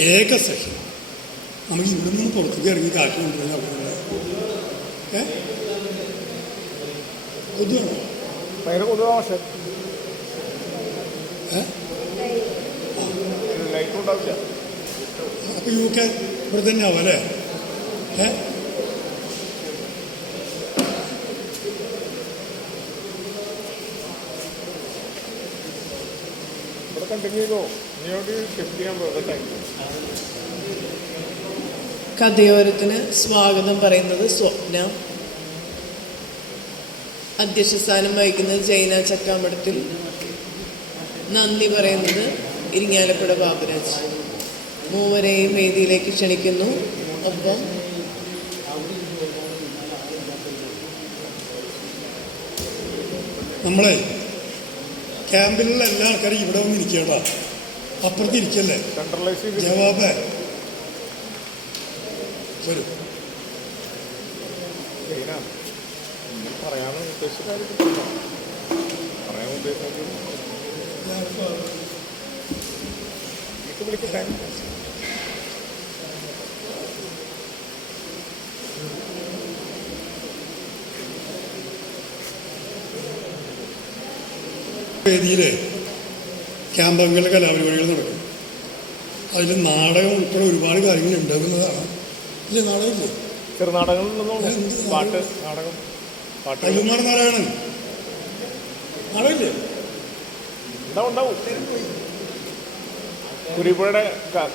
ഏക സെഷൻ നമുക്ക് ഇവിടെ നിന്ന് പുറത്തേക്ക് ഇറങ്ങി കാറ്റ് കൊണ്ടുവരാൻ കൊതുവാണോ? ഭയങ്കര കൊതുവാ. പക്ഷേ ലൈറ്റ് ഉണ്ടാവില്ല. അപ്പോൾ UK ഇവിടെ തന്നെ ആവും അല്ലേ? ഇവിടെ കണ്ടിന്യൂ ചെയ്തോ? ഇനിയോട്ട് ഷിഫ്റ്റ് ചെയ്യാൻ പോകട്ടെ. കഥയോരത്തിന് സ്വാഗതം പറയുന്നത് സ്വപ്ന. അധ്യക്ഷ സ്ഥാനം വഹിക്കുന്നത് ജൈന ചക്കാമടത്തിൽ. നന്ദി പറയുന്നത് ഇരിങ്ങാലക്കുട ബാബുരാജ്. മൂവരെയും വേദിയിലേക്ക് ക്ഷണിക്കുന്നു. ഒപ്പം നമ്മളെ ക്യാമ്പിലുള്ള എല്ലാ ആൾക്കാരും ഇവിടെ വന്ന് ഇരിക്കട്ടാ, അപ്പുറത്ത് ഇരിക്കല്ലേ. ജവാബ് വരും. പറയാൻ ഉദ്ദേശിച്ച വിളിക്കട്ടെ. വേദിയിലെ ക്യാമ്പംഗിലെ കലാപരിപാടികൾ നടക്കും. അതിൽ നാടകം ഉൾപ്പെടെ ഒരുപാട് കാര്യങ്ങൾ ഉണ്ടാകുന്നതാണ്. ഇല്ലേ? നാടകമില്ലേ? കല്ലുമാർ നാരായണൻ നാടകമില്ലേ? ഉണ്ടാവും. കുരിപ്പുഴയുടെ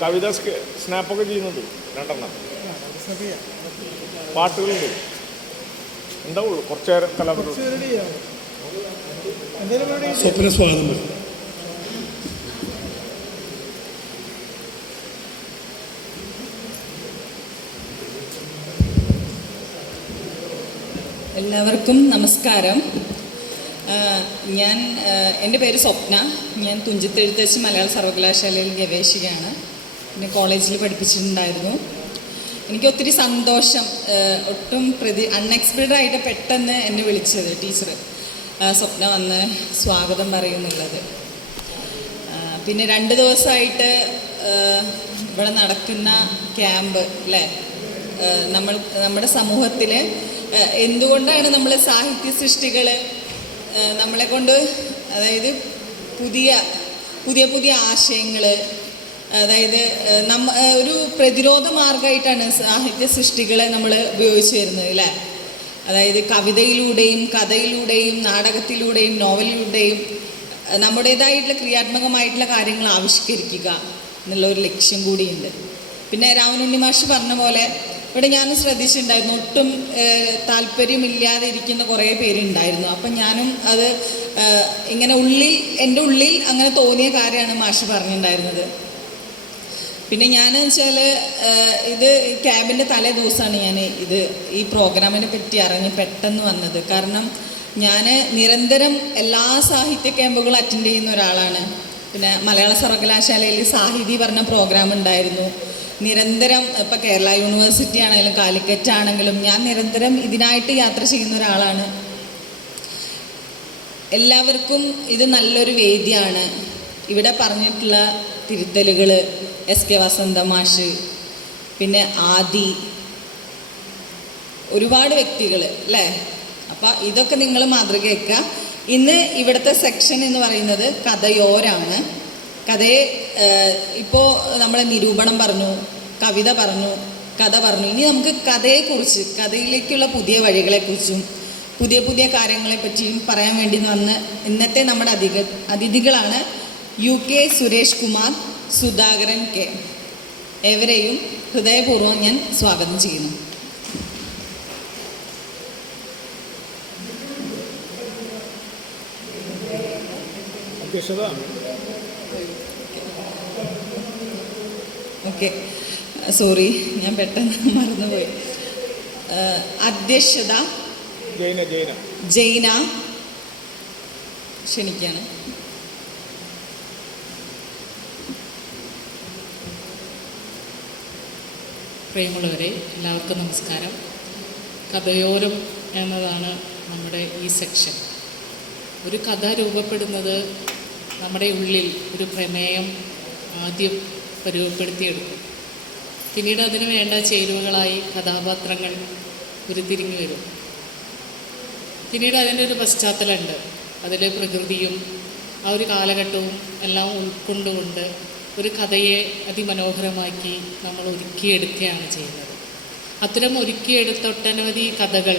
കവിത സ്നാപ്പൊക്കെ ചെയ്യുന്നുണ്ട്. 2 പാട്ടുകളുണ്ട്. ഉണ്ടാവുള്ളൂ കുറച്ചു നേരം കലാപരിപാടി. സ്വപ്ന സ്വാഗതം വരും. എല്ലാവർക്കും നമസ്കാരം. എൻ്റെ പേര് സ്വപ്ന. ഞാൻ തുഞ്ചത്തെഴുത്തച്ഛൻ മലയാള സർവകലാശാലയിൽ ഗവേഷകയാണ്. പിന്നെ കോളേജിൽ പഠിപ്പിച്ചിട്ടുണ്ടായിരുന്നു. എനിക്ക് ഒത്തിരി സന്തോഷം. ഒട്ടും അൺഎക്സ്പെക്റ്റഡായിട്ട് പെട്ടെന്ന് എന്നെ വിളിച്ചത് ടീച്ചർ സ്വപ്ന വന്ന് സ്വാഗതം പറയുന്നുള്ളത്. പിന്നെ 2 ദിവസമായിട്ട് ഇവിടെ നടക്കുന്ന ക്യാമ്പ് അല്ലേ, നമ്മുടെ സമൂഹത്തിൽ എന്തുകൊണ്ടാണ് നമ്മൾ സാഹിത്യ സൃഷ്ടികൾ നമ്മളെ കൊണ്ട്, അതായത് പുതിയ ആശയങ്ങൾ, അതായത് ഒരു പ്രതിരോധ മാർഗമായിട്ടാണ് സാഹിത്യ സൃഷ്ടികളെ നമ്മൾ ഉപയോഗിച്ച് വരുന്നത് അല്ലേ. അതായത് കവിതയിലൂടെയും കഥയിലൂടെയും നാടകത്തിലൂടെയും നോവലിലൂടെയും നമ്മുടേതായിട്ടുള്ള ക്രിയാത്മകമായിട്ടുള്ള കാര്യങ്ങൾ ആവിഷ്കരിക്കുക എന്നുള്ളൊരു ലക്ഷ്യം കൂടിയുണ്ട്. പിന്നെ രാമനുണ്ണി മാഷ് പറഞ്ഞ പോലെ ഇവിടെ ഞാൻ ശ്രദ്ധിച്ചിട്ടുണ്ടായിരുന്നു, ഒട്ടും താല്പര്യമില്ലാതെ ഇരിക്കുന്ന കുറേ പേരുണ്ടായിരുന്നു. അപ്പം ഞാനും അത് ഇങ്ങനെ എൻ്റെ ഉള്ളിൽ അങ്ങനെ തോന്നിയ കാര്യമാണ് മാഷ് പറഞ്ഞിട്ടുണ്ടായിരുന്നത്. പിന്നെ ഞാനെന്ന് വെച്ചാൽ ഇത് ക്യാമ്പിൻ്റെ തലേ ദിവസമാണ് ഞാൻ ഈ പ്രോഗ്രാമിനെ പറ്റി അറിഞ്ഞ് പെട്ടെന്ന് വന്നത്. കാരണം ഞാൻ നിരന്തരം എല്ലാ സാഹിത്യ ക്യാമ്പുകളും അറ്റൻഡ് ചെയ്യുന്ന ഒരാളാണ്. പിന്നെ മലയാള സർവകലാശാലയിൽ സാഹിതി പറഞ്ഞ പ്രോഗ്രാം ഉണ്ടായിരുന്നു. നിരന്തരം ഇപ്പോൾ കേരള യൂണിവേഴ്സിറ്റി ആണെങ്കിലും കാലിക്കറ്റ് ആണെങ്കിലും ഞാൻ നിരന്തരം ഇതിനായിട്ട് യാത്ര ചെയ്യുന്ന ഒരാളാണ്. എല്ലാവർക്കും ഇത് നല്ലൊരു വേദിയാണ്. ഇവിടെ പറഞ്ഞിട്ടുള്ള തിരുത്തലുകൾ SK വസന്ത മാഷ്, പിന്നെ ആദി, ഒരുപാട് വ്യക്തികൾ അല്ലേ. അപ്പം ഇതൊക്കെ നിങ്ങൾ മാതൃകയാക്കുക. ഇന്ന് ഇവിടുത്തെ സെക്ഷൻ എന്ന് പറയുന്നത് കഥയോരാണ്. കഥയെ ഇപ്പോൾ നമ്മൾ നിരൂപണം പറഞ്ഞു, കവിത പറഞ്ഞു, കഥ പറഞ്ഞു. ഇനി നമുക്ക് കഥയെക്കുറിച്ച്, കഥയിലേക്കുള്ള പുതിയ വഴികളെക്കുറിച്ചും പുതിയ കാര്യങ്ങളെ പറ്റിയും പറയാൻ വേണ്ടി വന്ന് ഇന്നത്തെ നമ്മുടെ അതിഥികളാണ് UK സുരേഷ് കുമാർ, സുധാകരൻ K. ഏവരെയും ഹൃദയപൂർവ്വം ഞാൻ സ്വാഗതം ചെയ്യുന്നു. ഓക്കെ, സോറി, ഞാൻ പെട്ടെന്ന് മറന്നുപോയി. അധ്യക്ഷത ജൈന ക്ഷണിക്കാണ്. പ്രിയമുള്ളവരെ, എല്ലാവർക്കും നമസ്കാരം. കഥയോരം എന്നതാണ് നമ്മുടെ ഈ സെക്ഷൻ. ഒരു കഥ രൂപപ്പെടുന്നത് നമ്മുടെ ഉള്ളിൽ ഒരു പ്രമേയം ആദ്യം പരുവപ്പെടുത്തിയെടുക്കും. പിന്നീട് അതിന് വേണ്ട ചേരുവകളായി കഥാപാത്രങ്ങൾ ഉരുത്തിരിഞ്ഞു വരും. പിന്നീട് അതിൻ്റെ ഒരു പശ്ചാത്തലമുണ്ട്. അതിൽ പ്രകൃതിയും ആ ഒരു കാലഘട്ടവും എല്ലാം ഉൾക്കൊണ്ടുകൊണ്ട് ഒരു കഥയെ അതിമനോഹരമാക്കി നമ്മൾ ഒരുക്കിയെടുക്കുകയാണ് ചെയ്യുന്നത്. അത്തരം ഒരുക്കിയെടുത്ത ഒട്ടനവധി കഥകൾ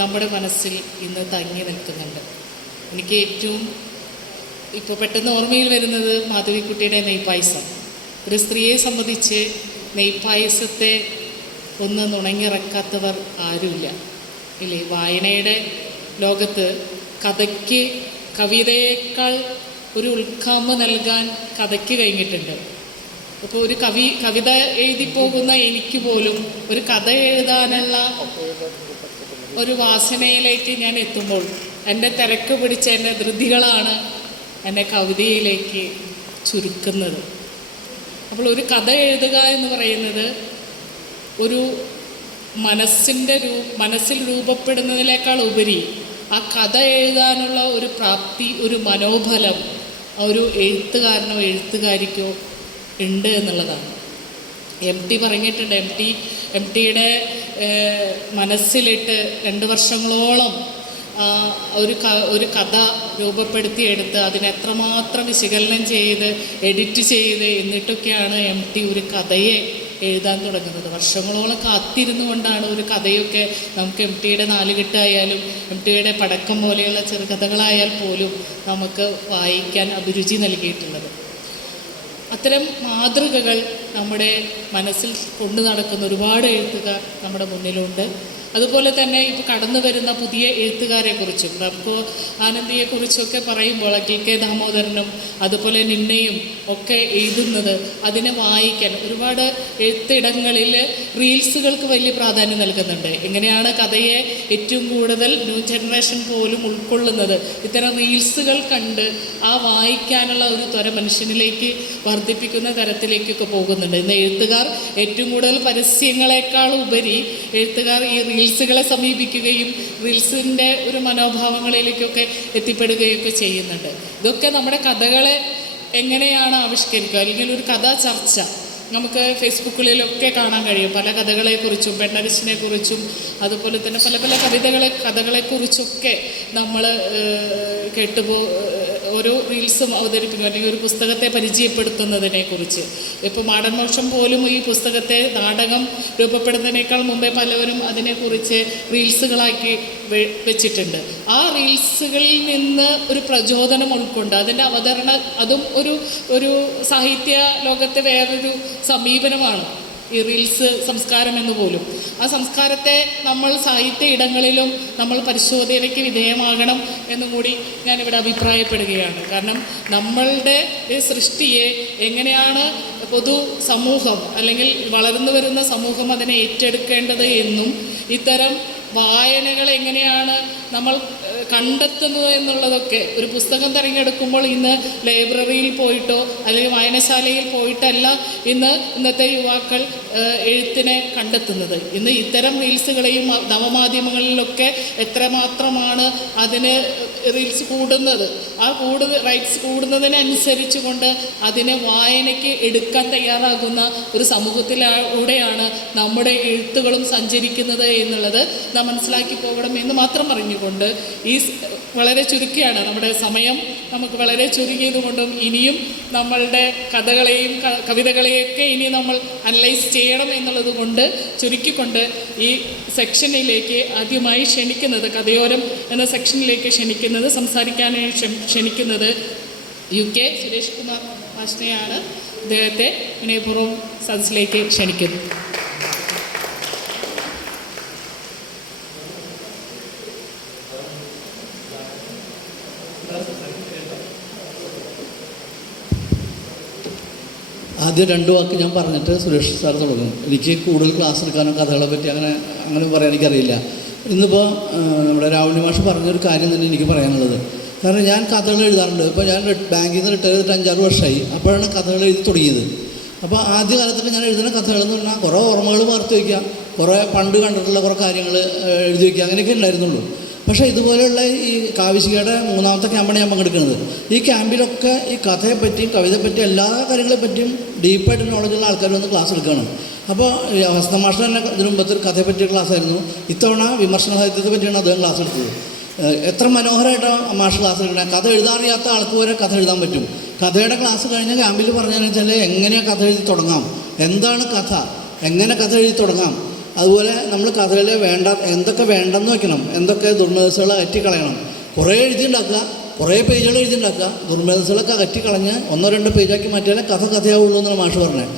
നമ്മുടെ മനസ്സിൽ ഇന്ന് തങ്ങി നിൽക്കുന്നുണ്ട്. എനിക്ക് ഏറ്റവും ഇപ്പോൾ പെട്ടെന്ന് ഓർമ്മയിൽ വരുന്നത് മാധവിക്കുട്ടിയുടെ നെയ്പായസം. ഒരു സ്ത്രീയെ സംബന്ധിച്ച് നെയ്പായസത്തെ ഒന്ന് നുണങ്ങിറക്കാത്തവർ ആരുമില്ല ഇല്ലേ? വായനയുടെ ലോകത്ത് കഥയ്ക്ക് കവിതയേക്കാൾ ഒരു ഉൾക്കാമ്പ് നൽകാൻ കഥയ്ക്ക് കഴിഞ്ഞിട്ടുണ്ട്. അപ്പോൾ ഒരു കവിത എഴുതിപ്പോകുന്ന എനിക്ക് പോലും ഒരു കഥ എഴുതാനുള്ള ഒരു വാസനയിലേക്ക് ഞാൻ എത്തുമ്പോൾ എൻ്റെ തിരക്ക് പിടിച്ച എൻ്റെ ധൃതികളാണ് എന്നെ കവിതയിലേക്ക് ചുരുക്കുന്നത്. അപ്പോൾ ഒരു കഥ എഴുതുക എന്ന് പറയുന്നത് ഒരു മനസ്സിൽ രൂപപ്പെടുന്നതിനേക്കാൾ ഉപരി ആ കഥ എഴുതാനുള്ള ഒരു പ്രാപ്തി, ഒരു മനോബലം ഒരു എഴുത്തുകാരനോ എഴുത്തുകാരിക്കോ ഉണ്ട് എന്നുള്ളതാണ്. MT പറഞ്ഞിട്ടുണ്ട്. MTയുടെ മനസ്സിലിട്ട് 2 വർഷങ്ങളോളം ഒരു കഥ രൂപപ്പെടുത്തിയെടുത്ത് അതിനെത്രമാത്രം വിശകലനം ചെയ്ത് എഡിറ്റ് ചെയ്ത് എന്നിട്ടൊക്കെയാണ് MT ഒരു കഥയെ എഴുതാൻ തുടങ്ങുന്നത്. വർഷങ്ങളോളം കാത്തിരുന്നു കൊണ്ടാണ് ഒരു കഥയൊക്കെ നമുക്ക് MTയുടെ നാലുകെട്ടായാലും MTയുടെ പടക്കം പോലെയുള്ള ചെറുകഥകളായാൽ പോലും നമുക്ക് വായിക്കാൻ അഭിരുചി നൽകിയിട്ടുള്ളത്. അത്തരം മാതൃകകൾ നമ്മുടെ മനസ്സിൽ കൊണ്ടു നടക്കുന്ന ഒരുപാട് എഴുത്തുകാർ നമ്മുടെ മുന്നിലുണ്ട്. അതുപോലെ തന്നെ ഇപ്പോൾ കടന്നു വരുന്ന പുതിയ എഴുത്തുകാരെക്കുറിച്ചും റബ്കോ ആനന്ദിയെക്കുറിച്ചൊക്കെ പറയുമ്പോൾ KK ദാമോദരനും അതുപോലെ നിന്നെയും ഒക്കെ എഴുതുന്നത് അതിനെ വായിക്കാൻ ഒരുപാട് എഴുത്തിടങ്ങളിൽ റീൽസുകൾക്ക് വലിയ പ്രാധാന്യം നൽകുന്നുണ്ട്. എങ്ങനെയാണ് കഥയെ ഏറ്റവും കൂടുതൽ ന്യൂ ജനറേഷൻ പോലും ഉൾക്കൊള്ളുന്നത്? ഇത്തരം റീൽസുകൾ കണ്ട് ആ വായിക്കാനുള്ള ഒരു ത്വര മനുഷ്യനിലേക്ക് വർദ്ധിപ്പിക്കുന്ന തരത്തിലേക്കൊക്കെ പോകുന്നുണ്ട്. ഇന്ന് എഴുത്തുകാർ ഏറ്റവും കൂടുതൽ പരസ്യങ്ങളെക്കാൾ ഉപരി എഴുത്തുകാർ ഈ റീൽസുകളെ സമീപിക്കുകയും റീൽസിൻ്റെ ഒരു മനോഭാവങ്ങളിലേക്കൊക്കെ എത്തിപ്പെടുകയൊക്കെ ചെയ്യുന്നുണ്ട്. ഇതൊക്കെ നമ്മുടെ കഥകളെ എങ്ങനെയാണ് ആവിഷ്കരിക്കുക, അല്ലെങ്കിൽ ഒരു കഥാ ചർച്ച നമുക്ക് ഫേസ്ബുക്കുകളിലൊക്കെ കാണാൻ കഴിയും. പല കഥകളെക്കുറിച്ചും പെണ്ണരശിനെക്കുറിച്ചും അതുപോലെ തന്നെ പല പല കഥകളെക്കുറിച്ചൊക്കെ നമ്മൾ ഓരോ റീൽസും അവതരിപ്പിക്കും, അല്ലെങ്കിൽ ഒരു പുസ്തകത്തെ പരിചയപ്പെടുത്തുന്നതിനെക്കുറിച്ച്. ഇപ്പോൾ മാടൻ മോക്ഷം പോലും ഈ പുസ്തകത്തെ നാടകം രൂപപ്പെടുന്നതിനേക്കാൾ മുമ്പേ പലവരും അതിനെക്കുറിച്ച് റീൽസുകളാക്കി വെച്ചിട്ടുണ്ട്. ആ റീൽസുകളിൽ നിന്ന് ഒരു പ്രചോദനം ഉൾക്കൊണ്ട് അതിൻ്റെ അവതരണം, അതും ഒരു സാഹിത്യ ലോകത്തെ വേറൊരു സമീപനമാണ് ഈ റീൽസ് സംസ്കാരം എന്ന് പോലും. ആ സംസ്കാരത്തെ നമ്മൾ സാഹിത്യ ഇടങ്ങളിലും നമ്മൾ പരിശോധനയ്ക്ക് വിധേയമാകണം എന്നും കൂടി ഞാനിവിടെ അഭിപ്രായപ്പെടുകയാണ്. കാരണം നമ്മളുടെ ഈ സൃഷ്ടിയെ എങ്ങനെയാണ് പൊതു സമൂഹം അല്ലെങ്കിൽ വളർന്നു വരുന്ന സമൂഹം അതിനെ ഏറ്റെടുക്കേണ്ടത് എന്നും ഇത്തരം വായനകൾ എങ്ങനെയാണ് നമ്മൾ കണ്ടെത്തുന്നത് എന്നുള്ളതൊക്കെ ഒരു പുസ്തകം തിരഞ്ഞെടുക്കുമ്പോൾ ഇന്ന് ലൈബ്രറിയിൽ പോയിട്ടോ അല്ലെങ്കിൽ വായനശാലയിൽ പോയിട്ടല്ല ഇന്നത്തെ യുവാക്കൾ എഴുത്തിനെ കണ്ടെത്തുന്നത്. ഇന്ന് ഇത്തരം റീൽസുകളെയും നവമാധ്യമങ്ങളിലൊക്കെ എത്രമാത്രമാണ് അതിന് റീൽസ് കൂടുന്നത്, ആ റൈറ്റ്സ് കൂടുന്നതിനനുസരിച്ച് കൊണ്ട് അതിനെ വായനയ്ക്ക് എടുക്കാൻ തയ്യാറാകുന്ന ഒരു സമൂഹത്തിലൂടെയാണ് നമ്മുടെ എഴുത്തുകളും സഞ്ചരിക്കുന്നത് എന്നുള്ളത് നാം മനസ്സിലാക്കി പോകണം എന്ന് മാത്രം പറഞ്ഞുകൊണ്ട് ഈ വളരെ ചുരുക്കിയാണ് നമ്മുടെ സമയം, നമുക്ക് വളരെ ചുരുങ്ങിയതുകൊണ്ടും ഇനിയും നമ്മളുടെ കഥകളെയും കവിതകളെയൊക്കെ ഇനി നമ്മൾ അനലൈസ് ചെയ്യണം എന്നുള്ളത് കൊണ്ട് ചുരുക്കിക്കൊണ്ട് ഈ സെക്ഷനിലേക്ക് ആദ്യമായി ക്ഷണിക്കുന്നത്, കഥയോരം എന്ന സെക്ഷനിലേക്ക് സംസാരിക്കാനായി ക്ഷണിക്കുന്നത് UK സുരേഷ് കുമാർ മാഷിനെയാണ്. അദ്ദേഹത്തെ വിനയപൂർവ്വം സദസ്സിലേക്ക് ക്ഷണിക്കുന്നു. ആദ്യം 2 വാക്ക് ഞാൻ പറഞ്ഞിട്ട് സുരേഷ് സാർ തുടങ്ങും. എനിക്ക് കൂടുതൽ ക്ലാസ് എടുക്കാനോ കഥകളെ പറ്റി അങ്ങനെ പറയാൻ എനിക്കറിയില്ല. ഇന്നിപ്പോൾ നമ്മുടെ രാവണി മാഷ് പറഞ്ഞൊരു കാര്യം തന്നെ എനിക്ക് പറയാനുള്ളത്. കാരണം ഞാൻ കഥകൾ എഴുതാറുണ്ട്. ഇപ്പോൾ ഞാൻ ബാങ്കിൽ നിന്ന് റിട്ടയർ ചെയ്തിട്ട് 5-6 വർഷമായി. അപ്പോഴാണ് കഥകൾ എഴുതി തുടങ്ങിയത്. അപ്പോൾ ആദ്യകാലത്തൊക്കെ ഞാൻ എഴുതുന്ന കഥകളെന്ന് പറഞ്ഞാൽ കുറേ ഓർമ്മകൾ വാർത്ത് വയ്ക്കുക, കുറേ പണ്ട് കണ്ടിട്ടുള്ള കുറേ കാര്യങ്ങൾ എഴുതി വയ്ക്കുക, അങ്ങനെയൊക്കെ ഉണ്ടായിരുന്നുള്ളൂ. പക്ഷേ ഇതുപോലെയുള്ള ഈ കാവിശികയുടെ 3ാമത്തെ ക്യാമ്പാണ് ഞാൻ പങ്കെടുക്കുന്നത്. ഈ ക്യാമ്പിലൊക്കെ ഈ കഥയെപ്പറ്റിയും കവിതയെപ്പറ്റിയും എല്ലാ കാര്യങ്ങളെപ്പറ്റിയും ഡീപ്പായിട്ട് നോളജുള്ള ആൾക്കാർ വന്ന് ക്ലാസ് എടുക്കുകയാണ്. അപ്പോൾ ഹസ്ത മാഷ് തന്നെ ഇതിനു മുമ്പത്തെ ഒരു കഥയെപ്പറ്റിയ ക്ലാസ് ആയിരുന്നു. ഇത്തവണ വിമർശന സാഹിത്യത്തെ പറ്റിയാണ് അദ്ദേഹം ക്ലാസ് എടുത്തത്. എത്ര മനോഹരമായിട്ടാണ് മാഷ് ക്ലാസ് എടുക്കണേ. കഥ എഴുതാറിയാത്ത ആൾക്ക് വരെ കഥ എഴുതാൻ പറ്റും. കഥയുടെ ക്ലാസ് കഴിഞ്ഞ ക്യാമ്പിൽ പറഞ്ഞതെന്ന് വെച്ചാൽ എങ്ങനെയാണ് കഥ എഴുതി തുടങ്ങാം, എന്താണ് കഥ, എങ്ങനെ കഥ എഴുതി തുടങ്ങാം, അതുപോലെ നമ്മൾ കഥയിൽ എന്തൊക്കെ വേണ്ടെന്ന് വയ്ക്കണം, എന്തൊക്കെ ദുർമേധസ്സുകൾ അകറ്റിക്കളയണം. കുറേ എഴുതിയുണ്ടാക്കുക, കുറേ പേജുകൾ എഴുതിയുണ്ടാക്കുക, ദുർമേധസ്സുകളൊക്കെ അകറ്റിക്കളഞ്ഞ് 1-2 പേജാക്കി മാറ്റിയാലേ കഥ കഥയാവുള്ളൂ എന്നാണ് മാഷ് പറഞ്ഞത്.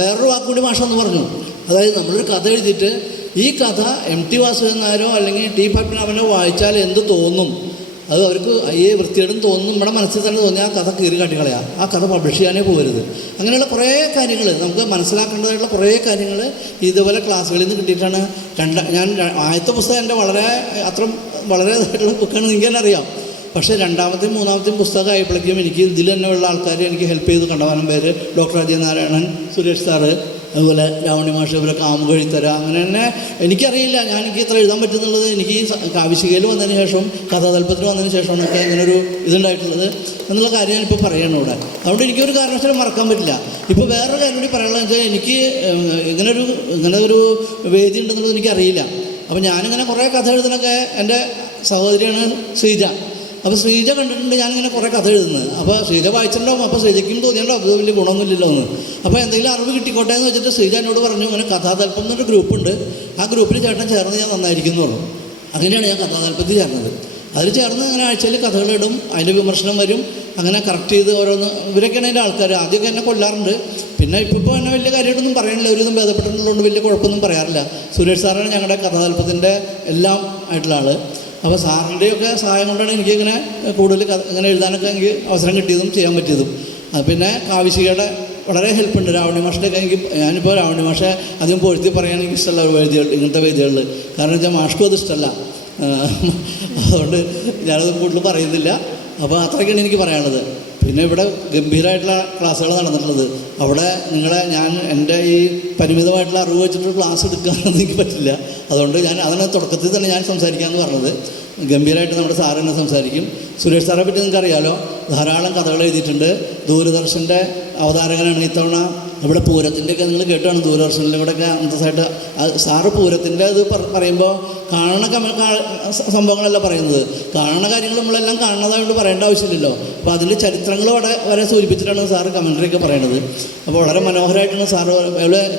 വേറൊരു വാക്കുകൂടി മാഷെന്ന് പറഞ്ഞു. അതായത് നമ്മളൊരു കഥ എഴുതിയിട്ട് ഈ കഥ MT വാസുദേവൻ നായരോ അല്ലെങ്കിൽ T പത്മനാഭനോ വായിച്ചാൽ എന്ത് തോന്നും, അത് അവർക്ക് ഈ വൃത്തിയോടും തോന്നും, നമ്മുടെ മനസ്സിൽ തന്നെ തോന്നി ആ കഥ കീറി കാട്ടിക്കളയാം, ആ കഥ പബ്ലിഷ് ചെയ്യാനേ പോകരുത്. അങ്ങനെയുള്ള കുറേ കാര്യങ്ങൾ നമുക്ക് മനസ്സിലാക്കേണ്ടതായിട്ടുള്ള കുറേ കാര്യങ്ങൾ ഇതുപോലെ ക്ലാസ്സുകളിൽ നിന്ന് കിട്ടിയിട്ടാണ്. ഞാൻ ആദ്യത്തെ പുസ്തകം എൻ്റെ വളരെ ഇതായിട്ടുള്ള ബുക്കാണ്, എനിക്ക് തന്നെ അറിയാം. പക്ഷേ 2ാമത്തെയും 3ാമത്തെയും പുസ്തകം ആയപ്പോഴേക്കും എനിക്ക് ഇതിൽ തന്നെ ഉള്ള ആൾക്കാർ എനിക്ക് ഹെൽപ്പ് ചെയ്ത് കണ്ടവാനം പേര് ഡോക്ടർ അജയ് നാരായണൻ, സുരേഷ് സാറ്, അതുപോലെ രാവണി മാഷ്, ഇവരൊക്കെ ആമുഖഴിത്തര, അങ്ങനെ തന്നെ എനിക്കറിയില്ല എനിക്ക് ഇത്ര എഴുതാൻ പറ്റുന്നുള്ളത്. എനിക്ക് ഈ കാവിശികയിൽ വന്നതിന് ശേഷം കഥാതൽപ്പത്തിൽ വന്നതിന് ശേഷമാണ് ഒക്കെ ഇങ്ങനൊരു ഇതുണ്ടായിട്ടുള്ളത് എന്നുള്ള കാര്യം ഞാനിപ്പോൾ പറയണം ഇവിടെ. അതുകൊണ്ട് എനിക്കൊരു കാരണവശാലും മറക്കാൻ പറ്റില്ല. ഇപ്പോൾ വേറൊരു കാര്യം കൂടി പറയാനുള്ളത് വെച്ചാൽ എനിക്ക് ഇങ്ങനെ ഒരു വേദി ഉണ്ടെന്നുള്ളത് എനിക്കറിയില്ല. അപ്പോൾ ഞാനിങ്ങനെ കുറേ കഥ എഴുതുന്നതൊക്കെ എൻ്റെ സഹോദരിയാണ് ശ്രീജ. അപ്പോൾ ശ്രീജ കണ്ടിട്ടുണ്ട് ഞാനിങ്ങനെ കുറേ കഥ എഴുതുന്നത്. അപ്പോൾ ശ്രീജ വായിച്ചിട്ടുണ്ടാവും. അപ്പോൾ ശ്രീജയ്ക്കും തോന്നിയല്ലോ അത് വലിയ ഗുണമൊന്നുമില്ലല്ലോ എന്ന്. അപ്പോൾ എന്തെങ്കിലും അറിവ് കിട്ടിക്കോട്ടെ എന്ന് വെച്ചിട്ട് ശ്രീജ എന്നോട് പറഞ്ഞു, ഇങ്ങനെ കഥാതൽപ്പം എന്നൊരു ഗ്രൂപ്പുണ്ട്, ആ ഗ്രൂപ്പിൽ ചേട്ടൻ ചേർന്ന് ഞാൻ നന്നായിരിക്കും എന്ന് പറഞ്ഞു. അങ്ങനെയാണ് ഞാൻ കഥാതൽപ്പത്തിൽ ചേർന്നത്. അതിൽ ചേർന്ന് ഇങ്ങനെ ആഴ്ചയിൽ കഥകളിടും, അതിൻ്റെ വിമർശനം വരും, അങ്ങനെ കറക്റ്റ് ചെയ്ത് ഓരോന്ന്. ഇവരൊക്കെയാണ് അതിൻ്റെ ആൾക്കാർ. ആദ്യമൊക്കെ എന്നെ കൊല്ലാറുണ്ട്, പിന്നെ ഇപ്പോൾ എന്നെ വലിയ കാര്യമായിട്ടൊന്നും പറയണില്ല. ഒരുവിധം ഭേദപ്പെട്ടിട്ടുള്ളതുകൊണ്ട് വലിയ കുഴപ്പമൊന്നും പറയാറില്ല. സുരേഷ് സാറാണ് ഞങ്ങളുടെ കഥാതൽപ്പത്തിൻ്റെ എല്ലാം ആയിട്ടുള്ള ആൾ. അപ്പോൾ സാറിൻ്റെയൊക്കെ സഹായം കൊണ്ടാണ് എനിക്കിങ്ങനെ കൂടുതൽ ഇങ്ങനെ എഴുതാനൊക്കെ എനിക്ക് അവസരം കിട്ടിയതും ചെയ്യാൻ പറ്റിയതും. പിന്നെ കാവിശികയുടെ വളരെ ഹെൽപ്പുണ്ട്. രാവണി മാഷിൻ്റെയൊക്കെ ഞാനിപ്പോൾ രാവണി മാഷെ അധികം പൊഴുത്തി പറയാൻ എനിക്ക് ഇഷ്ടമല്ല വേദികൾ, ഇങ്ങനത്തെ വേദികളിൽ. കാരണം വെച്ചാൽ മാഷ്ക്കും അത് ഇഷ്ടമല്ല, അതുകൊണ്ട് ഞാനത് കൂടുതൽ പറയുന്നില്ല. അപ്പോൾ അത്രയൊക്കെയാണ് എനിക്ക് പറയാനുള്ളത്. പിന്നെ ഇവിടെ ഗംഭീരമായിട്ടുള്ള ക്ലാസ്സുകൾ നടന്നിട്ടുള്ളത്. അവിടെ എൻ്റെ ഈ പരിമിതമായിട്ടുള്ള അറിവ് വെച്ചിട്ട് ക്ലാസ് എടുക്കാനൊന്നും എനിക്ക് പറ്റില്ല. അതുകൊണ്ട് അതിന് തുടക്കത്തിൽ തന്നെ ഞാൻ സംസാരിക്കാമെന്ന് പറഞ്ഞത്. ഗംഭീരമായിട്ട് നമ്മുടെ സാറ് തന്നെ സംസാരിക്കും. സുരേഷ് സാറെ പറ്റി നിങ്ങൾക്കറിയാലോ, ധാരാളം കഥകൾ എഴുതിയിട്ടുണ്ട്. ദൂരദർശൻ്റെ അവതാരകനാണ്. ഇത്തവണ ഇവിടെ പൂരത്തിൻ്റെയൊക്കെ നിങ്ങൾ കേട്ടാണ്, ദൂരദർശനിലൂടെയൊക്കെ അന്തസ്സായിട്ട് സാറ് പൂരത്തിൻ്റെ ഇത് പറയുമ്പോൾ സംഭവങ്ങളല്ല പറയുന്നത്, കാണുന്ന കാര്യങ്ങൾ നമ്മളെല്ലാം കാണുന്നതായിട്ട് പറയേണ്ട ആവശ്യമില്ലല്ലോ. അപ്പോൾ അതിൽ ചരിത്രങ്ങൾ വരെ സൂചിപ്പിച്ചിട്ടാണ് സാറ് കമൻട്രിയൊക്കെ പറയണത്. അപ്പോൾ വളരെ മനോഹരമായിട്ടാണ് സാറ്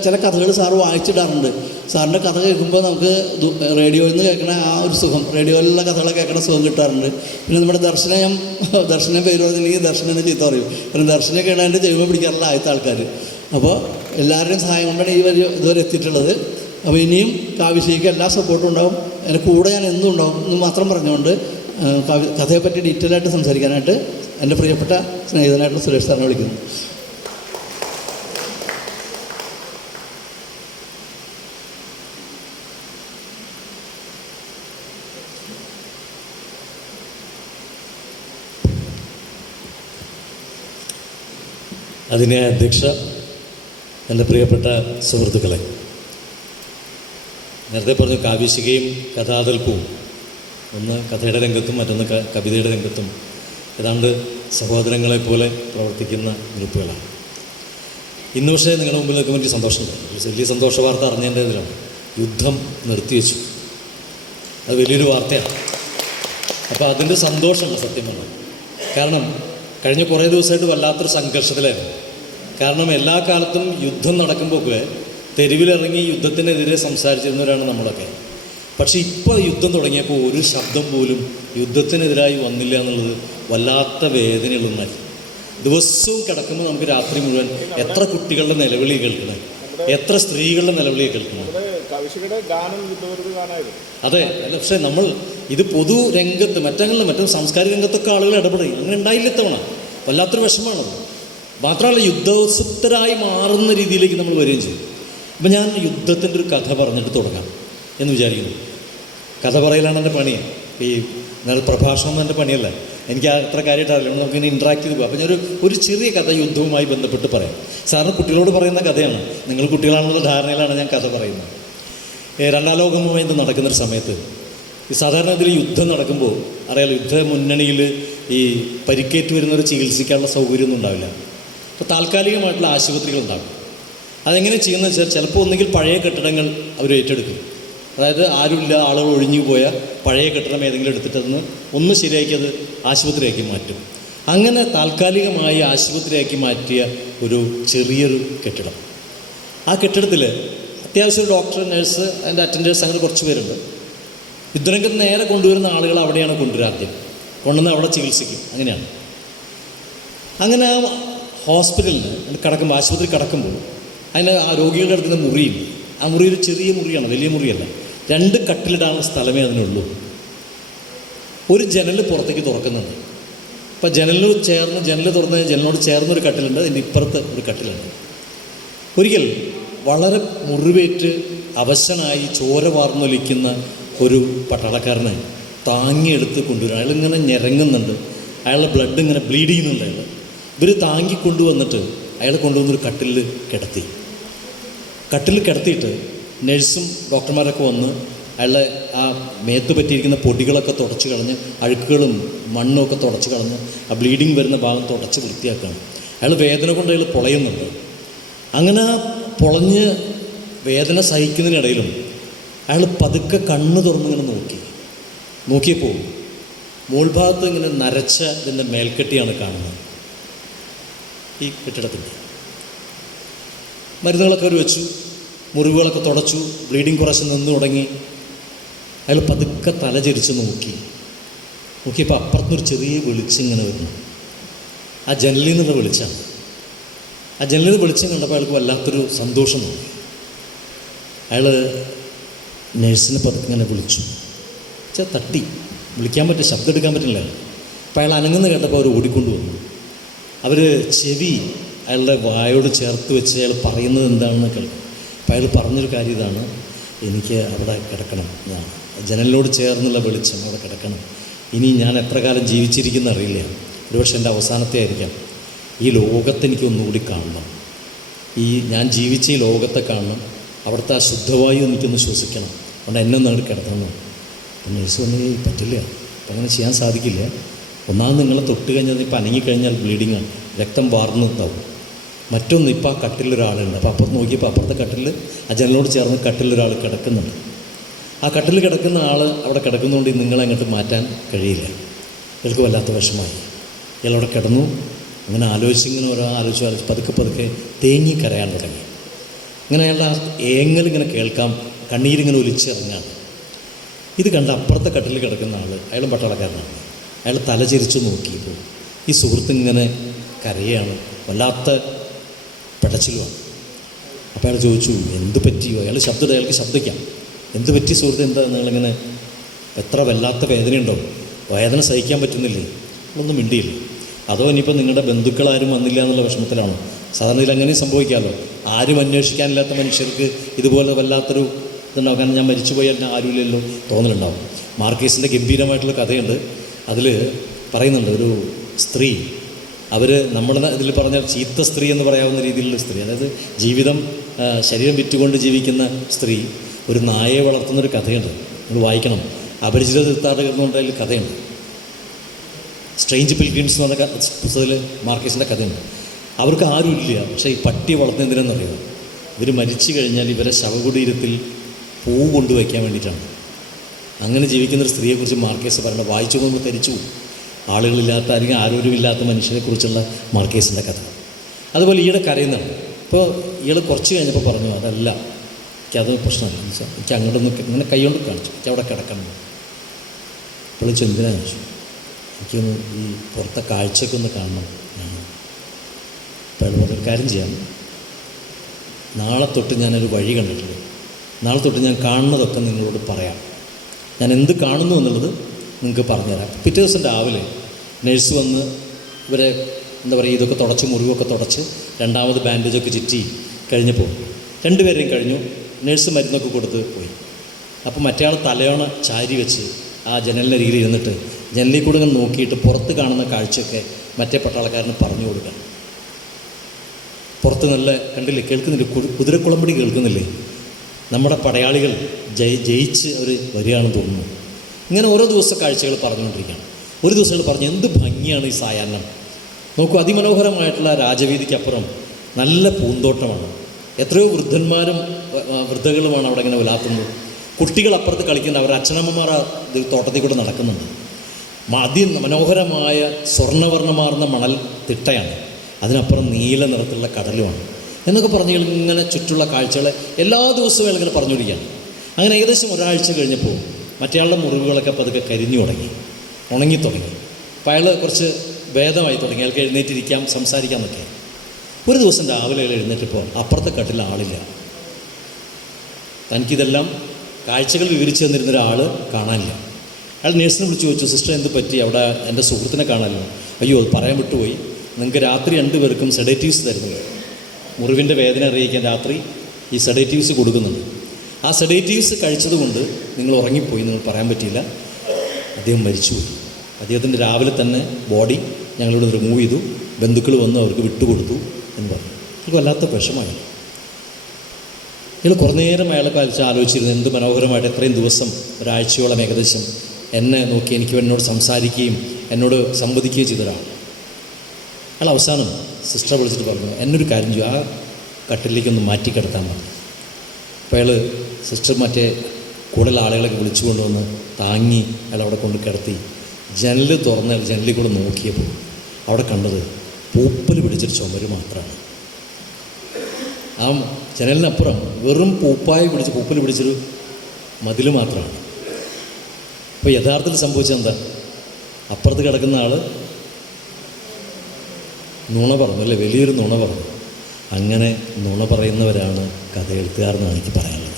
ചില കഥകൾ സാറ് വായിച്ചിടാറുണ്ട്. സാറിൻ്റെ കഥ കേൾക്കുമ്പോൾ നമുക്ക് റേഡിയോയിൽ നിന്ന് കേൾക്കണ ആ ഒരു സുഖം, റേഡിയോയിലുള്ള കഥകളെ കേൾക്കണ സുഖം കിട്ടാറുണ്ട്. പിന്നെ നമ്മുടെ ദർശനം പേര് പറഞ്ഞില്ലെങ്കിൽ ദർശനം ചീത്ത പറയും. കാരണം ദർശനമൊക്കെയാണ് എൻ്റെ ചെവിമ പിടിക്കാറുള്ള ആദ്യത്തെ ആൾക്കാർ. അപ്പോൾ എല്ലാവരുടെയും സഹായം കൊണ്ടാണ് ഇതുവരെ എത്തിയിട്ടുള്ളത്. അപ്പോൾ ഇനിയും കാവിശിക്ക് എല്ലാ സപ്പോർട്ടും ഉണ്ടാവും. എൻ്റെ കൂടെ ഞാൻ എന്നും ഉണ്ടാവും എന്ന് മാത്രം പറഞ്ഞുകൊണ്ട് കഥയെപ്പറ്റി ഡീറ്റെയിൽ ആയിട്ട് സംസാരിക്കാനായിട്ട് എൻ്റെ പ്രിയപ്പെട്ട സ്നേഹിതനായിട്ടുള്ള സുരേഷ് സാറിനെ വിളിക്കുന്നു. അതിനെ അധ്യക്ഷ, എൻ്റെ പ്രിയപ്പെട്ട സുഹൃത്തുക്കളെ, നേരത്തെ പറഞ്ഞു കാവ്യശികയും കഥാതൽപ്പവും ഒന്ന് കഥയുടെ രംഗത്തും മറ്റൊന്ന് കവിതയുടെ രംഗത്തും ഏതാണ്ട് സഹോദരങ്ങളെപ്പോലെ പ്രവർത്തിക്കുന്ന ഗ്രൂപ്പുകളാണ്. ഇന്ന് പക്ഷേ നിങ്ങളുടെ മുമ്പിൽ നിൽക്കുമ്പോൾ എനിക്ക് സന്തോഷമുണ്ട്. വലിയ സന്തോഷ വാർത്ത അറിഞ്ഞതിൻ്റെ ഇതിലാണ് യുദ്ധം നിർത്തിവെച്ചു. അത് വലിയൊരു വാർത്തയാണ്. അപ്പോൾ അതിൻ്റെ സന്തോഷമുണ്ട് സത്യമാണ്. കാരണം കഴിഞ്ഞ കുറേ ദിവസമായിട്ട് വല്ലാത്തൊരു സംഘർഷത്തിലായിരുന്നു. കാരണം എല്ലാ കാലത്തും യുദ്ധം നടക്കുമ്പോഴൊക്കെ തെരുവിലിറങ്ങി യുദ്ധത്തിനെതിരെ സംസാരിച്ചിരുന്നവരാണ് നമ്മളൊക്കെ. പക്ഷേ ഇപ്പോൾ യുദ്ധം തുടങ്ങിയപ്പോൾ ഒരു ശബ്ദം പോലും യുദ്ധത്തിനെതിരായി വന്നില്ല എന്നുള്ളത് വല്ലാത്ത വേദനയുള്ളൊന്നായി. ദിവസവും കിടക്കുമ്പോൾ നമുക്ക് രാത്രി മുഴുവൻ എത്ര കുട്ടികളുടെ നിലവിളി കേൾക്കണേ, എത്ര സ്ത്രീകളുടെ നിലവിളി കേൾക്കണം. അതെ, അല്ല പക്ഷേ നമ്മൾ ഇത് പൊതു രംഗത്ത് മറ്റും സാംസ്കാരിക രംഗത്തൊക്കെ ആളുകൾ ഇടപെടും. അങ്ങനെ ഉണ്ടായില്ല തവണ. വല്ലാത്തൊരു വിഷമമാണത്. മാത്രമല്ല യുദ്ധോത്സുകരായി മാറുന്ന രീതിയിലേക്ക് നമ്മൾ വരികയും ചെയ്യും. അപ്പം ഞാൻ യുദ്ധത്തിൻ്റെ ഒരു കഥ പറഞ്ഞിട്ട് തുടങ്ങാം എന്ന് വിചാരിക്കുന്നു. കഥ പറയലാണ് എൻ്റെ പണി. ഈ പ്രഭാഷണം എൻ്റെ പണിയല്ല. എനിക്ക് അത്ര കാര്യമായിട്ട് അറിയില്ല. നമുക്കിങ്ങനെ ഇൻട്രാക്ട് ചെയ്ത് പോകാം. അപ്പം ഞാൻ ഒരു ചെറിയ കഥ യുദ്ധവുമായി ബന്ധപ്പെട്ട് പറയാം. സാറിന് കുട്ടികളോട് പറയുന്ന കഥയാണ്. നിങ്ങൾ കുട്ടികളാണെന്നുള്ള ധാരണയിലാണ് ഞാൻ കഥ പറയുന്നത്. രണ്ടാം ലോകവുമായി നടക്കുന്നൊരു സമയത്ത് ഈ സാധാരണ ഇതിൽ യുദ്ധം നടക്കുമ്പോൾ അറിയാലോ, യുദ്ധ മുന്നണിയിൽ ഈ പരിക്കേറ്റ് വരുന്നവർ ചികിത്സിക്കാനുള്ള സൗകര്യമൊന്നും ഉണ്ടാവില്ല. അപ്പോൾ താൽക്കാലികമായിട്ടുള്ള ആശുപത്രികളുണ്ടാകും. അതെങ്ങനെ ചെയ്യുന്നത് വെച്ചാൽ ചിലപ്പോൾ ഒന്നുകിൽ പഴയ കെട്ടിടങ്ങൾ അവർ ഏറ്റെടുക്കും. അതായത് ആരുമില്ല, ആളുകൾ ഒഴിഞ്ഞു പോയ പഴയ കെട്ടിടം ഏതെങ്കിലും എടുത്തിട്ട് അതിന് ഒന്ന് ശരിയാക്കി അത് ആശുപത്രിയാക്കി മാറ്റും. അങ്ങനെ താൽക്കാലികമായി ആശുപത്രിയാക്കി മാറ്റിയ ഒരു ചെറിയൊരു കെട്ടിടം. ആ കെട്ടിടത്തിൽ അത്യാവശ്യം ഒരു ഡോക്ടർ, നഴ്സ്, അതിൻ്റെ അറ്റൻഡേഴ്സ് അങ്ങനെ കുറച്ച് പേരുണ്ട്. യുദ്ധരംഗത്ത് നേരെ കൊണ്ടുവരുന്ന ആളുകൾ അവിടെയാണ് കൊണ്ടുവരിക. ആദ്യം കൊണ്ടുവന്ന് അവിടെ ചികിത്സിക്കും. അങ്ങനെയാണ്. അങ്ങനെ ആ ഹോസ്പിറ്റലിന് കിടക്കുമ്പോൾ, ആശുപത്രി കിടക്കുമ്പോൾ അതിന് ആ രോഗികളുടെ അടുത്തുനിന്ന് മുറിയില്ല. ആ മുറി ഒരു ചെറിയ മുറിയാണ്, വലിയ മുറിയല്ല. 2 കട്ടിലിടാനുള്ള സ്ഥലമേ അതിനുള്ളൂ. ഒരു ജനൽ പുറത്തേക്ക് തുറക്കുന്നുണ്ട്. അപ്പോൾ ജനൽ തുറന്ന് ജനലിനോട് ചേർന്നൊരു കട്ടിലുണ്ട്, അതിൻ്റെ ഇപ്പുറത്ത് ഒരു കട്ടിലുണ്ട്. ഒരിക്കൽ വളരെ മുറിവേറ്റ് അവശനായി ചോര വാർന്നൊലിക്കുന്ന ഒരു പട്ടാളക്കാരനെ താങ്ങിയെടുത്ത് കൊണ്ടുവരും. അയാളിങ്ങനെ ഞെരങ്ങുന്നുണ്ട്, അയാളുടെ ബ്ലഡ് ഇങ്ങനെ ബ്ലീഡ് ചെയ്യുന്നുണ്ട്. ഇവർ താങ്ങി കൊണ്ടുവന്നിട്ട് അയാളെ കൊണ്ടുവന്നൊരു കട്ടിലിൽ കിടത്തി. കട്ടിലിൽ കിടത്തിയിട്ട് നഴ്സും ഡോക്ടർമാരൊക്കെ വന്ന് അയാളെ ആ മേത്ത് പറ്റിയിരിക്കുന്ന പൊടികളൊക്കെ തുടച്ച് കളഞ്ഞ്, അഴുക്കുകളും മണ്ണും ഒക്കെ തുടച്ച് കളഞ്ഞ് ആ ബ്ലീഡിങ് വരുന്ന ഭാഗം തുടച്ച് വൃത്തിയാക്കുകയാണ്. അയാൾ വേദന കൊണ്ട് അയാൾ പൊളയുന്നുണ്ട്. അങ്ങനെ പൊളഞ്ഞ് വേദന സഹിക്കുന്നതിനിടയിലും അയാൾ പതുക്കെ കണ്ണ് തുറന്നിങ്ങനെ നോക്കിയപ്പോൾ മുകൾ ഭാഗത്ത് ഇങ്ങനെ നരച്ച ഇതിൻ്റെ മേൽക്കെട്ടിയാണ് കാണുന്നത്. ഈ കെട്ടിടത്തിൻ്റെ മരുന്നുകളൊക്കെ അവർ വെച്ചു, മുറിവുകളൊക്കെ തുടച്ചു, ബ്ലീഡിങ് കുറച്ച് നിന്ന് തുടങ്ങി. അയാൾ പതുക്കെ തലചരിച്ച് നോക്കിയപ്പോൾ അപ്പുറത്തുനിന്നൊരു ചെറിയ വെളിച്ചം ഇങ്ങനെ വരുന്നു. ആ ജനലിൽ നിന്നുള്ള വെളിച്ചമാണ്. ആ ജനലിൽ നിന്ന് വെളിച്ചം കണ്ടപ്പോൾ അയാൾക്ക് വല്ലാത്തൊരു സന്തോഷം തോന്നി. അയാൾ നഴ്സിനെ പതുക്കെ ഇങ്ങനെ വിളിച്ചു. തട്ടി വിളിക്കാൻ പറ്റും, ശബ്ദം എടുക്കാൻ പറ്റില്ല. അപ്പോൾ അയാൾ അനങ്ങുന്ന കേട്ടപ്പോൾ അവർ ഓടിക്കൊണ്ടു വന്നു. അവർ ചെവി അയാളുടെ വായോട് ചേർത്ത് വെച്ച് അയാൾ പറയുന്നത് എന്താണെന്ന് കേൾക്കും. അപ്പോൾ അയാൾ പറഞ്ഞൊരു കാര്യം ഇതാണ്: എനിക്ക് അവിടെ കിടക്കണം, ഞാൻ ജനലിനോട് ചേർന്നുള്ള വെളിച്ചം അവിടെ കിടക്കണം. ഇനി ഞാൻ എത്ര കാലം ജീവിച്ചിരിക്കുന്ന അറിയില്ല, ഒരുപക്ഷെ എൻ്റെ അവസാനത്തെ ആയിരിക്കാം. ഈ ലോകത്തെ എനിക്ക് ഒന്നുകൂടി കാണണം, ഞാൻ ജീവിച്ച ഈ ലോകത്തെ കാണണം, അവിടുത്തെ ആ ശുദ്ധവായു എനിക്കൊന്ന് ശ്വസിക്കണം, അതുകൊണ്ട് എന്നെ ഒന്ന് അങ്ങോട്ട് കിടത്തണം. അപ്പം നഴ്സ് പറഞ്ഞു, പറ്റില്ല, അപ്പം അങ്ങനെ ചെയ്യാൻ സാധിക്കില്ല. ഒന്നാമത് നിങ്ങളെ തൊട്ട് കഴിഞ്ഞാൽ ഇപ്പം അനങ്ങിക്കഴിഞ്ഞാൽ ബ്ലീഡിങ്ങാണ്, രക്തം വാർന്നിട്ടാവും. മറ്റൊന്ന്, ഇപ്പോൾ ആ കട്ടിലൊരാളുണ്ട്. അപ്പോൾ അപ്പുറത്ത് നോക്കിയപ്പോൾ അപ്പുറത്തെ കട്ടിൽ, ആ ജനലിനോട് ചേർന്ന് കട്ടിലൊരാൾ കിടക്കുന്നുണ്ട്. ആ കട്ടിൽ കിടക്കുന്ന ആൾ അവിടെ കിടക്കുന്നതുകൊണ്ട് നിങ്ങളെ അങ്ങോട്ട് മാറ്റാൻ കഴിയില്ല. ഇയാൾക്ക് വല്ലാത്ത വിഷമമായി. ഇയാളവിടെ കിടന്നു. അങ്ങനെ ആലോചിച്ചിങ്ങനെ ആലോചിച്ച് പതുക്കെ തേങ്ങി കരയാൻ തുടങ്ങി. ഇങ്ങനെ അയാളുടെ ആ ഏങ്ങലിങ്ങനെ കേൾക്കാം, കണ്ണീരിങ്ങനെ ഒലിച്ചിറങ്ങാൻ. ഇത് കണ്ട് അപ്പുറത്തെ കട്ടിൽ കിടക്കുന്ന ആൾ, അയാളും പട്ടാളക്കാരനാണ്. അയാൾ തലചരിച്ച് നോക്കിയപ്പോൾ ഈ സുഹൃത്ത് ഇങ്ങനെ കരയാണ്, വല്ലാത്ത പിടച്ചിലുമാണ്. അപ്പോൾ അയാൾ ചോദിച്ചു, എന്ത് പറ്റിയോ? അയാൾക്ക് ശബ്ദിക്കാം. എന്ത് പറ്റി സുഹൃത്ത്, എന്താ നിങ്ങളിങ്ങനെ എത്ര വല്ലാത്ത വേദനയുണ്ടോ? വേദന സഹിക്കാൻ പറ്റുന്നില്ലേ? ഒന്നും മിണ്ടിയില്ല. അതോ ഇനിയിപ്പോൾ നിങ്ങളുടെ ബന്ധുക്കളാരും വന്നില്ല എന്നുള്ള വിഷമത്തിലാണോ? സാധാരണ ഇതിൽ അങ്ങനെ സംഭവിക്കാമല്ലോ. ആരും അന്വേഷിക്കാനില്ലാത്ത മനുഷ്യർക്ക് ഇതുപോലെ വല്ലാത്തൊരു ഇതുണ്ടാവും. കാരണം ഞാൻ മരിച്ചു പോയാൽ ആരുമില്ലല്ലോ തോന്നലുണ്ടാവും. മാർക്കേസിൻ്റെ ഗംഭീരമായിട്ടുള്ള കഥയുണ്ട്. അതിൽ പറയുന്നുണ്ട്, ഒരു സ്ത്രീ, അവർ നമ്മുടെ ഇതിൽ പറഞ്ഞാൽ ചീത്ത സ്ത്രീ എന്ന് പറയാവുന്ന രീതിയിലുള്ള സ്ത്രീ, അതായത് ശരീരം വിറ്റുകൊണ്ട് ജീവിക്കുന്ന സ്ത്രീ, ഒരു നായയെ വളർത്തുന്നൊരു കഥയുണ്ട്. നിങ്ങൾ വായിക്കണം. അപരിചിത തീർത്ഥാടകർ എന്ന് പറഞ്ഞ കഥയുണ്ട്. സ്ട്രേഞ്ച് പിൽഗ്രിംസ് എന്ന് പറഞ്ഞ പുസ്തകത്തിൽ മാർക്കേസിൻ്റെ കഥയുണ്ട്. അവർക്ക് ആരുമില്ല, പക്ഷേ ഈ പട്ടി വളർത്തുന്നതിനെന്നറിയാം. ഇവർ മരിച്ചു കഴിഞ്ഞാൽ ഇവരെ ശവകുടീരത്തിൽ പൂ കൊണ്ടുവയ്ക്കാൻ വേണ്ടിയിട്ടാണ്. അങ്ങനെ ജീവിക്കുന്നൊരു സ്ത്രീയെക്കുറിച്ച് മാർക്കേസ് പറയുന്നത് വായിച്ചു പോകുമ്പോൾ ധരിച്ചു പോകും. ആളുകളില്ലാത്ത അല്ലെങ്കിൽ ആരോഗ്യമില്ലാത്ത മനുഷ്യരെക്കുറിച്ചുള്ള മാർക്കേസിൻ്റെ കഥ. അതുപോലെ ഈയിടെ കരയുന്നതാണ്. ഇപ്പോൾ ഇയാൾ കുറച്ച് കഴിഞ്ഞപ്പോൾ പറഞ്ഞു, അതല്ല, എനിക്കത് പ്രശ്നമല്ല, എനിക്ക് അങ്ങോട്ടൊന്ന് ഇങ്ങനെ കൈകൊണ്ട് കാണിച്ചു, എനിക്ക് അവിടെ കിടക്കണം. അപ്പോൾ എന്തിനാണെന്ന് ചോദിച്ചു. എനിക്കൊന്ന് ഈ പുറത്തെ കാഴ്ചയൊക്കെ കാണണം. അപ്പോൾ ഒരു കാര്യം ചെയ്യാം, നാളെ തൊട്ട് ഞാനൊരു വഴി കണ്ടിട്ടുണ്ട്. നാളെ തൊട്ട് ഞാൻ കാണുന്നതൊക്കെ നിങ്ങളോട് പറയാം. ഞാൻ എന്ത് കാണുന്നു എന്നുള്ളത് നിങ്ങൾക്ക് പറഞ്ഞുതരാം. പിറ്റേ ദിവസം രാവിലെ നഴ്സ് വന്ന് ഇവരെ ഇതൊക്കെ തുടച്ച്, മുറിവൊക്കെ തുടച്ച്, രണ്ടാമത് ബാൻഡേജൊക്കെ ചുറ്റി കഴിഞ്ഞപ്പോൾ 2 പേരെയും കഴിഞ്ഞു. നഴ്സ് മരുന്നൊക്കെ കൊടുത്ത് പോയി. അപ്പോൾ മറ്റേയാൾ തലയോണ ചാരി വെച്ച് ആ ജനലിൻ്റെ രീതിയിൽ ഇരുന്നിട്ട് ജനലിൽ കൂടെ ഇങ്ങനെ നോക്കിയിട്ട് പുറത്ത് കാണുന്ന കാഴ്ചയൊക്കെ മറ്റേ പട്ടാളക്കാരന് പറഞ്ഞു കൊടുക്കണം. പുറത്ത് നല്ല കണ്ടില്ലേ, കേൾക്കുന്നില്ലേ, കുതിരക്കുളമ്പടി കേൾക്കുന്നില്ലേ? നമ്മുടെ പടയാളികൾ ജയിച്ച് അവർ വരികയാണെന്ന് തോന്നുന്നു. ഇങ്ങനെ ഓരോ ദിവസം കാഴ്ചകൾ പറഞ്ഞുകൊണ്ടിരിക്കുകയാണ്. ഒരു ദിവസം അയാൾ പറഞ്ഞു, എന്ത് ഭംഗിയാണ് ഈ സായാഹ്നം. നോക്കൂ, അതിമനോഹരമായിട്ടുള്ള രാജവീതിക്കപ്പുറം നല്ല പൂന്തോട്ടമാണ്. എത്രയോ വൃദ്ധന്മാരും വൃദ്ധകളുമാണ് അവിടെ ഇങ്ങനെ ഉലാത്തുന്നത്. കുട്ടികൾ അപ്പുറത്ത് കളിക്കുന്നുണ്ട്, അവരുടെ അച്ഛനമ്മമാർ തോട്ടത്തിൽ കൂടെ നടക്കുന്നുണ്ട്. അതിമനോഹരമായ സ്വർണ്ണവർണ്ണമാർന്ന മണൽ തിട്ടയാണ്, അതിനപ്പുറം നീല നിറത്തിലുള്ള കടലുമാണ് എന്നൊക്കെ പറഞ്ഞ് ഇങ്ങനെ ചുറ്റുള്ള കാഴ്ചകളെ എല്ലാ ദിവസവും അയാൾ ഇങ്ങനെ പറഞ്ഞുകൊണ്ടിരിക്കുകയാണ്. അങ്ങനെ ഏകദേശം ഒരാഴ്ച കഴിഞ്ഞപ്പോൾ മറ്റേയാളുടെ മുറിവുകളൊക്കെ പതുക്കെ കരിഞ്ഞു തുടങ്ങി, ഉണങ്ങി തുടങ്ങി. അപ്പോൾ അയാൾ കുറച്ച് ഭേദമായി തുടങ്ങി, അയാൾക്ക് എഴുന്നേറ്റിരിക്കാം, സംസാരിക്കാമെന്നൊക്കെ. ഒരു ദിവസം രാവിലെ അയാൾ എഴുന്നേറ്റപ്പോൾ അപ്പുറത്തെ കട്ടിൽ ആളില്ല. തനിക്കിതെല്ലാം കാഴ്ചകൾ വിവരിച്ചു തന്നിരുന്ന ഒരാൾ കാണാനില്ല. അയാൾ നേഴ്സിനെ വിളിച്ച് ചോദിച്ചു, സിസ്റ്റർ എന്ത് പറ്റി, അവിടെ എൻ്റെ സുഹൃത്തിനെ കാണാമല്ലോ. അയ്യോ, അത് പറയാൻ വിട്ടുപോയി, നിങ്ങൾക്ക് രാത്രി 2 പേർക്കും സെഡേറ്റീവ്സ് തരുന്നുണ്ട്. മുറിവിൻ്റെ വേദന അറിയിക്കാൻ രാത്രി ഈ സെഡേറ്റീവ്സ് കൊടുക്കുന്നുണ്ട്. ആ സെഡേറ്റീവ്സ് കഴിച്ചതുകൊണ്ട് നിങ്ങൾ ഉറങ്ങിപ്പോയി, നിങ്ങൾ പറയാൻ പറ്റിയില്ല, അദ്ദേഹം മരിച്ചുപോയി. അദ്ദേഹത്തിൻ്റെ രാവിലെ തന്നെ ബോഡി ഞങ്ങളിവിടെ റിമൂവ് ചെയ്തു, ബന്ധുക്കൾ വന്ന് അവർക്ക് വിട്ടുകൊടുത്തു എന്ന് പറഞ്ഞു. എനിക്ക് വല്ലാത്ത വിഷമായി. ഇയാൾ കുറേ നേരം അയാളെ കഴിച്ച് ആലോചിച്ചിരുന്നു, എന്ത് മനോഹരമായിട്ട് എത്രയും ദിവസം, ഒരാഴ്ചയോളം ഏകദേശം എന്നെ നോക്കി എന്നോട് സംസാരിക്കുകയും എന്നോട് സംവദിക്കുകയും ചെയ്തൊരാൾ. അയാൾ അവസാനം സിസ്റ്ററെ വിളിച്ചിട്ട് പറഞ്ഞു, എന്നൊരു കാര്യം ചെയ്യും, ആ കട്ടിലേക്കൊന്ന് മാറ്റിക്കിടത്താൻ പറഞ്ഞു. അപ്പോൾ അയാൾ സിസ്റ്റർ മറ്റേ കൂടുതൽ ആളുകളൊക്കെ വിളിച്ചു കൊണ്ടുവന്ന് താങ്ങി അയാൾ അവിടെ കൊണ്ട് കിടത്തി. ജനൽ തുറന്ന് ജനലിൽ കൂടെ നോക്കിയപ്പോൾ അവിടെ കണ്ടത് പൂപ്പൽ പിടിച്ചൊരു ചുമര് മാത്രമാണ്. ആ ജനലിനപ്പുറം വെറും പൂപ്പൽ പിടിച്ചൊരു മതിൽ മാത്രമാണ്. അപ്പോൾ യഥാർത്ഥത്തിൽ സംഭവിച്ചത് എന്താ, അപ്പുറത്ത് കിടക്കുന്ന ആൾ നുണ പറഞ്ഞു, അല്ലേ, വലിയൊരു നുണ പറഞ്ഞു. അങ്ങനെ നുണ പറയുന്നവരാണ് കഥ എഴുത്തുകാരെന്നാണ് എനിക്ക് പറയാനുള്ളത്.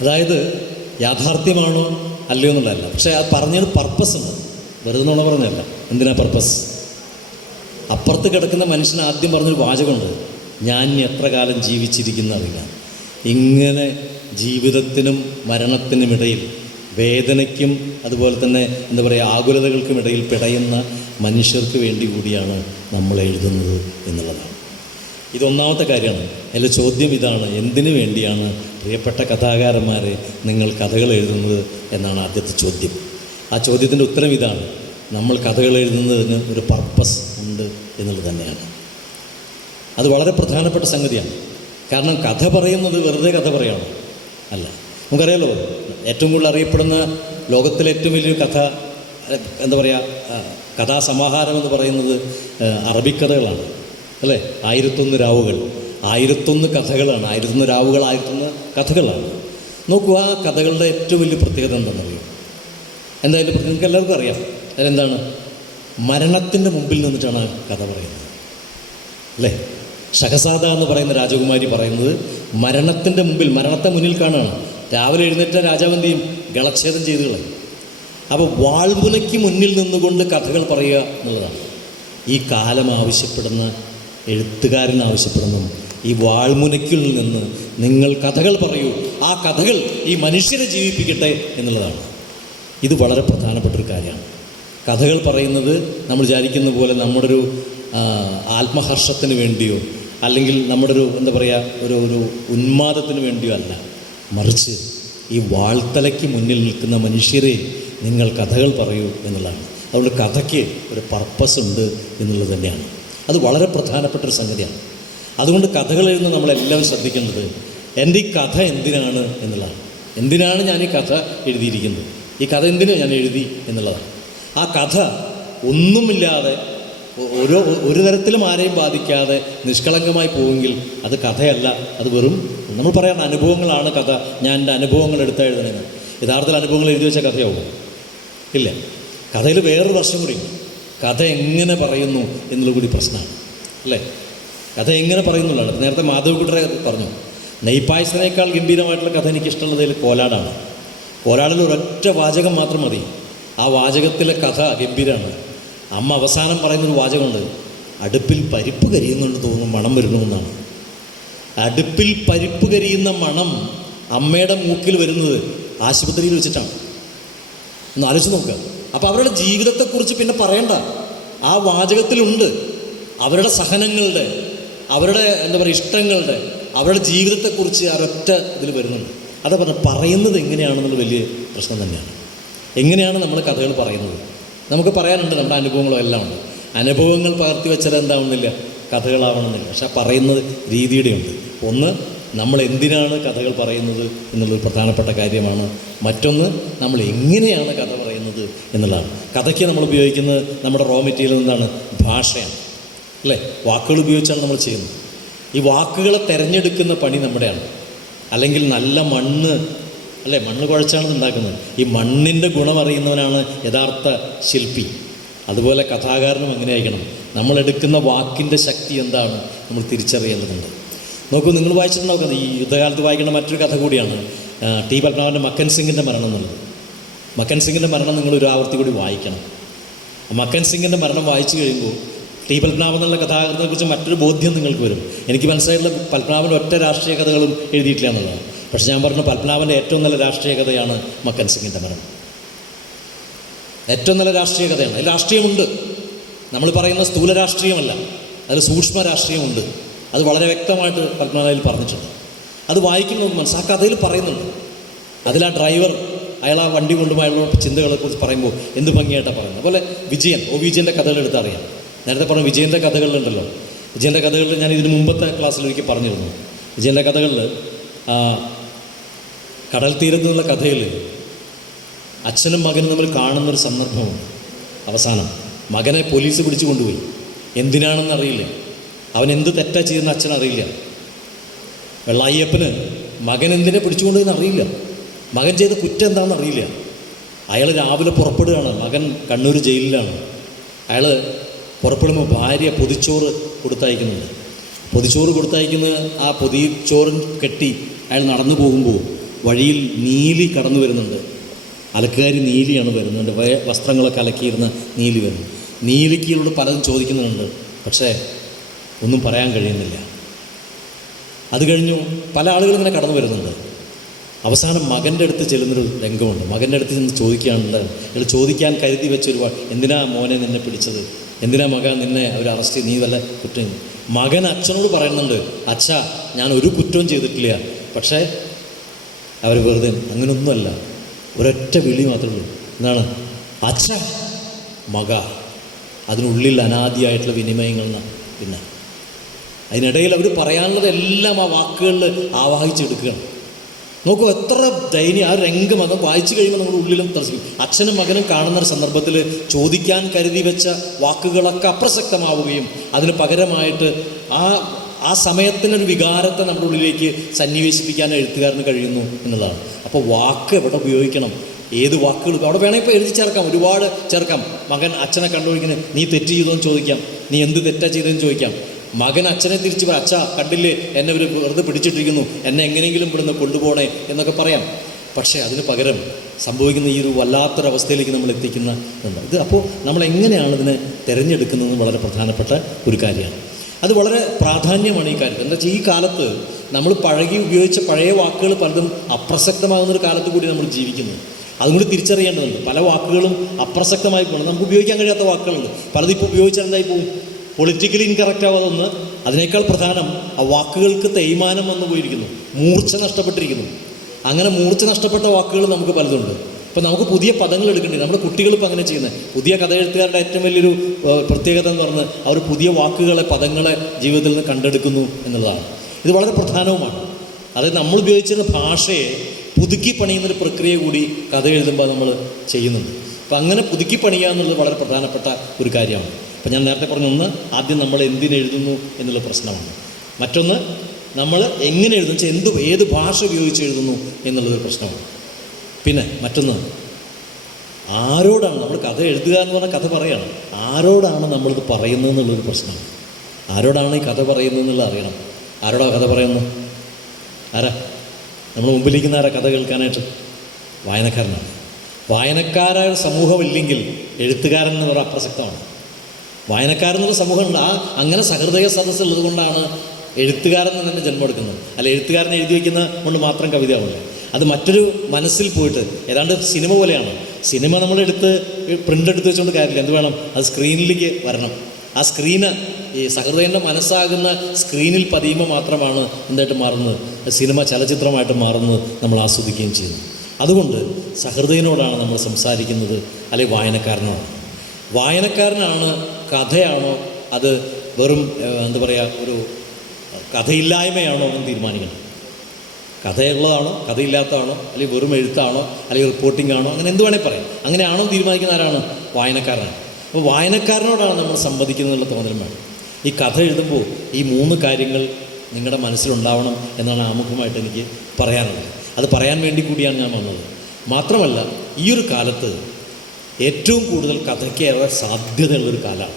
അതായത് യാഥാർത്ഥ്യമാണോ അല്ലയോ എന്നുള്ളതല്ല, പക്ഷേ അത് പറഞ്ഞൊരു പർപ്പസ് ഉണ്ട്. വെറുതെ നുണ പറഞ്ഞല്ല. എന്തിനാ പർപ്പസ്? അപ്പുറത്ത് കിടക്കുന്ന മനുഷ്യൻ ആദ്യം പറഞ്ഞൊരു വാചകമുണ്ട്, ഞാൻ ഇനി എത്ര കാലം ജീവിച്ചിരിക്കുന്ന അറിയില്ല. ഇങ്ങനെ ജീവിതത്തിനും മരണത്തിനുമിടയിൽ, വേദനയ്ക്കും അതുപോലെ തന്നെ എന്താ പറയുക, ആകുലതകൾക്കുമിടയിൽ പിടയുന്ന മനുഷ്യർക്ക് വേണ്ടി കൂടിയാണ് നമ്മൾ എഴുതുന്നത് എന്നുള്ളതാണ്. ഇതൊന്നാമത്തെ കാര്യമാണ്. അതിലെ ചോദ്യം ഇതാണ്, എന്തിനു വേണ്ടിയാണ് പ്രിയപ്പെട്ട കഥാകാരന്മാരെ നിങ്ങൾ കഥകൾ എഴുതുന്നത് എന്നാണ് ആദ്യത്തെ ചോദ്യം. ആ ചോദ്യത്തിൻ്റെ ഉത്തരം ഇതാണ്, നമ്മൾ കഥകൾ എഴുതുന്നതിന് ഒരു പർപ്പസ് ഉണ്ട് എന്നുള്ളത് തന്നെയാണ്. അത് വളരെ പ്രധാനപ്പെട്ട സംഗതിയാണ്. കാരണം കഥ പറയുന്നത് വെറുതെ കഥ പറയാണ് അല്ല. നമുക്കറിയാലോ, ഏറ്റവും കൂടുതൽ അറിയപ്പെടുന്ന ലോകത്തിലെ ഏറ്റവും വലിയൊരു കഥ എന്താ പറയുക, കഥാസമാഹാരം എന്ന് പറയുന്നത് അറബിക്കഥകളാണ്, അല്ലേ? 1001 രാവുകൾ, 1001 കഥകളാണ്. 1001 രാവുകൾ, 1001 കഥകളാണ്. നോക്കൂ, ആ കഥകളുടെ ഏറ്റവും വലിയ പ്രത്യേകത എന്താണെന്നറിയോ? എന്തായാലും നിങ്ങൾക്ക് എല്ലാവർക്കും അറിയാം. അതെന്താണ്? മരണത്തിൻ്റെ മുമ്പിൽ നിന്നിട്ടാണ് കഥ പറയുന്നത്, അല്ലേ? ഷഹസാദ എന്ന് പറയുന്ന രാജകുമാരി പറയുന്നത് മരണത്തിൻ്റെ മുമ്പിൽ, മരണത്തെ മുന്നിൽ കാണുകയാണ്. രാവിലെ എഴുന്നേറ്റ രാജാവിൻ്റെയും ഗളച്ഛേദം ചെയ്തു കളയും. അപ്പോൾ വാൾമുനയ്ക്ക് മുന്നിൽ നിന്നുകൊണ്ട് കഥകൾ പറയുക എന്നുള്ളതാണ് ഈ കാലം ആവശ്യപ്പെടുന്ന, എഴുത്തുകാരൻ ആവശ്യപ്പെടുന്നു. ഈ വാൾമുനയ്ക്കിൽ നിന്ന് നിങ്ങൾ കഥകൾ പറയൂ, ആ കഥകൾ ഈ മനുഷ്യരെ ജീവിപ്പിക്കട്ടെ എന്നുള്ളതാണ്. ഇത് വളരെ പ്രധാനപ്പെട്ടൊരു കാര്യമാണ്. കഥകൾ പറയുന്നത് നമ്മൾ വിചാരിക്കുന്ന പോലെ നമ്മുടെ ഒരു ആത്മഹർഷത്തിന് വേണ്ടിയോ അല്ലെങ്കിൽ നമ്മുടെ ഒരു എന്താ പറയുക, ഒരു ഉന്മാദത്തിന് വേണ്ടിയോ അല്ല, മറിച്ച് ഈ വാൾത്തലയ്ക്ക് മുന്നിൽ നിൽക്കുന്ന മനുഷ്യരെ നിങ്ങൾ കഥകൾ പറയൂ എന്നുള്ളതാണ്. അതുകൊണ്ട് കഥയ്ക്ക് ഒരു പർപ്പസ് ഉണ്ട് എന്നുള്ളത് തന്നെയാണ്. അത് വളരെ പ്രധാനപ്പെട്ടൊരു സംഗതിയാണ്. അതുകൊണ്ട് കഥകൾ എഴുതുന്ന നമ്മളെല്ലാവരും ശ്രദ്ധിക്കേണ്ടത്, എൻ്റെ ഈ കഥ എന്തിനാണ് എന്നുള്ളതാണ്. എന്തിനാണ് ഞാൻ ഈ കഥ എഴുതിയിരിക്കുന്നത്, ഈ കഥ എന്തിനാണ് ഞാൻ എഴുതി എന്നുള്ളതാണ്. ആ കഥ ഒന്നുമില്ലാതെ ഒരു തരത്തിലും ആരെയും ബാധിക്കാതെ നിഷ്കളങ്കമായി പോവുമെങ്കിൽ അത് കഥയല്ല, അത് വെറും നമ്മൾ പറയാൻ അനുഭവങ്ങളാണ് കഥ. ഞാൻ എൻ്റെ അനുഭവങ്ങൾ എടുത്താൽ എഴുതണമെന്ന്. യഥാർത്ഥത്തിൽ അനുഭവങ്ങൾ എഴുതി വെച്ച കഥയാവും ഇല്ല. കഥയിൽ വേറൊരു പ്രശ്നം കൂടി, കഥ എങ്ങനെ പറയുന്നു എന്നുള്ള കൂടി പ്രശ്നമാണ്, അല്ലേ? കഥ എങ്ങനെ പറയുന്നുള്ളതാണ്. നേരത്തെ മാധവക്കുട്ടറെ പറഞ്ഞു, നെയ്പായസത്തിനേക്കാൾ ഗംഭീരമായിട്ടുള്ള കഥ എനിക്കിഷ്ടമുള്ളതിൽ കോലാടാണ്. കോലാടിൽ ഒരൊറ്റ വാചകം മാത്രം മതി, ആ വാചകത്തിലെ കഥ ഗംഭീരമാണ്. അമ്മ അവസാനം പറയുന്നൊരു വാചകമുണ്ട്, അടുപ്പിൽ പരിപ്പ് കരിയുന്നുണ്ട് തോന്നുന്നു, മണം വരണമെന്നാണ്. അടുപ്പിൽ പരിപ്പ് കരിയുന്ന മണം അമ്മയുടെ മൂക്കിൽ വരുന്നത് ആശുപത്രിയിൽ വെച്ചിട്ടാണ്. ഒന്ന് ആലോചിച്ച് നോക്കുക. അപ്പോൾ അവരുടെ ജീവിതത്തെക്കുറിച്ച് പിന്നെ പറയണ്ട, ആ വാചകത്തിലുണ്ട്. അവരുടെ സഹനങ്ങളുടെ, അവരുടെ എന്താ പറയുക, ഇഷ്ടങ്ങളുടെ, അവരുടെ ജീവിതത്തെക്കുറിച്ച് ഒരൊറ്റ ഇതിൽ വരുന്നുണ്ട്. അതാ പറഞ്ഞത്, പറയുന്നത് എങ്ങനെയാണെന്നുള്ള വലിയ പ്രശ്നം തന്നെയാണ്. എങ്ങനെയാണ് നമ്മൾ കഥകൾ പറയുന്നത്? നമുക്ക് പറയാനുണ്ട്, നമ്മുടെ അനുഭവങ്ങളും എല്ലാം ഉണ്ട്. അനുഭവങ്ങൾ പകർത്തി വെച്ചാൽ എന്താവുന്നില്ല, കഥകളാവണമെന്നില്ല. പക്ഷെ ആ പറയുന്നത് രീതിയുടെ ഉണ്ട്. ഒന്ന്, നമ്മൾ എന്തിനാണ് കഥകൾ പറയുന്നത് എന്നുള്ളൊരു പ്രധാനപ്പെട്ട കാര്യമാണ്. മറ്റൊന്ന്, നമ്മൾ എങ്ങനെയാണ് കഥ പറയുന്നത് എന്നുള്ളതാണ്. കഥയ്ക്ക് നമ്മൾ ഉപയോഗിക്കുന്നത് നമ്മുടെ റോ മെറ്റീരിയൽ എന്താണ്? ഭാഷയാണ്, അല്ലേ? വാക്കുകൾ ഉപയോഗിച്ചാണ് നമ്മൾ ചെയ്യുന്നത്. ഈ വാക്കുകളെ തിരഞ്ഞെടുക്കുന്ന പണി നമ്മുടെയാണ്. അല്ലെങ്കിൽ നല്ല മണ്ണ്, അല്ലേ, മണ്ണ് കുഴച്ചാണ് ഉണ്ടാക്കുന്നത്. ഈ മണ്ണിൻ്റെ ഗുണമറിയുന്നവനാണ് യഥാർത്ഥ ശില്പി. അതുപോലെ കഥാകാരനും അങ്ങനെ ആയിരിക്കണം. നമ്മളെടുക്കുന്ന വാക്കിൻ്റെ ശക്തി എന്താണ് നമ്മൾ തിരിച്ചറിയേണ്ടതുണ്ട്. നോക്കൂ, നിങ്ങൾ വായിച്ചിട്ടുണ്ടാവും, ഈ യുദ്ധകാലത്ത് വായിക്കേണ്ട മറ്റൊരു കഥ കൂടിയാണ് ടി പത്മനാഭൻ്റെ മക്കൻ സിംഗിൻ്റെ മരണം എന്നുള്ളത്. മക്കൻ സിംഗിൻ്റെ മരണം നിങ്ങൾ ഒരു ആവർത്തി കൂടി വായിക്കണം. മക്കൻ സിംഗിൻ്റെ മരണം വായിച്ചു കഴിയുമ്പോൾ ടി പത്മനാഭൻ എന്നുള്ള കഥാകൃത്തിനെക്കുറിച്ച് മറ്റൊരു ബോധ്യം നിങ്ങൾക്ക് വരും. എനിക്ക് മനസ്സിലായിട്ടുള്ള പത്മനാഭൻ്റെ ഒറ്റ രാഷ്ട്രീയ കഥകളും എഴുതിയിട്ടില്ല എന്നുള്ളതാണ്. പക്ഷെ ഞാൻ പറഞ്ഞു, പത്മനാഭൻ്റെ ഏറ്റവും നല്ല രാഷ്ട്രീയ കഥയാണ് മക്കൻ സിംഗിൻ്റെ മരണം. ഏറ്റവും നല്ല രാഷ്ട്രീയ കഥയാണ്. അതിൽ രാഷ്ട്രീയമുണ്ട്. നമ്മൾ പറയുന്ന സ്ഥൂല രാഷ്ട്രീയമല്ല, അതിൽ സൂക്ഷ്മ രാഷ്ട്രീയമുണ്ട്. അത് വളരെ വ്യക്തമായിട്ട് പത്മനാഭനിൽ പറഞ്ഞിട്ടുണ്ട്. അത് വായിക്കുമ്പോൾ മനസ്സിലാ, ആ കഥയിൽ പറയുന്നുണ്ട്. അതിൽ ആ ഡ്രൈവർ അയാൾ ആ വണ്ടി കൊണ്ടുപോയി അയാളുടെ ചിന്തകളെക്കുറിച്ച് പറയുമ്പോൾ എന്ത് ഭംഗിയായിട്ടാണ് പറയുന്നത്. അതുപോലെ വിജയൻ, വിജയൻ്റെ കഥകൾ എടുത്തറിയാം. നേരത്തെ പറഞ്ഞ വിജയൻ്റെ കഥകളിലുണ്ടല്ലോ, വിജയൻ്റെ കഥകളിൽ ഞാൻ ഇതിന് മുമ്പത്തെ ക്ലാസ്സിൽ ഒരിക്കൽ പറഞ്ഞിരുന്നു. വിജയൻ്റെ കഥകളിൽ കടൽ തീരത്ത് നിന്നുള്ള കഥയിൽ അച്ഛനും മകനും തമ്മിൽ കാണുന്നൊരു സന്ദർഭമുണ്ട്. അവസാനം മകനെ പോലീസ് പിടിച്ചു കൊണ്ടുപോയി. എന്തിനാണെന്ന് അറിയില്ല, അവൻ എന്ത് തെറ്റാ ചെയ്യുന്ന അച്ഛൻ അറിയില്ല. വെള്ളായ്യപ്പന് മകൻ എന്തിനെ പിടിച്ചുകൊണ്ടുപോയെന്ന് അറിയില്ല, മകൻ ചെയ്ത കുറ്റം എന്താണെന്ന് അറിയില്ല. അയാൾ രാവിലെ പുറപ്പെടുകയാണ്, മകൻ കണ്ണൂർ ജയിലിലാണ്. അയാൾ പുറപ്പെടുമ്പോൾ ഭാര്യ പൊതിച്ചോറ് കൊടുത്തയക്കുന്നുണ്ട്. പൊതിച്ചോറ് കൊടുത്തയക്കുന്ന ആ പൊതിച്ചോറും കെട്ടി അയാൾ നടന്നു പോകുമ്പോൾ വഴിയിൽ നീലി കടന്നു വരുന്നുണ്ട്. അലക്കുകാരി നീലിയാണ് വരുന്നുണ്ട്, വസ്ത്രങ്ങളൊക്കെ അലക്കിയിരുന്ന നീലി വരുന്നു. നീലിക്കോട് പലതും ചോദിക്കുന്നുണ്ട്, പക്ഷേ ഒന്നും പറയാൻ കഴിയുന്നില്ല. അത് കഴിഞ്ഞു പല ആളുകളും ഇങ്ങനെ കടന്നു വരുന്നുണ്ട്. അവസാനം മകൻ്റെ അടുത്ത് ചെല്ലുന്നൊരു രംഗമുണ്ട്. മകൻ്റെ അടുത്ത് ചെന്ന് ചോദിക്കുകയാണുണ്ട്. അയാൾ ചോദിക്കാൻ കരുതി വെച്ചൊരു, എന്തിനാ മോനെ നിന്നെ പിടിച്ചത്, എന്തിനാ മകൻ നിന്നെ അവർ അറസ്റ്റ് ചെയ്ത്, നീ വല്ല കുറ്റം. മകൻ അച്ഛനോട് പറയുന്നുണ്ട്, അച്ഛാ ഞാൻ ഒരു കുറ്റവും ചെയ്തിട്ടില്ല, പക്ഷേ അവർ വെറുതെ. അങ്ങനെയൊന്നുമല്ല, ഒരൊറ്റ വിളി മാത്രമേ ഉള്ളൂ. എന്താണ്? അച്ഛ, മക. അതിനുള്ളിൽ അനാദിയായിട്ടുള്ള വിനിമയങ്ങൾ. പിന്നെ അതിനിടയിൽ അവർ പറയാനുള്ളതെല്ലാം ആ വാക്കുകളിൽ ആവാഹിച്ചെടുക്കുകയാണ്. നോക്കൂ, എത്ര ദയനീയ ആ രംഗം. അത് വായിച്ചു കഴിയുമ്പോൾ നമ്മുടെ ഉള്ളിലും തറച്ചിക്കും. അച്ഛനും മകനും കാണുന്നൊരു സന്ദർഭത്തിൽ ചോദിക്കാൻ കരുതി വെച്ച വാക്കുകളൊക്കെ അപ്രസക്തമാവുകയും അതിന് പകരമായിട്ട് ആ സമയത്തിനൊരു വികാരത്തെ നമ്മുടെ ഉള്ളിലേക്ക് സന്നിവേശിപ്പിക്കാൻ എഴുത്തുകാരന് കഴിയുന്നു എന്നുള്ളതാണ്. അപ്പോൾ വാക്ക് എവിടെ ഉപയോഗിക്കണം, ഏത് വാക്കുകൾ അവിടെ വേണമെങ്കിൽ ഇപ്പോൾ എഴുതി ചേർക്കാം, ഒരുപാട് ചേർക്കാം. മകൻ അച്ഛനെ കണ്ടുപിടിക്കുന്നത്, നീ തെറ്റ് ചെയ്തോന്ന് ചോദിക്കാം, നീ എന്ത് തെറ്റാ ചെയ്തതെന്ന് ചോദിക്കാം. മകൻ അച്ഛനെ തിരിച്ച് പറ, അച്ഛാ കണ്ടില്ലേ എന്നെ ഇവർ വെറുതെ പിടിച്ചിട്ടിരിക്കുന്നു, എന്നെ എങ്ങനെയെങ്കിലും ഇവിടുന്ന് കൊണ്ടുപോകണേ എന്നൊക്കെ പറയാം. പക്ഷേ അതിന് പകരം സംഭവിക്കുന്ന ഈ ഒരു വല്ലാത്തൊരവസ്ഥയിലേക്ക് നമ്മൾ എത്തിക്കുന്ന ഇത്. അപ്പോൾ നമ്മൾ എങ്ങനെയാണ് ഇതിനെ തിരഞ്ഞെടുക്കുന്നതെന്ന് വളരെ പ്രധാനപ്പെട്ട ഒരു കാര്യമാണ്. അത് വളരെ പ്രാധാന്യമാണ് ഈ കാര്യത്തിൽ. എന്താ വെച്ചാൽ ഈ കാലത്ത് നമ്മൾ ഉപയോഗിച്ച പഴയ വാക്കുകൾ പലതും അപ്രസക്തമാകുന്നൊരു കാലത്ത് കൂടി നമ്മൾ ജീവിക്കുന്നത്. അതും കൂടി തിരിച്ചറിയേണ്ടതുണ്ട്. പല വാക്കുകളും അപ്രസക്തമായി പോകണം, നമുക്ക് ഉപയോഗിക്കാൻ കഴിയാത്ത വാക്കുകളുണ്ട്. പലതും ഇപ്പോൾ ഉപയോഗിച്ചാൽ എന്തായി പോകും, പൊളിറ്റിക്കലി ഇൻകറക്റ്റ് ആവാതൊന്ന്. അതിനേക്കാൾ പ്രധാനം ആ വാക്കുകൾക്ക് തേയ്മാനം വന്നു പോയിരിക്കുന്നു, മൂർച്ച നഷ്ടപ്പെട്ടിരിക്കുന്നു. അങ്ങനെ മൂർച്ച നഷ്ടപ്പെട്ട വാക്കുകൾ നമുക്ക് പലതുണ്ട്. ഇപ്പം നമുക്ക് പുതിയ പദങ്ങൾ എടുക്കേണ്ടി. നമ്മുടെ കുട്ടികളിപ്പോൾ അങ്ങനെ ചെയ്യുന്നത്. പുതിയ കഥ എഴുത്തുകാരുടെ ഏറ്റവും വലിയൊരു പ്രത്യേകത എന്ന് പറഞ്ഞാൽ അവർ പുതിയ വാക്കുകളെ, പദങ്ങളെ ജീവിതത്തിൽ നിന്ന് കണ്ടെടുക്കുന്നു എന്നുള്ളതാണ്. ഇത് വളരെ പ്രധാനവുമാണ്. അതായത് നമ്മൾ ഉപയോഗിച്ചിരുന്ന ഭാഷയെ പുതുക്കി പണിയുന്നൊരു പ്രക്രിയ കൂടി കഥ എഴുതുമ്പോൾ നമ്മൾ ചെയ്യുന്നുണ്ട്. അപ്പം അങ്ങനെ പുതുക്കി പണിയുക എന്നുള്ളത് വളരെ പ്രധാനപ്പെട്ട ഒരു കാര്യമാണ്. അപ്പം ഞാൻ നേരത്തെ പറഞ്ഞ ഒന്ന്, ആദ്യം നമ്മൾ എന്തിനെഴുതുന്നു എന്നുള്ള പ്രശ്നമാണ്. മറ്റൊന്ന്, നമ്മൾ എങ്ങനെ എഴുതുന്നു വെച്ചാൽ ഏത് ഭാഷ ഉപയോഗിച്ച് എഴുതുന്നു എന്നുള്ളതൊരു പ്രശ്നമാണ്. പിന്നെ മറ്റൊന്ന്, ആരോടാണ് നമ്മൾ കഥ എഴുതുക എന്ന് പറഞ്ഞാൽ കഥ പറയുകയാണ്, ആരോടാണ് നമ്മളിത് പറയുന്നത് എന്നുള്ളൊരു പ്രശ്നമാണ്. ആരോടാണ് ഈ കഥ പറയുന്നത് എന്നുള്ളത് അറിയണം. ആരോടാണ് കഥ പറയുന്നത്? ആരാ നമ്മൾ മുമ്പിലിരിക്കുന്ന ആരാ കഥ കേൾക്കാനായിട്ട്? വായനക്കാരനാണ്. വായനക്കാരായ സമൂഹമില്ലെങ്കിൽ എഴുത്തുകാരൻ എന്ന് പറയുന്നത് അപ്രസക്തമാണ്. വായനക്കാരെന്നുള്ള സമൂഹമുണ്ട്. അങ്ങനെ സഹൃദയ സദസ്സുള്ളത് കൊണ്ടാണ് എഴുത്തുകാരൻ തന്നെ ജന്മം എടുക്കുന്നത്. അല്ല, എഴുത്തുകാരൻ എഴുതി വയ്ക്കുന്ന കൊണ്ട് മാത്രം കവിതയാവുന്നത്. അത് മറ്റൊരു മനസ്സിൽ പോയിട്ട് ഏതാണ്ട് സിനിമ പോലെയാണ്. സിനിമ നമ്മളെടുത്ത് പ്രിൻ്റ് എടുത്ത് വെച്ചുകൊണ്ട് കാര്യമില്ല. എന്ത് വേണം, അത് സ്ക്രീനിലേക്ക് വരണം. ആ സ്ക്രീന് ഈ സഹൃദയൻ്റെ മനസ്സാകുന്ന സ്ക്രീനിൽ പതിയുമ്പോൾ മാത്രമാണ് എന്തായിട്ട് മാറുന്നത്, സിനിമ ചലച്ചിത്രമായിട്ട് മാറുന്നത് നമ്മൾ ആസ്വദിക്കുകയും ചെയ്യുന്നു. അതുകൊണ്ട് സഹൃദയനോടാണ് നമ്മൾ സംസാരിക്കുന്നത്, അല്ലെങ്കിൽ വായനക്കാരനോടാണ്. വായനക്കാരനാണ് കഥയാണോ അത് വെറും എന്താ പറയുക ഒരു കഥയില്ലായ്മയാണോ എന്ന് തീരുമാനിക്കണം. കഥയുള്ളതാണോ കഥയില്ലാത്തതാണോ, അല്ലെങ്കിൽ വെറും എഴുത്താണോ, അല്ലെങ്കിൽ റിപ്പോർട്ടിംഗ് ആണോ, അങ്ങനെ എന്ത് വേണേൽ പറയാം. അങ്ങനെയാണോ തീരുമാനിക്കുന്ന ആരാണ്? വായനക്കാരനാണ്. അപ്പോൾ വായനക്കാരനോടാണ് നമ്മൾ സംവദിക്കുന്നതിനുള്ള തോന്നലും വേണം. ഈ കഥ എഴുതുമ്പോൾ ഈ 3 കാര്യങ്ങൾ നിങ്ങളുടെ മനസ്സിലുണ്ടാവണം എന്നാണ് ആമുഖമായിട്ട് എനിക്ക് പറയാനുള്ളത്. അത് പറയാൻ വേണ്ടി കൂടിയാണ് ഞാൻ വന്നത്. മാത്രമല്ല ഈ ഒരു കാലത്ത് ഏറ്റവും കൂടുതൽ കഥയ്ക്ക് ഏറെ സാധ്യതയുള്ളൊരു കാലമാണ്.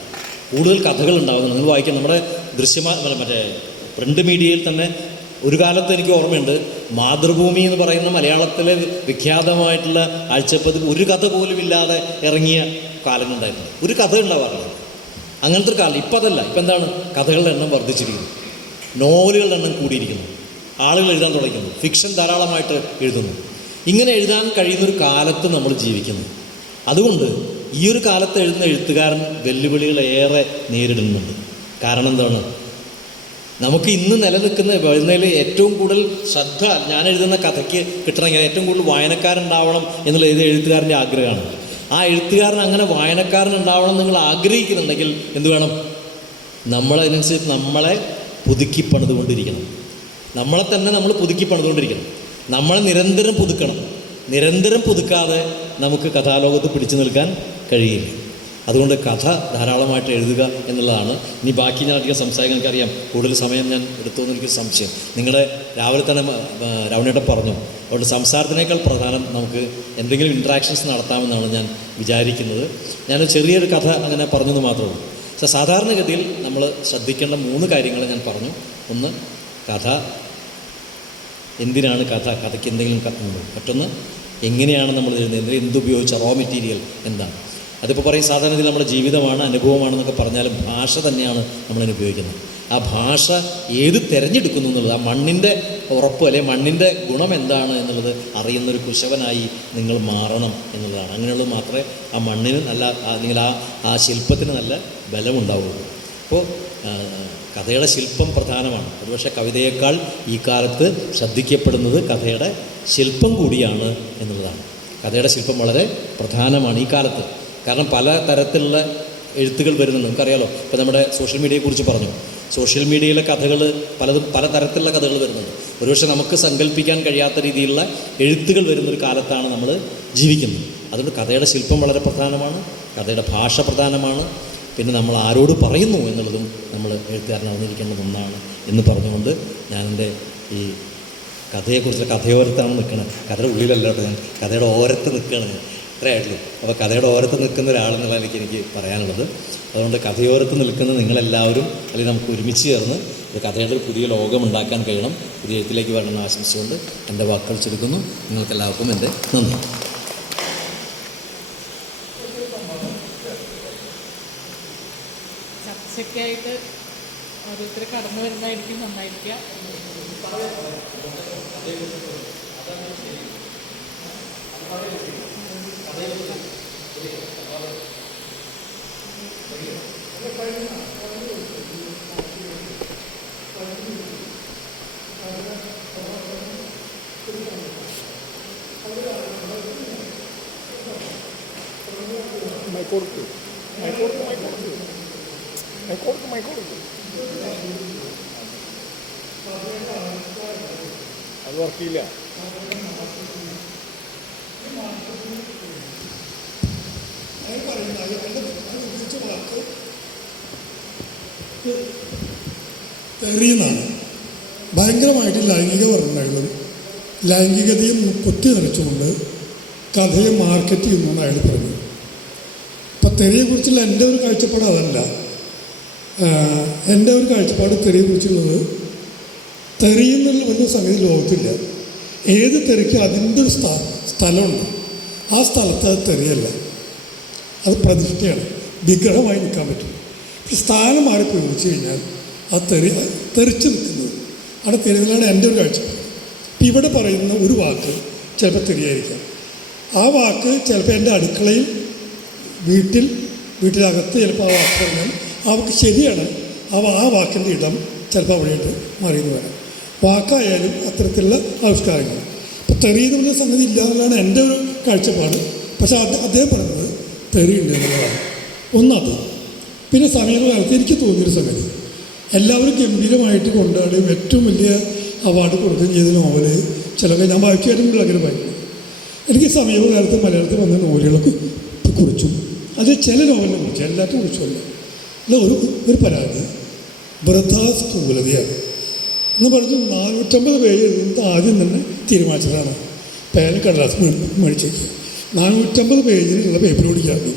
കൂടുതൽ കഥകൾ ഉണ്ടാകുന്നത് നിങ്ങൾ വായിക്കാം. നമ്മുടെ മറ്റേ പ്രിൻ്റ് മീഡിയയിൽ തന്നെ ഒരു കാലത്ത് എനിക്ക് ഓർമ്മയുണ്ട്, മാതൃഭൂമി എന്ന് പറയുന്ന മലയാളത്തിലെ വിഖ്യാതമായിട്ടുള്ള ആഴ്ചപ്പതിപ്പ് ഒരു കഥ പോലും ഇല്ലാതെ ഇറങ്ങിയ കാലങ്ങളുണ്ടായിരുന്നു. ഒരു കഥ ഉണ്ടാവാറില്ല. അങ്ങനത്തെ ഒരു കാലം. ഇപ്പം അതല്ല. ഇപ്പം എന്താണ്? കഥകളുടെ എണ്ണം വർദ്ധിച്ചിരിക്കുന്നു, നോവലുകളുടെ എണ്ണം കൂടിയിരിക്കുന്നു, ആളുകൾ എഴുതാൻ തുടങ്ങുന്നു, ഫിക്ഷൻ ധാരാളമായിട്ട് എഴുതുന്നു. ഇങ്ങനെ എഴുതാൻ കഴിയുന്നൊരു കാലത്ത് നമ്മൾ ജീവിക്കുന്നു. അതുകൊണ്ട് ഈ ഒരു കാലത്ത് എഴുതുന്ന എഴുത്തുകാരൻ വെല്ലുവിളികളേറെ നേരിടുന്നുണ്ട്. കാരണം എന്താണ്? നമുക്ക് ഇന്ന് നിലനിൽക്കുന്ന എഴുതുന്നതിൽ ഏറ്റവും കൂടുതൽ ശ്രദ്ധ ഞാൻ എഴുതുന്ന കഥയ്ക്ക് കിട്ടണമെങ്കിൽ ഏറ്റവും കൂടുതൽ വായനക്കാരുണ്ടാവണം എന്നുള്ള ഏത് എഴുത്തുകാരൻ്റെ ആഗ്രഹമാണ്. ആ എഴുത്തുകാരൻ അങ്ങനെ വായനക്കാരൻ ഉണ്ടാവണം നിങ്ങൾ ആഗ്രഹിക്കുന്നുണ്ടെങ്കിൽ എന്ത് വേണം? നമ്മളതിനനുസരിച്ച് നമ്മളെ പുതുക്കി പണിതുകൊണ്ടിരിക്കണം. നമ്മളെ തന്നെ നമ്മൾ പുതുക്കി പണിതുകൊണ്ടിരിക്കണം. നമ്മളെ നിരന്തരം പുതുക്കണം. നിരന്തരം പുതുക്കാതെ നമുക്ക് കഥാലോകത്ത് പിടിച്ചു നിൽക്കാൻ കഴിയില്ല. അതുകൊണ്ട് കഥ ധാരാളമായിട്ട് എഴുതുക എന്നുള്ളതാണ്. ഇനി ബാക്കി ഞാൻ അധികം സംസാരിക്കാൻ എനിക്കറിയാം, കൂടുതൽ സമയം ഞാൻ എടുത്തോന്ന് എനിക്ക് സംശയം. നിങ്ങളുടെ രാവിലെ തന്നെ രാവണേട്ടൻ പറഞ്ഞു. അതുകൊണ്ട് സംസാരത്തിനേക്കാൾ പ്രധാനം നമുക്ക് എന്തെങ്കിലും ഇൻട്രാക്ഷൻസ് നടത്താമെന്നാണ് ഞാൻ വിചാരിക്കുന്നത്. ഞാൻ ചെറിയൊരു കഥ അങ്ങനെ പറഞ്ഞെന്ന് മാത്രമേ ഉള്ളൂ. സാധാരണഗതിയിൽ നമ്മൾ ശ്രദ്ധിക്കേണ്ട 3 കാര്യങ്ങൾ ഞാൻ പറഞ്ഞു. ഒന്ന്, കഥ എന്തിനാണ് കഥ, കഥയ്ക്ക് എന്തെങ്കിലും കഥയുണ്ടോ. മറ്റൊന്ന്, എങ്ങനെയാണ് നമ്മൾ എഴുതുന്നത്, എന്തുപയോഗിച്ച റോ മെറ്റീരിയൽ എന്താണ്. അതിപ്പോൾ പറയും സാധാരണ ഇതിൽ നമ്മുടെ ജീവിതമാണ്, അനുഭവമാണെന്നൊക്കെ പറഞ്ഞാലും ഭാഷ തന്നെയാണ് നമ്മളതിന് ഉപയോഗിക്കുന്നത്. ആ ഭാഷ ഏത് തിരഞ്ഞെടുക്കുന്നു എന്നുള്ളത്, ആ മണ്ണിൻ്റെ ഉറപ്പ് അല്ലെങ്കിൽ മണ്ണിൻ്റെ ഗുണം എന്താണ് എന്നുള്ളത് അറിയുന്നൊരു കുശവനായി നിങ്ങൾ മാറണം എന്നുള്ളതാണ്. അങ്ങനെയുള്ളത് മാത്രമേ ആ മണ്ണിന് നല്ല നിങ്ങൾ ആ ശില്പത്തിന് നല്ല ബലമുണ്ടാവുള്ളൂ. അപ്പോൾ കഥയുടെ ശില്പം പ്രധാനമാണ്. ഒരുപക്ഷെ കവിതയേക്കാൾ ഈ കാലത്ത് ശ്രദ്ധിക്കപ്പെടുന്നത് കഥയുടെ ശില്പം കൂടിയാണ് എന്നുള്ളതാണ്. കഥയുടെ ശില്പം വളരെ പ്രധാനമാണ് ഈ കാലത്ത്. കാരണം പല തരത്തിലുള്ള എഴുത്തുകൾ വരുന്നുണ്ട്. നമുക്കറിയാലോ, ഇപ്പോൾ നമ്മുടെ സോഷ്യൽ മീഡിയയെക്കുറിച്ച് പറഞ്ഞു. സോഷ്യൽ മീഡിയയിലെ കഥകൾ പലതും പല തരത്തിലുള്ള കഥകൾ വരുന്നുണ്ട്. ഒരുപക്ഷെ നമുക്ക് സങ്കല്പിക്കാൻ കഴിയാത്ത രീതിയിലുള്ള എഴുത്തുകൾ വരുന്നൊരു കാലത്താണ് നമ്മൾ ജീവിക്കുന്നത്. അതുകൊണ്ട് കഥയുടെ ശില്പം വളരെ പ്രധാനമാണ്, കഥയുടെ ഭാഷ പ്രധാനമാണ്. പിന്നെ നമ്മൾ ആരോട് പറയുന്നു എന്നുള്ളതും നമ്മൾ എഴുത്തുകാരൻ അറിഞ്ഞിരിക്കേണ്ടത് ഒന്നാണ് എന്ന് പറഞ്ഞുകൊണ്ട് ഞാൻ എൻ്റെ ഈ കഥയെക്കുറിച്ച് കഥയോരത്താണ് നിൽക്കുന്നത്. കഥയുടെ ഉള്ളിലല്ല കേട്ടോ, ഞാൻ കഥയുടെ ഓരത്ത് നിൽക്കുകയാണ് ഞാൻ. ഇത്രയായിട്ടുള്ളൂ. അപ്പോൾ കഥയുടെ ഓരത്ത് നിൽക്കുന്ന ഒരാളെന്നുള്ള എനിക്ക് പറയാനുള്ളത്. അതുകൊണ്ട് കഥയോരത്ത് നിൽക്കുന്ന നിങ്ങളെല്ലാവരും, അല്ലെങ്കിൽ നമുക്ക് ഒരുമിച്ച് ചേർന്ന് ഒരു കഥയുടെ ഒരു പുതിയ ലോകം ഉണ്ടാക്കാൻ കഴിയണം. പുതിയ എഴുത്തിലേക്ക് വരണമെന്ന് ആശംസിച്ചുകൊണ്ട് എൻ്റെ വാക്കുകൾ ചുരുക്കുന്നു. നിങ്ങൾക്കെല്ലാവർക്കും എൻ്റെ നന്ദി. ചർച്ചയ്ക്കായിട്ട് ഓരോരുത്തർ കടന്നു വരുന്നതായിരിക്കും നന്നായിരിക്കുക. അത് വർക്കില്ല. തെറിയെന്നാണ്. ഭയങ്കരമായിട്ട് ലൈംഗിക വർണ്ണനകളും ലൈംഗികതയും കുത്തി നിറച്ചുകൊണ്ട് കഥയെ മാർക്കറ്റ് ചെയ്യുന്നതാണ് അയാൾ പറഞ്ഞത്. അപ്പം തെറിയെക്കുറിച്ചുള്ള എൻ്റെ ഒരു കാഴ്ചപ്പാട് അതല്ല. എൻ്റെ ഒരു കാഴ്ചപ്പാട് തെറിയെക്കുറിച്ചുള്ളത്, തെറി എന്നുള്ള വലിയ സംഗതി ലോകത്തില്ല. ഏത് തെറിക്ക് അതിൻ്റെ ഒരു സ്ഥലമുണ്ട്. ആ സ്ഥലത്ത് അത് തെറിയല്ല, അത് പ്രതിഷ്ഠയാണ്, വിഗ്രഹമായി നിൽക്കാൻ പറ്റും. സ്ഥാനം മാറി പ്രയോഗിച്ചു കഴിഞ്ഞാൽ ആ തെറിച്ച് നിൽക്കുന്നത് അവിടെ തെറികളാണ് എൻ്റെ ഒരു കാഴ്ചപ്പാട്. ഇപ്പം ഇവിടെ പറയുന്ന ഒരു വാക്ക് ചിലപ്പോൾ തെറിയായിരിക്കാം. ആ വാക്ക് ചിലപ്പോൾ എൻ്റെ അടുക്കളയിൽ വീട്ടിലകത്ത് ചിലപ്പോൾ ആ വാക്ക് പറഞ്ഞാൽ അവർക്ക് ശരിയാണ്, ആ വാക്കിൻ്റെ ഇടം ചിലപ്പോൾ അവിടെയായിട്ട് മാറിയെന്ന് വരാം. വാക്കായാലും അത്തരത്തിലുള്ള ആവിഷ്കാരങ്ങൾ. അപ്പോൾ തെറി എന്നുള്ള സംഗതി ഇല്ല എന്നുള്ളതാണ് എൻ്റെ ഒരു കാഴ്ചപ്പാട്. പക്ഷേ അദ്ദേഹം പറഞ്ഞത് തെറി ഉണ്ട് എന്നുള്ളതാണ്. ഒന്നത്. പിന്നെ സമീപകാലത്ത് എനിക്ക് തോന്നിയൊരു സംഗതി, എല്ലാവരും ഗംഭീരമായിട്ട് കൊണ്ടാടുകയും ഏറ്റവും വലിയ അവാർഡ് കൊടുക്കുകയും ചെയ്ത നോവല് ചിലപ്പോൾ ഞാൻ വായിക്കാറുണ്ടല്ലോ, അങ്ങനെ വായിക്കും. എനിക്ക് സമീപകാലത്ത് മലയാളത്തിൽ വന്ന നോവലുകളൊക്കെ കുറിച്ചും അത് ചില നോവലിനെ കുറിച്ച്, എല്ലാറ്റിനെ കുറിച്ചുമല്ല, അല്ല ഒരു പരാതി വൃഥാസ്ഥൂലതയാണ് എന്ന് പറഞ്ഞു. 450 പേജ് എഴുതുന്നത് ആദ്യം തന്നെ തീരുമാനിച്ചതാണ്. പേന കടലാസ് മേടിച്ചേക്കുക, 450 പേജിലുള്ള പേപ്പർ ഓടിക്കാറുണ്ട്,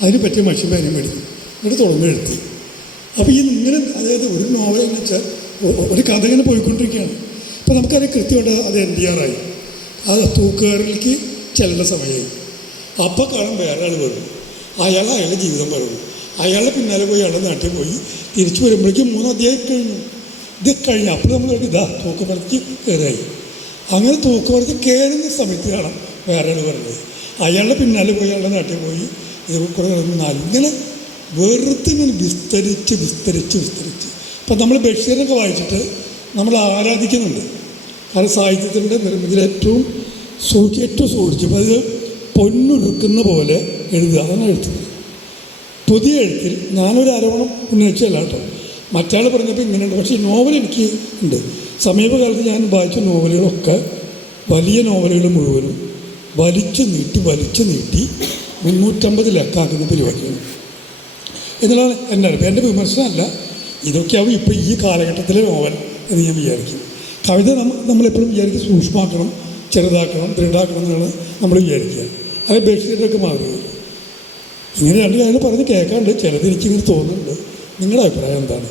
അതിന് പറ്റിയ മഷി പേനയും മേടിക്കും, എന്നിട്ട് തുടങ്ങി എഴുത്തി. അപ്പോൾ ഇങ്ങനെ, അതായത് ഒരു നോവൽ എന്ന് വെച്ചാൽ ഒരു കഥ ഇങ്ങനെ പോയിക്കൊണ്ടിരിക്കുകയാണ്. അപ്പോൾ നമുക്കറിയാം കൃത്യമായിട്ട് അത് NTR ആയി, അത് തൂക്കുകാരിലേക്ക് ചെല്ലുന്ന സമയമായി. അപ്പം കാണാൻ വേറെ ആൾ വരും, അയാളുടെ ജീവിതം പറയും, അയാളുടെ പിന്നാലെ പോയി അയാളുടെ നാട്ടിൽ പോയി തിരിച്ചു വരുമ്പോഴേക്കും 3 അധ്യായം കഴിഞ്ഞു. ഇത് കഴിഞ്ഞു. അപ്പോൾ നമ്മൾ ഇതാ തൂക്കുമരത്തേക്ക് കയറായി. അങ്ങനെ തൂക്കുമരത്തിൽ കയറുന്ന സമയത്താണ് വേറെ ആൾ പറഞ്ഞത്, അയാളുടെ പിന്നാലെ പോയി അയാളുടെ നാട്ടിൽ പോയി ഇത് കുറേ ഇങ്ങനെ വെറുതെ ഇങ്ങനെ വിസ്തരിച്ച്. ഇപ്പം നമ്മൾ ബഷീറിനൊക്കെ വായിച്ചിട്ട് നമ്മൾ ആരാധിക്കുന്നുണ്ട്. കാരണം സാഹിത്യത്തിൻ്റെ നിർമ്മിതിയിൽ ഏറ്റവും സൂക്ഷിച്ചു. അപ്പോൾ അത് പൊന്നുരുക്കുന്ന പോലെ എഴുതുക, അതാണ് എഴുത്തുന്നത്. പുതിയ എഴുത്തിൽ ഞാനൊരു ആരോപണം ഉന്നയിച്ചല്ല കേട്ടോ, മറ്റാൾ പറഞ്ഞപ്പോൾ ഇങ്ങനെയുണ്ട്. പക്ഷേ ഈ നോവൽ എനിക്ക് ഉണ്ട്. സമീപകാലത്ത് ഞാൻ വായിച്ച നോവലുകളൊക്കെ, വലിയ നോവലുകൾ മുഴുവനും വലിച്ചു നീട്ടി 350 ലക്കാക്കുന്ന പരിപാടിയാണ് എന്നുള്ളതാണ് എൻ്റെ അറിവ്. എൻ്റെ വിമർശനമല്ല, ഇതൊക്കെയാവും ഇപ്പോൾ ഈ കാലഘട്ടത്തിലെ നോവൽ എന്ന് ഞാൻ വിചാരിക്കും. കവിത നമ്മളെപ്പോഴും വിചാരിക്കും സൂക്ഷ്മമാക്കണം, ചെറുതാക്കണം, ദൃഢാക്കണം എന്നാണ് നമ്മൾ വിചാരിക്കുക. അത് ബഷീറിൻ്റെയൊക്കെ മാറുകയില്ല. ഇങ്ങനെ രണ്ട് കാര്യങ്ങൾ പറഞ്ഞ് കേൾക്കാണ്ട് ചിലത് എനിക്കിങ്ങനെ തോന്നുന്നുണ്ട്. നിങ്ങളുടെ അഭിപ്രായം എന്താണ്?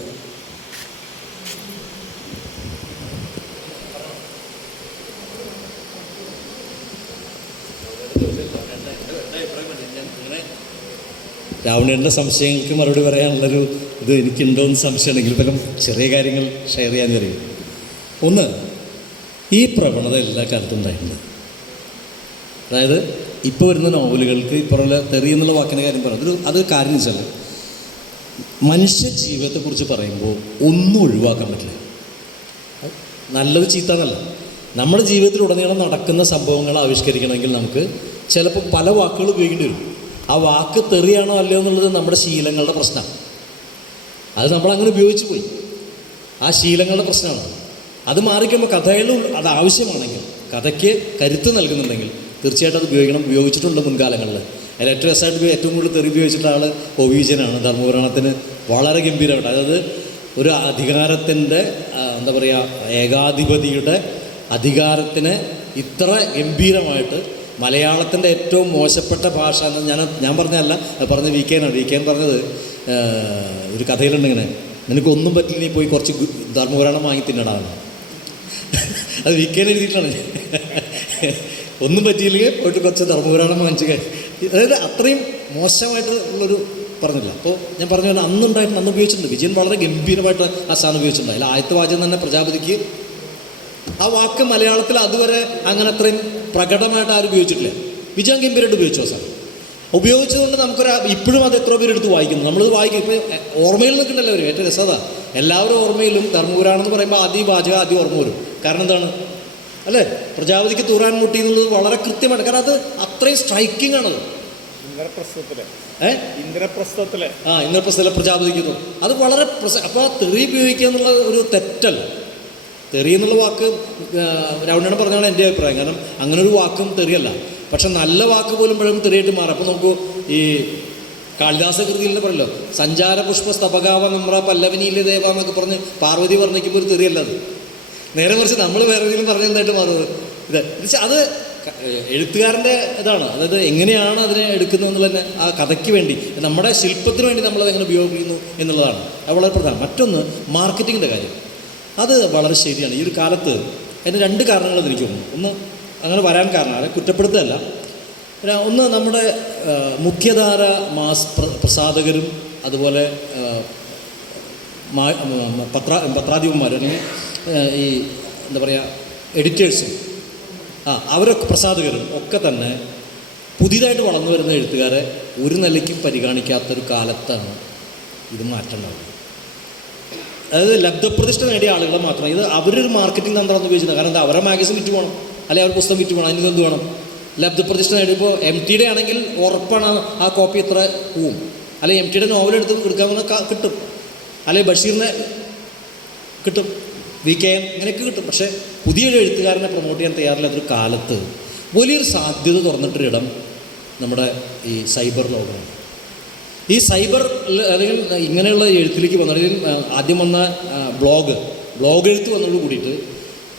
രാവണേൻ്റെ സംശയങ്ങൾക്ക് മറുപടി പറയാനുള്ളൊരു ഇത് എനിക്കുണ്ടോയെന്ന് സംശയമുണ്ടെങ്കിൽ പല ചെറിയ കാര്യങ്ങൾ ഷെയർ ചെയ്യാൻ കഴിയും. ഒന്ന്, ഈ പ്രവണത എല്ലാ കാലത്തും ഉണ്ടായിട്ടുണ്ട്. അതായത് ഇപ്പോൾ വരുന്ന നോവലുകൾക്ക് ഈ പറഞ്ഞ തെറി എന്നുള്ള വാക്കിൻ്റെ കാര്യം പറയുന്നത് അത് കാര്യം വെച്ചാൽ മനുഷ്യ ജീവിതത്തെക്കുറിച്ച് പറയുമ്പോൾ ഒന്നും ഒഴിവാക്കാൻ പറ്റില്ല. നല്ലത് ചീത്ത എന്നല്ല, നമ്മുടെ ജീവിതത്തിലുടനീളം നടക്കുന്ന സംഭവങ്ങൾ ആവിഷ്കരിക്കണമെങ്കിൽ നമുക്ക് ചിലപ്പോൾ പല വാക്കുകൾ ഉപയോഗിക്കേണ്ടി വരും. ആ വാക്ക് തെറിയാണോ അല്ലയോ എന്നുള്ളത് നമ്മുടെ ശീലങ്ങളുടെ പ്രശ്നമാണ്. അത് നമ്മളങ്ങനെ ഉപയോഗിച്ച് പോയി, ആ ശീലങ്ങളുടെ പ്രശ്നമാണ്. അത് മാറിക്കുമ്പോൾ കഥകളും അത് ആവശ്യമാണെങ്കിൽ, കഥയ്ക്ക് കരുത്ത് നൽകുന്നുണ്ടെങ്കിൽ തീർച്ചയായിട്ടും അത് ഉപയോഗിച്ചിട്ടുണ്ട് മുൻകാലങ്ങളിൽ. അതിൽ ഏറ്റവും രസമായിട്ട് ഏറ്റവും കൂടുതൽ തെറി ഉപയോഗിച്ചിട്ട ആൾ ഒ വി വിജയനാണ്. ധർമ്മപുരാണത്തിന് വളരെ ഗംഭീരമായിട്ട്, അതായത് ഒരു അധികാരത്തിൻ്റെ എന്താ പറയുക, ഏകാധിപതിയുടെ അധികാരത്തിനെ ഇത്ര ഗംഭീരമായിട്ട് മലയാളത്തിൻ്റെ ഏറ്റവും മോശപ്പെട്ട ഭാഷ എന്ന് ഞാൻ പറഞ്ഞതല്ല, അത് പറഞ്ഞ വി കെ ആണ് പറഞ്ഞത്. ഒരു കഥയിലുണ്ട് ഇങ്ങനെ, നിനക്കൊന്നും പറ്റില്ല, നീ പോയി കുറച്ച് ധർമ്മപുരാണം വാങ്ങി തിന്നടാണ്. അത് വി കെ എഴുതിയിട്ടാണ്. ഒന്നും പറ്റിയില്ലെങ്കിൽ പോയിട്ട് കുറച്ച് ധർമ്മപുരാണം വാങ്ങിച്ച് അതായത് അത്രയും മോശമായിട്ട് ഉള്ളൊരു പറഞ്ഞില്ല. അപ്പോൾ ഞാൻ പറഞ്ഞ പോലെ അന്ന് ഉപയോഗിച്ചിട്ടുണ്ട്. വിജയൻ വളരെ ഗംഭീരമായിട്ട് ആ സാധനം ഉപയോഗിച്ചിട്ടുണ്ട്. അതിൽ ആദ്യത്തെ വാചകം തന്നെ പ്രജാപതിക്ക്, ആ വാക്ക് മലയാളത്തിൽ അതുവരെ അങ്ങനെ അത്രയും പ്രകടമായിട്ട് ആരും ഉപയോഗിച്ചിട്ടില്ല. വിജയൻ ഗംഭീരമായിട്ട് ഉപയോഗിച്ചു ആ സാധനം. ഉപയോഗിച്ചതുകൊണ്ട് ഇപ്പോഴും അത് എത്ര പേരെടുത്ത് വായിക്കുന്നു. നമ്മളത് വായിക്കും. ഇപ്പോൾ ഓർമ്മയിൽ നിൽക്കണ്ടല്ലോ വരും. ഏറ്റവും രസത എല്ലാവരും ഓർമ്മയിലും ധർമ്മപുരാണം എന്ന് പറയുമ്പോൾ ആദ്യം ഓർമ്മ വരും. കാരണം എന്താണ് അല്ലേ, പ്രജാപതിക്ക് തൂറാൻ മുട്ടി എന്നുള്ളത് വളരെ കൃത്യമായിട്ട്, കാരണം അത് അത്രയും സ്ട്രൈക്കിംഗ് ആണത്. ഇന്ദ്രപ്രസ്ഥത്തിലെ പ്രജാപതിക്ക് അത് വളരെ അപ്പോൾ തെറി ഉപയോഗിക്കുക എന്നുള്ള ഒരു തെറ്റല്ല. തെറി എന്നുള്ള വാക്ക് രാവണൻ പറഞ്ഞാണ് എൻ്റെ അഭിപ്രായം. കാരണം അങ്ങനെ ഒരു വാക്കും തെറിയല്ല. പക്ഷെ നല്ല വാക്ക് പോലും പഴം തെറിയായിട്ട് മാറും. അപ്പോൾ നമുക്ക് ഈ കാളിദാസ കൃതിയിൽ പറയല്ലോ, സഞ്ചാര പുഷ്പ സ്തപകാവ നമ്ര പല്ലവനിയിലെ ദേവ എന്നൊക്കെ പറഞ്ഞ് പാർവതി വർണ്ണിക്കുമ്പോൾ ഒരു തെറിയല്ല അത്. നേരെ മറിച്ച് നമ്മൾ വേറെ എന്തെങ്കിലും പറഞ്ഞെന്തായിട്ട് മാറുന്നത് ഇത്. അത് എഴുത്തുകാരൻ്റെ ഇതാണ്. അതായത് എങ്ങനെയാണ് അതിനെ എടുക്കുന്നതെന്നുള്ള തന്നെ ആ കഥയ്ക്ക് വേണ്ടി, നമ്മുടെ ശില്പത്തിന് വേണ്ടി നമ്മളത് എങ്ങനെ ഉപയോഗിക്കുന്നു എന്നുള്ളതാണ് അത് വളരെ പ്രധാനം. മറ്റൊന്ന് മാർക്കറ്റിങ്ങിൻ്റെ കാര്യം, അത് വളരെ ശരിയാണ്. ഈ ഒരു കാലത്ത് അതിന് 2 കാരണങ്ങൾ എനിക്ക് തോന്നുന്നു. ഒന്ന് അങ്ങനെ വരാൻ കാരണം, അത് കുറ്റപ്പെടുത്തല്ല. ഒന്ന്, നമ്മുടെ മുഖ്യധാര പ്രസാധകരും അതുപോലെ പത്രാധിപന്മാർ, അല്ലെങ്കിൽ ഈ എന്താ പറയുക എഡിറ്റേഴ്സും അവരൊക്കെ പ്രസാധകരും ഒക്കെ തന്നെ പുതിയതായിട്ട് വളർന്നു വരുന്ന എഴുത്തുകാരെ ഒരു നിലയ്ക്കും പരിഗണിക്കാത്തൊരു കാലത്താണ് ഇത് മാറ്റേണ്ടത്. അതായത് ലബ്ധപ്രതിഷ്ഠ നേടിയ ആളുകളെ മാത്രം ഇത് അവരൊരു മാർക്കറ്റിംഗ് തന്ത്രം ഉപയോഗിക്കുന്നത്. കാരണം എന്താ, അവരുടെ മാഗസിൻ വിറ്റ് പോകണം, അല്ലെങ്കിൽ അവർ പുസ്തകം വിറ്റ് പോകണം. അതിന് എന്ത് വേണം? ലബ്ധപ്രതിഷ്ഠ നേടിയപ്പോൾ MT ആണെങ്കിൽ ഉറപ്പാണ് ആ കോപ്പി ഇത്ര പോവും. അല്ലെങ്കിൽ MT നോവലെടുത്ത് എടുക്കാമെന്ന് കിട്ടും, അല്ലെങ്കിൽ ബഷീറിനെ കിട്ടും, VKM ഇങ്ങനെയൊക്കെ കിട്ടും. പക്ഷേ പുതിയൊരു എഴുത്തുകാരനെ പ്രൊമോട്ട് ചെയ്യാൻ തയ്യാറില്ലാത്തൊരു കാലത്ത് വലിയൊരു സാധ്യത തുറന്നിട്ടൊരിടം നമ്മുടെ ഈ സൈബർ ലോകമാണ്. ഈ സൈബർ അല്ലെങ്കിൽ ഇങ്ങനെയുള്ള എഴുത്തിലേക്ക് വന്നതിൽ ആദ്യം വന്ന ബ്ലോഗ് എഴുത്ത് വന്നതോട് കൂടിയിട്ട്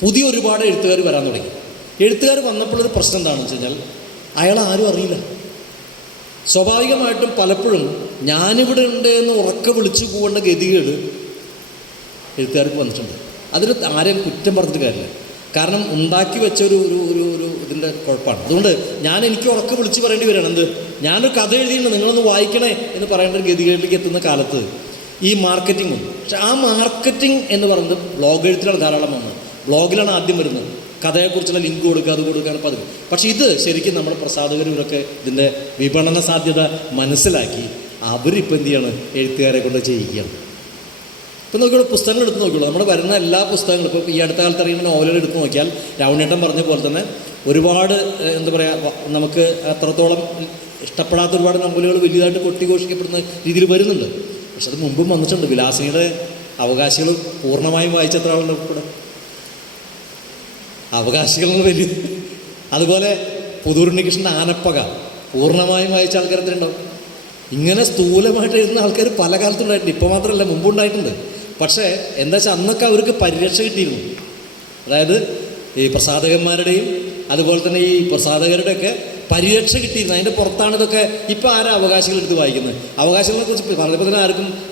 പുതിയ ഒരുപാട് എഴുത്തുകാർ വരാൻ തുടങ്ങി. എഴുത്തുകാർ വന്നപ്പോഴൊരു പ്രശ്നം എന്താണെന്ന് വെച്ച് കഴിഞ്ഞാൽ അയാൾ ആരും അറിയില്ല. സ്വാഭാവികമായിട്ടും പലപ്പോഴും ഞാനിവിടെ ഉണ്ട് എന്ന് ഉറക്കെ വിളിച്ചു പോകേണ്ട ഗതികേട് എഴുത്തുകാർക്ക് വന്നിട്ടുണ്ട്. അതിന് ആരെയും കുറ്റം പറഞ്ഞിട്ട് കാര്യമില്ല, കാരണം ഉണ്ടാക്കി വെച്ച ഒരു ഇതിൻ്റെ കുഴപ്പമാണ്. അതുകൊണ്ട് എനിക്ക് ഉറക്കെ വിളിച്ച് പറയേണ്ടി വരികയാണ്, എന്ത്, ഞാനൊരു കഥ എഴുതിയിട്ടുണ്ട് നിങ്ങളൊന്ന് വായിക്കണേ എന്ന് പറയേണ്ട ഒരു ഗതികേട്ടിലേക്ക് എത്തുന്ന കാലത്ത് ഈ മാർക്കറ്റിംഗ് വന്നു. പക്ഷെ ആ മാർക്കറ്റിംഗ് എന്ന് പറയുന്നത് ബ്ലോഗ് എഴുത്തിലാണ് ധാരാളം വന്നത്. ബ്ലോഗിലാണ് ആദ്യം വരുന്നത്, കഥയെക്കുറിച്ചുള്ള ലിങ്ക് കൊടുക്കുക, അത് കൊടുക്കുകയാണ് പതിവ്. പക്ഷേ ഇത് ശരിക്കും നമ്മുടെ പ്രസാധകരൊക്കെ ഇതിൻ്റെ വിപണന സാധ്യത മനസ്സിലാക്കി അവരിപ്പോൾ എന്ത് ചെയ്യാണ്, എഴുത്തുകാരെ കൊണ്ട് ചെയ്യിക്കുകയാണ്. ഇപ്പോൾ നോക്കിയോളൂ, പുസ്തകങ്ങൾ എടുത്ത് നോക്കിയോളൂ, നമ്മുടെ വരുന്ന എല്ലാ പുസ്തകങ്ങളും ഇപ്പോൾ ഈ അടുത്ത കാലത്ത് അറിയുന്ന നോവലുകൾ എടുത്ത് നോക്കിയാൽ രാവണേട്ടൻ പറഞ്ഞ പോലെ തന്നെ ഒരുപാട് എന്താ പറയുക, നമുക്ക് അത്രത്തോളം ഇഷ്ടപ്പെടാത്ത ഒരുപാട് നോവലുകൾ വലിയതായിട്ട് കൊട്ടിഘോഷിക്കപ്പെടുന്ന രീതിയിൽ വരുന്നുണ്ട്. പക്ഷെ അത് മുമ്പും വന്നിട്ടുണ്ട്. വിലാസിനിയുടെ അവകാശികൾ പൂർണ്ണമായും വായിച്ച എത്ര ആളുണ്ട് ഇവിടെ? അവകാശികൾ വലിയ. അതുപോലെ പുതൂരുണ്ണികൃഷ്ണൻ്റെ ആനപ്പക പൂർണ്ണമായും വായിച്ച ആൾക്കാർ എത്ര ഉണ്ടാവും? ഇങ്ങനെ സ്ഥൂലമായിട്ട് എഴുതുന്ന ആൾക്കാർ പല കാലത്തുണ്ടായിട്ടുണ്ട്. ഇപ്പോൾ മാത്രമല്ല, മുമ്പുണ്ടായിട്ടുണ്ട്. പക്ഷേ എന്താ വെച്ചാൽ അന്നൊക്കെ അവർക്ക് പരിരക്ഷ കിട്ടിയിരുന്നു. അതായത് ഈ പ്രസാധകന്മാരുടെയും അതുപോലെ തന്നെ ഈ പ്രസാധകരുടെയൊക്കെ പരിരക്ഷ കിട്ടിയിരുന്നു. അതിൻ്റെ പുറത്താണ് ഇതൊക്കെ. ഇപ്പോൾ ആരാ അവകാശികൾ എടുത്ത് വായിക്കുന്നത്? അവകാശങ്ങളെ കുറിച്ച് പറഞ്ഞപ്പോൾ തന്നെ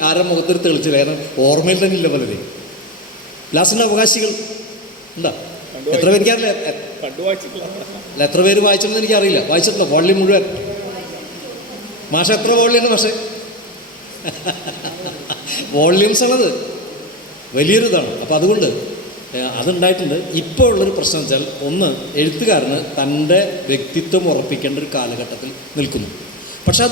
ആരുടെ മുഖത്തൊരു തെളിച്ചില്ല, കാരണം ഓർമ്മയിൽ തന്നെ ഇല്ല പലരെയും. ലാസ്റ്റിൻ്റെ അവകാശികൾ എന്താ, എത്ര പേരിക്കറിയില്ല, എത്ര പേര് വായിച്ചെന്ന് എനിക്കറിയില്ല. വായിച്ചിട്ടില്ല വള്ളി മുഴുവൻ. മാഷ എത്ര വോള്യമാണ് പക്ഷേ വോള്യൂംസ് ആണത്, വലിയൊരു ഇതാണ്. അപ്പോൾ അതുകൊണ്ട് അതുണ്ടായിട്ടുണ്ട്. ഇപ്പോൾ ഉള്ളൊരു പ്രശ്നം വെച്ചാൽ, ഒന്ന്, എഴുത്തുകാരന് തൻ്റെ വ്യക്തിത്വം ഉറപ്പിക്കേണ്ട ഒരു കാലഘട്ടത്തിൽ നിൽക്കുന്നു. പക്ഷെ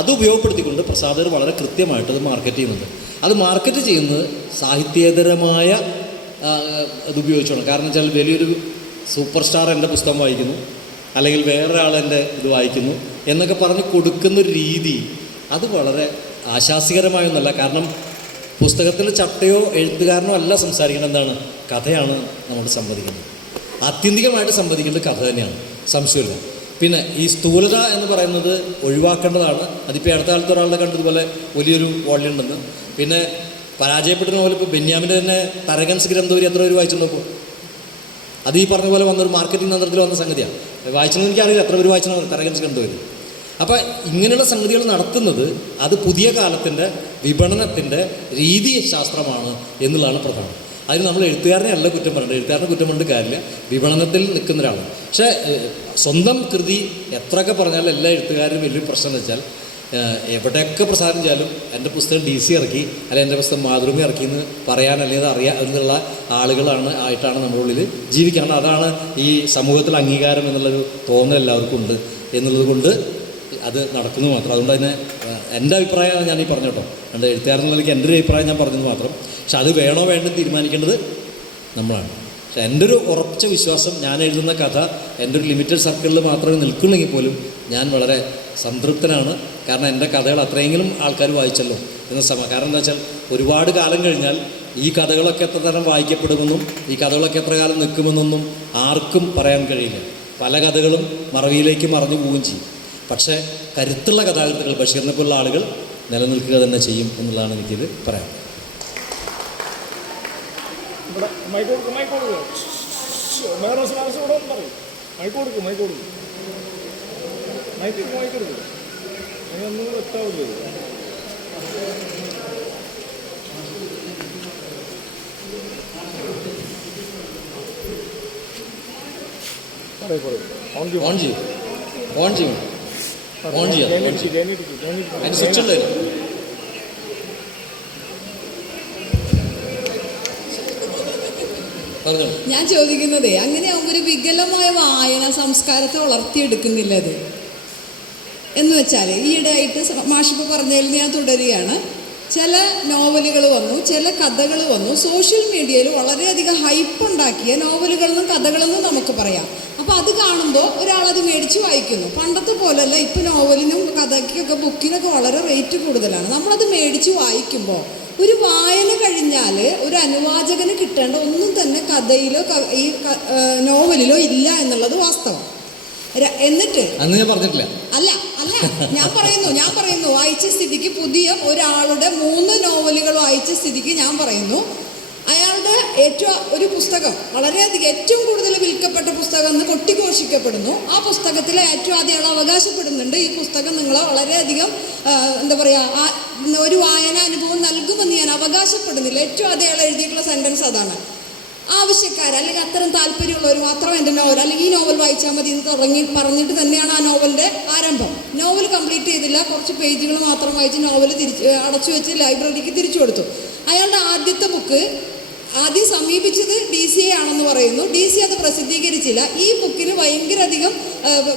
അത് ഉപയോഗപ്പെടുത്തിക്കൊണ്ട് പ്രസാധകർ വളരെ കൃത്യമായിട്ട് അത് മാർക്കറ്റ് ചെയ്യുന്നുണ്ട്. അത് മാർക്കറ്റ് ചെയ്യുന്നത് സാഹിത്യേതരമായ ഇത് ഉപയോഗിച്ചാണ്. കാരണം വെച്ചാൽ വലിയൊരു സൂപ്പർ സ്റ്റാർ എൻ്റെ പുസ്തകം വായിക്കുന്നു, അല്ലെങ്കിൽ വേറൊരാൾ എൻ്റെ ഇത് വായിക്കുന്നു എന്നൊക്കെ പറഞ്ഞ് കൊടുക്കുന്നൊരു രീതി അത് വളരെ ആശാസ്യകരമായൊന്നല്ല. കാരണം പുസ്തകത്തിൽ ചട്ടയോ എഴുത്തുകാരനോ അല്ല സംസാരിക്കുന്നത്, എന്താണ്, കഥയാണ് നമ്മൾ സംവദിക്കുന്നത്. ആത്യന്തികമായിട്ട് സംവദിക്കേണ്ടത് കഥ തന്നെയാണ്, സംശയമില്ല. പിന്നെ ഈ സ്ഥൂലത എന്ന് പറയുന്നത് ഒഴിവാക്കേണ്ടതാണ്. അതിപ്പോൾ അടുത്ത കാലത്ത് ഒരാളുടെ കണ്ടതുപോലെ വലിയൊരു വോള്യം ഉണ്ടെന്ന്. പിന്നെ പരാജയപ്പെട്ട നോവൽ ഇപ്പോൾ ബെന്യാമിൻ്റെ തന്നെ തരകൻസ് ഗ്രന്ഥോരി എത്ര പേര് വായിച്ചിട്ടുണ്ടോ? അത് ഈ പറഞ്ഞ പോലെ വന്നൊരു മാർക്കറ്റിംഗ് തന്ത്രത്തിൽ വന്ന സംഗതിയാണ്. വായിച്ചതെന്ന് എനിക്കറിയില്ല എത്ര പേര് വായിച്ചോ തരകൻസ് ഗ്രന്ഥോരി. അപ്പോൾ ഇങ്ങനെയുള്ള സംഗതികൾ നടത്തുന്നത് അത് പുതിയ കാലത്തിൻ്റെ വിപണനത്തിൻ്റെ രീതി ശാസ്ത്രമാണ് എന്നുള്ളതാണ് പ്രധാനം. അതിന് നമ്മൾ എഴുത്തുകാരനെ അല്ല കുറ്റം പറയേണ്ടത്, എഴുത്തുകാരനെ കുറ്റം പറഞ്ഞിട്ട് കാര്യമില്ല, വിപണനത്തിൽ നിൽക്കുന്ന ഒരാളാണ്. പക്ഷേ സ്വന്തം കൃതി എത്രയൊക്കെ പറഞ്ഞാലും എല്ലാ എഴുത്തുകാരും വലിയൊരു പ്രശ്നം എന്ന് വെച്ചാൽ, എവിടെയൊക്കെ പ്രസാരം ചെയ്യാലും എൻ്റെ പുസ്തകം DC ഇറക്കി, അല്ലെങ്കിൽ എൻ്റെ പുസ്തകം മാതൃഭൂമി ഇറക്കി എന്ന് പറയാൻ അല്ലെങ്കിൽ അറിയാൻ എന്നുള്ള ആയിട്ടാണ് നമ്മുടെ ഉള്ളിൽ ജീവിക്കുന്നത്. അതാണ് ഈ സമൂഹത്തിൽ അംഗീകാരം എന്നുള്ളൊരു തോന്നൽ എല്ലാവർക്കും ഉണ്ട് എന്നുള്ളത് കൊണ്ട് അത് നടക്കുന്നു മാത്രം. അതുകൊണ്ട് തന്നെ എൻ്റെ അഭിപ്രായമാണ് ഞാൻ ഈ പറഞ്ഞു കേട്ടോ. എൻ്റെ എഴുത്തുകാരൻ നിലയ്ക്ക് എൻ്റെ ഒരു അഭിപ്രായം ഞാൻ പറഞ്ഞത് മാത്രം. പക്ഷെ അത് വേണോ വേണ്ടെന്ന് തീരുമാനിക്കേണ്ടത് നമ്മളാണ്. പക്ഷെ എൻ്റെ ഒരു ഉറച്ച വിശ്വാസം, ഞാൻ എഴുതുന്ന കഥ എൻ്റെ ഒരു ലിമിറ്റഡ് സർക്കിളിൽ മാത്രമേ നിൽക്കുന്നെങ്കിൽ പോലും ഞാൻ വളരെ സംതൃപ്തനാണ്. കാരണം എൻ്റെ കഥകൾ അത്രയെങ്കിലും ആൾക്കാർ വായിച്ചല്ലോ എന്ന കാരണം എന്താ വെച്ചാൽ, ഒരുപാട് കാലം കഴിഞ്ഞാൽ ഈ കഥകളൊക്കെ എത്ര തരം വായിക്കപ്പെടുമെന്നും ഈ കഥകളൊക്കെ എത്ര കാലം നിൽക്കുമെന്നൊന്നും ആർക്കും പറയാൻ കഴിയില്ല. പല കഥകളും മറവിയിലേക്ക് മറഞ്ഞു പോവുകയും ചെയ്യും. പക്ഷേ കരുത്തുള്ള കഥാകൃത്തുകൾ, ബഷീറിനെ പോലുള്ള ആളുകൾ നിലനിൽക്കുക തന്നെ ചെയ്യും എന്നുള്ളതാണ് എനിക്കിത് പറയാം. ഓൺ ചെയ്യും അതിന് സ്വിച്ച് ഉണ്ടായിരുന്നു. ഞാൻ ചോദിക്കുന്നതേ, അങ്ങനെ ഒരു വികലമായ വായന സംസ്കാരത്തെ വളർത്തിയെടുക്കുന്നില്ല അത് എന്ന് വെച്ചാൽ, ഈയിടെയായിട്ട് മാഷിപ്പ് പറഞ്ഞതിൽ ഞാൻ തുടരുകയാണ്. ചില നോവലുകൾ വന്നു, ചില കഥകൾ വന്നു. സോഷ്യൽ മീഡിയയിൽ വളരെയധികം ഹൈപ്പ് ഉണ്ടാക്കിയ നോവലുകളെന്നും കഥകളെന്നും നമുക്ക് പറയാം. അപ്പോൾ അത് കാണുമ്പോൾ ഒരാളത് മേടിച്ച് വായിക്കുന്നു. പണ്ടത്തെ പോലെയല്ല, ഇപ്പോൾ നോവലിനും കഥയ്ക്കൊക്കെ ബുക്കിനൊക്കെ വളരെ റേറ്റ് കൂടുതലാണ്. നമ്മളത് മേടിച്ച് വായിക്കുമ്പോൾ ഒരു വായന കഴിഞ്ഞാൽ ഒരു അനുവാചകന് കിട്ടേണ്ട ഒന്നും തന്നെ കഥയിലോ ഈ നോവലിലോ ഇല്ല എന്നുള്ളത് വാസ്തവം. എന്നിട്ട് അന്ന് ഞാൻ പറഞ്ഞിട്ടില്ല. അല്ല ഞാൻ പറയുന്നു വായിച്ച സ്ഥിതിക്ക്, പുതിയ ഒരാളുടെ 3 നോവലുകൾ വായിച്ച സ്ഥിതിക്ക് ഞാൻ പറയുന്നു, അയാളുടെ ഒരു പുസ്തകം വളരെയധികം ഏറ്റവും കൂടുതൽ വിൽക്കപ്പെട്ട പുസ്തകം എന്ന് കൊട്ടിഘോഷിക്കപ്പെടുന്നു. ആ പുസ്തകത്തിൽ ഏറ്റവും ആദ്യം അയാൾ അവകാശപ്പെടുന്നുണ്ട്, ഈ പുസ്തകം നിങ്ങളെ വളരെയധികം എന്താ പറയുക, ഒരു വായന അനുഭവം നൽകുമെന്ന് ഞാൻ അവകാശപ്പെടുന്നില്ല. ഏറ്റവും ആദ്യം അയാൾ എഴുതിയിട്ടുള്ള സെൻറ്റൻസ് അതാണ്. ആവശ്യക്കാർ അല്ലെങ്കിൽ അത്തരം താല്പര്യമുള്ളവർ മാത്രം എൻ്റെ നോവൽ അല്ലെങ്കിൽ ഈ നോവൽ വായിച്ചാൽ മതി എന്ന് പറഞ്ഞിട്ട് തന്നെയാണ് ആ നോവലിൻ്റെ ആരംഭം. നോവൽ കംപ്ലീറ്റ് ചെയ്തില്ല, കുറച്ച് പേജുകൾ മാത്രം വായിച്ച് നോവൽ അടച്ചു വെച്ച് ലൈബ്രറിക്ക് തിരിച്ചു കൊടുത്തു. അയാളുടെ ആദ്യത്തെ ബുക്ക് ആദ്യം സമീപിച്ചത് DCA ആണെന്ന് പറയുന്നു. DC അത് പ്രസിദ്ധീകരിച്ചില്ല. ഈ ബുക്കിന് ഭയങ്കര അധികം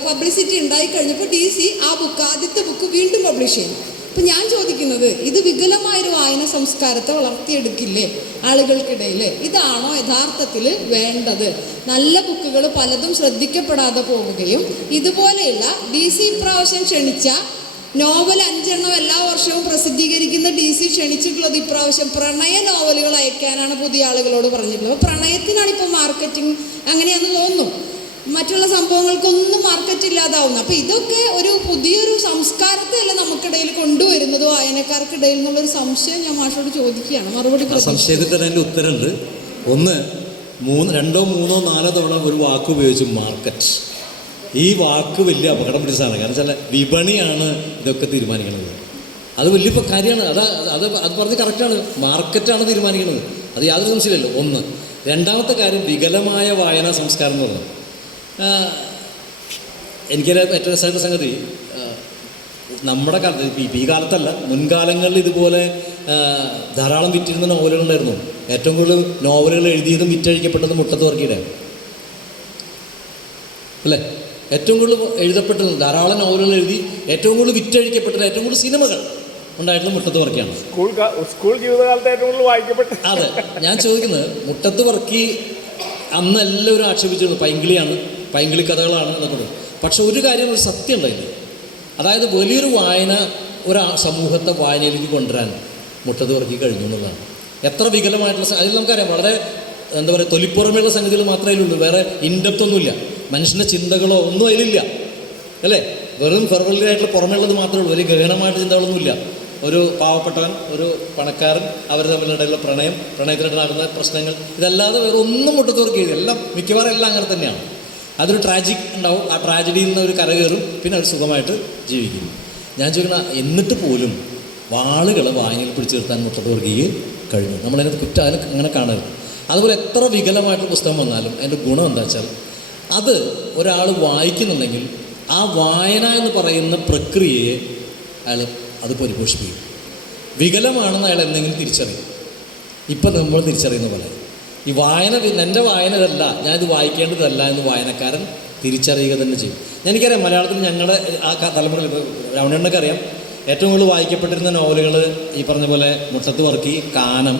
പബ്ലിസിറ്റി ഉണ്ടായി കഴിഞ്ഞപ്പോൾ DC ആ ആദ്യത്തെ ബുക്ക് വീണ്ടും പബ്ലിഷ് ചെയ്യുന്നു. അപ്പം ഞാൻ ചോദിക്കുന്നത്, ഇത് വികലമായൊരു വായന സംസ്കാരത്തെ വളർത്തിയെടുക്കില്ലേ ആളുകൾക്കിടയിൽ? ഇതാണോ യഥാർത്ഥത്തിൽ വേണ്ടത്? നല്ല ബുക്കുകൾ പലതും ശ്രദ്ധിക്കപ്പെടാതെ പോവുകയും ഇതുപോലെയുള്ള DC ഇപ്രാവശ്യം ക്ഷണിച്ച നോവൽ 5 എണ്ണം എല്ലാ വർഷവും പ്രസിദ്ധീകരിക്കുന്ന DC ക്ഷണിച്ചിട്ടുള്ളത് ഇപ്രാവശ്യം പ്രണയ നോവലുകൾ അയക്കാനാണ് പുതിയ ആളുകളോട് പറഞ്ഞിട്ടുള്ളത്. പ്രണയത്തിനാണ് ഇപ്പോൾ മാർക്കറ്റിംഗ്, അങ്ങനെയാണെന്ന് തോന്നുന്നു. മറ്റുള്ള സംഭവങ്ങൾക്കൊന്നും മാർക്കറ്റ് ഇല്ലാതാവുന്നു. അപ്പോൾ ഇതൊക്കെ ഒരു പുതിയൊരു സംസ്കാരത്തെ അല്ല നമുക്കിടയിൽ കൊണ്ടുവരുന്നത് വായനക്കാർക്കിടയിൽ എന്നുള്ളൊരു സംശയം ഞാൻ മാഷോട് ചോദിക്കുകയാണ്. മറുപടി സംശയത്തിൽ തന്നെ എൻ്റെ ഉത്തരമുണ്ട്. ഒന്ന്, 2, 3, 4 തവണ ഒരു വാക്ക് ഉപയോഗിച്ചു, മാർക്കറ്റ്. ഈ വാക്ക് വലിയ അപകടം പിടിച്ചതാണ്. കാരണം വെച്ചാൽ വിപണിയാണ് ഇതൊക്കെ തീരുമാനിക്കുന്നത്. അത് വലിയ കാര്യമാണ്. അത് പറഞ്ഞ് കറക്റ്റാണ്. മാർക്കറ്റാണ് തീരുമാനിക്കുന്നത്, അത് യാതൊരു സംശയമില്ലല്ലോ. ഒന്ന്. രണ്ടാമത്തെ കാര്യം, വികലമായ വായനാ സംസ്കാരം എന്ന് പറഞ്ഞു. എനിക്കൊരു ഏറ്റവും രസമായിട്ടുള്ള സംഗതി, നമ്മുടെ കാലത്ത്, ഈ കാലത്തല്ല, മുൻകാലങ്ങളിൽ ഇതുപോലെ ധാരാളം വിറ്റിരുന്ന നോവലുകളുണ്ടായിരുന്നു. ഏറ്റവും കൂടുതൽ നോവലുകൾ എഴുതിയതും വിറ്റഴിക്കപ്പെട്ടതും മുട്ടത്ത് വർക്കിയുടെ അല്ലേ? ഏറ്റവും കൂടുതൽ എഴുതപ്പെട്ടത്, ധാരാളം നോവലുകൾ എഴുതി ഏറ്റവും കൂടുതൽ വിറ്റഴിക്കപ്പെട്ടത്, ഏറ്റവും കൂടുതൽ സിനിമകൾ ഉണ്ടായിട്ടുള്ള മുട്ടത്ത് വർക്കിയാണ്. സ്കൂൾ ജീവിതകാലത്ത് ഏറ്റവും കൂടുതൽ വായിക്കപ്പെട്ട. അതെ, ഞാൻ ചോദിക്കുന്നത്, മുട്ടത്ത് വർക്കി അന്ന് എല്ലാവരും ആക്ഷേപിച്ചിരുന്നു പൈങ്കിളിയാണ്, പൈങ്കിളി കഥകളാണ് എന്നൊക്കെ. പക്ഷെ ഒരു കാര്യം, ഒരു സത്യം ഉണ്ടായില്ല. അതായത് വലിയൊരു വായന ഒരു സമൂഹത്തെ വായനയിലേക്ക് കൊണ്ടുവരാൻ മുട്ടത്ത് വർക്കി കഴിഞ്ഞു എന്നുള്ളതാണ്. എത്ര വികലമായിട്ടുള്ള, അതിൽ നമുക്കറിയാം, വളരെ എന്താ പറയുക, തൊലിപ്പുറമെയുള്ള സംഗതികൾ മാത്രമേ ഉള്ളൂ. വേറെ ഇൻഡെപ്തൊന്നുമില്ല. മനുഷ്യൻ്റെ ചിന്തകളോ ഒന്നും അതിലില്ല അല്ലേ? വെറും ഫെർവലായിട്ടുള്ള പുറമേയുള്ളത് മാത്രമേ ഉള്ളൂ. വലിയ ഗഹനമായിട്ട് ചിന്തകളൊന്നുമില്ല. ഒരു പാവപ്പെട്ടവൻ, ഒരു പണക്കാരൻ, അവർ തമ്മിലിടയിലുള്ള പ്രണയത്തിനിടനാകുന്ന പ്രശ്നങ്ങൾ, ഇതല്ലാതെ വേറെ ഒന്നും മുട്ടത്ത് വർക്ക് ചെയ്ത്, എല്ലാം മിക്കവാറും എല്ലാം അങ്ങനെ തന്നെയാണ്. അതൊരു ട്രാജിക് ഉണ്ടാവും. ആ ട്രാജഡിയിൽ നിന്ന് അവർ കരകയറും, പിന്നെ അവർ സുഖമായിട്ട് ജീവിക്കും. ഞാൻ ചോദിക്കണം, എന്നിട്ട് പോലും ആളുകളെ വായനയിൽ പിടിച്ചു നിർത്താൻ മുട്ടത്ത് വർക്ക് കഴിഞ്ഞു. നമ്മളതിനകത്ത് കുറ്റം അങ്ങനെ കാണരുത്. അതുപോലെ എത്ര വികലമായിട്ട് പുസ്തകം വന്നാലും അതിൻ്റെ ഗുണം എന്താ വെച്ചാൽ, അത് ഒരാൾ വായിക്കുന്നുണ്ടെങ്കിൽ ആ വായന എന്ന് പറയുന്ന പ്രക്രിയയെ അയാൾ അത് പരിപോഷിപ്പിക്കും. വികലമാണെന്ന് അയാൾ എന്തെങ്കിലും തിരിച്ചറിയും. ഇപ്പം നമ്മൾ തിരിച്ചറിയുന്ന പോലെ ഈ വായന, എൻ്റെ വായന ഇതല്ല, ഞാനിത് വായിക്കേണ്ടതല്ല എന്ന് വായനക്കാരൻ തിരിച്ചറിയുക തന്നെ ചെയ്യും. എനിക്കറിയാം, മലയാളത്തിൽ ഞങ്ങളുടെ ആ തലമുറയിൽ, ഇപ്പോൾ രാവണനൊക്കെ അറിയാം, ഏറ്റവും കൂടുതൽ വായിക്കപ്പെട്ടിരുന്ന നോവലുകൾ ഈ പറഞ്ഞ പോലെ മുട്ടത്ത് വർക്കി, കാനം,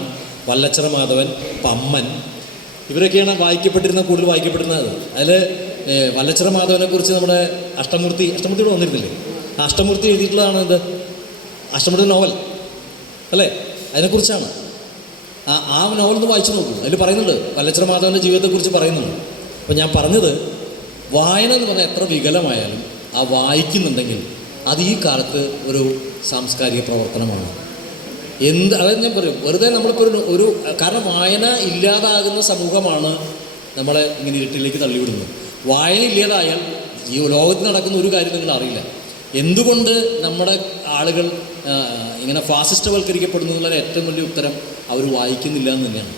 വല്ലച്ചിറ മാധവൻ, പമ്മൻ, ഇവരൊക്കെയാണ് കൂടുതൽ വായിക്കപ്പെടുന്നത്. അതിൽ വല്ലച്ചിറ മാധവനെ കുറിച്ച് നമ്മുടെ അഷ്ടമൂർത്തിയോട് വന്നിരുന്നില്ലേ? ആ അഷ്ടമൂർത്തി എഴുതിയിട്ടുള്ളതാണ് ഇത്, അഷ്ടമൂർത്തി നോവൽ അല്ലേ? അതിനെക്കുറിച്ചാണ്. ആ നോവലൊന്ന് വായിച്ചു നോക്കൂ. അതിൽ പറയുന്നുണ്ട്, വല്ലച്ചിറ മാധവൻ്റെ ജീവിതത്തെക്കുറിച്ച് പറയുന്നുണ്ട്. അപ്പോൾ ഞാൻ പറഞ്ഞത്, വായന എന്ന് പറഞ്ഞാൽ എത്ര വികലമായാലും ആ വായിക്കുന്നുണ്ടെങ്കിൽ അത് ഈ കാലത്ത് ഒരു സാംസ്കാരിക പ്രവർത്തനമാണ്. അതായത് ഞാൻ പറയും, വെറുതെ നമ്മളിപ്പോൾ കാരണം വായന ഇല്ലാതാകുന്ന സമൂഹമാണ് നമ്മളെ ഇങ്ങനെ ഇരുട്ടിലേക്ക് തള്ളിവിടുന്നത്. വായന ഇല്ലാതായാൽ ഈ ലോകത്ത് നടക്കുന്ന ഒരു കാര്യം നിങ്ങൾ അറിയില്ല. എന്തുകൊണ്ട് നമ്മുടെ ആളുകൾ ഇങ്ങനെ ഫാസിസ്റ്റവൽക്കരിക്കപ്പെടുന്നു എന്നുള്ള ഏറ്റവും വലിയ ഉത്തരം അവർ വായിക്കുന്നില്ല എന്ന് തന്നെയാണ്.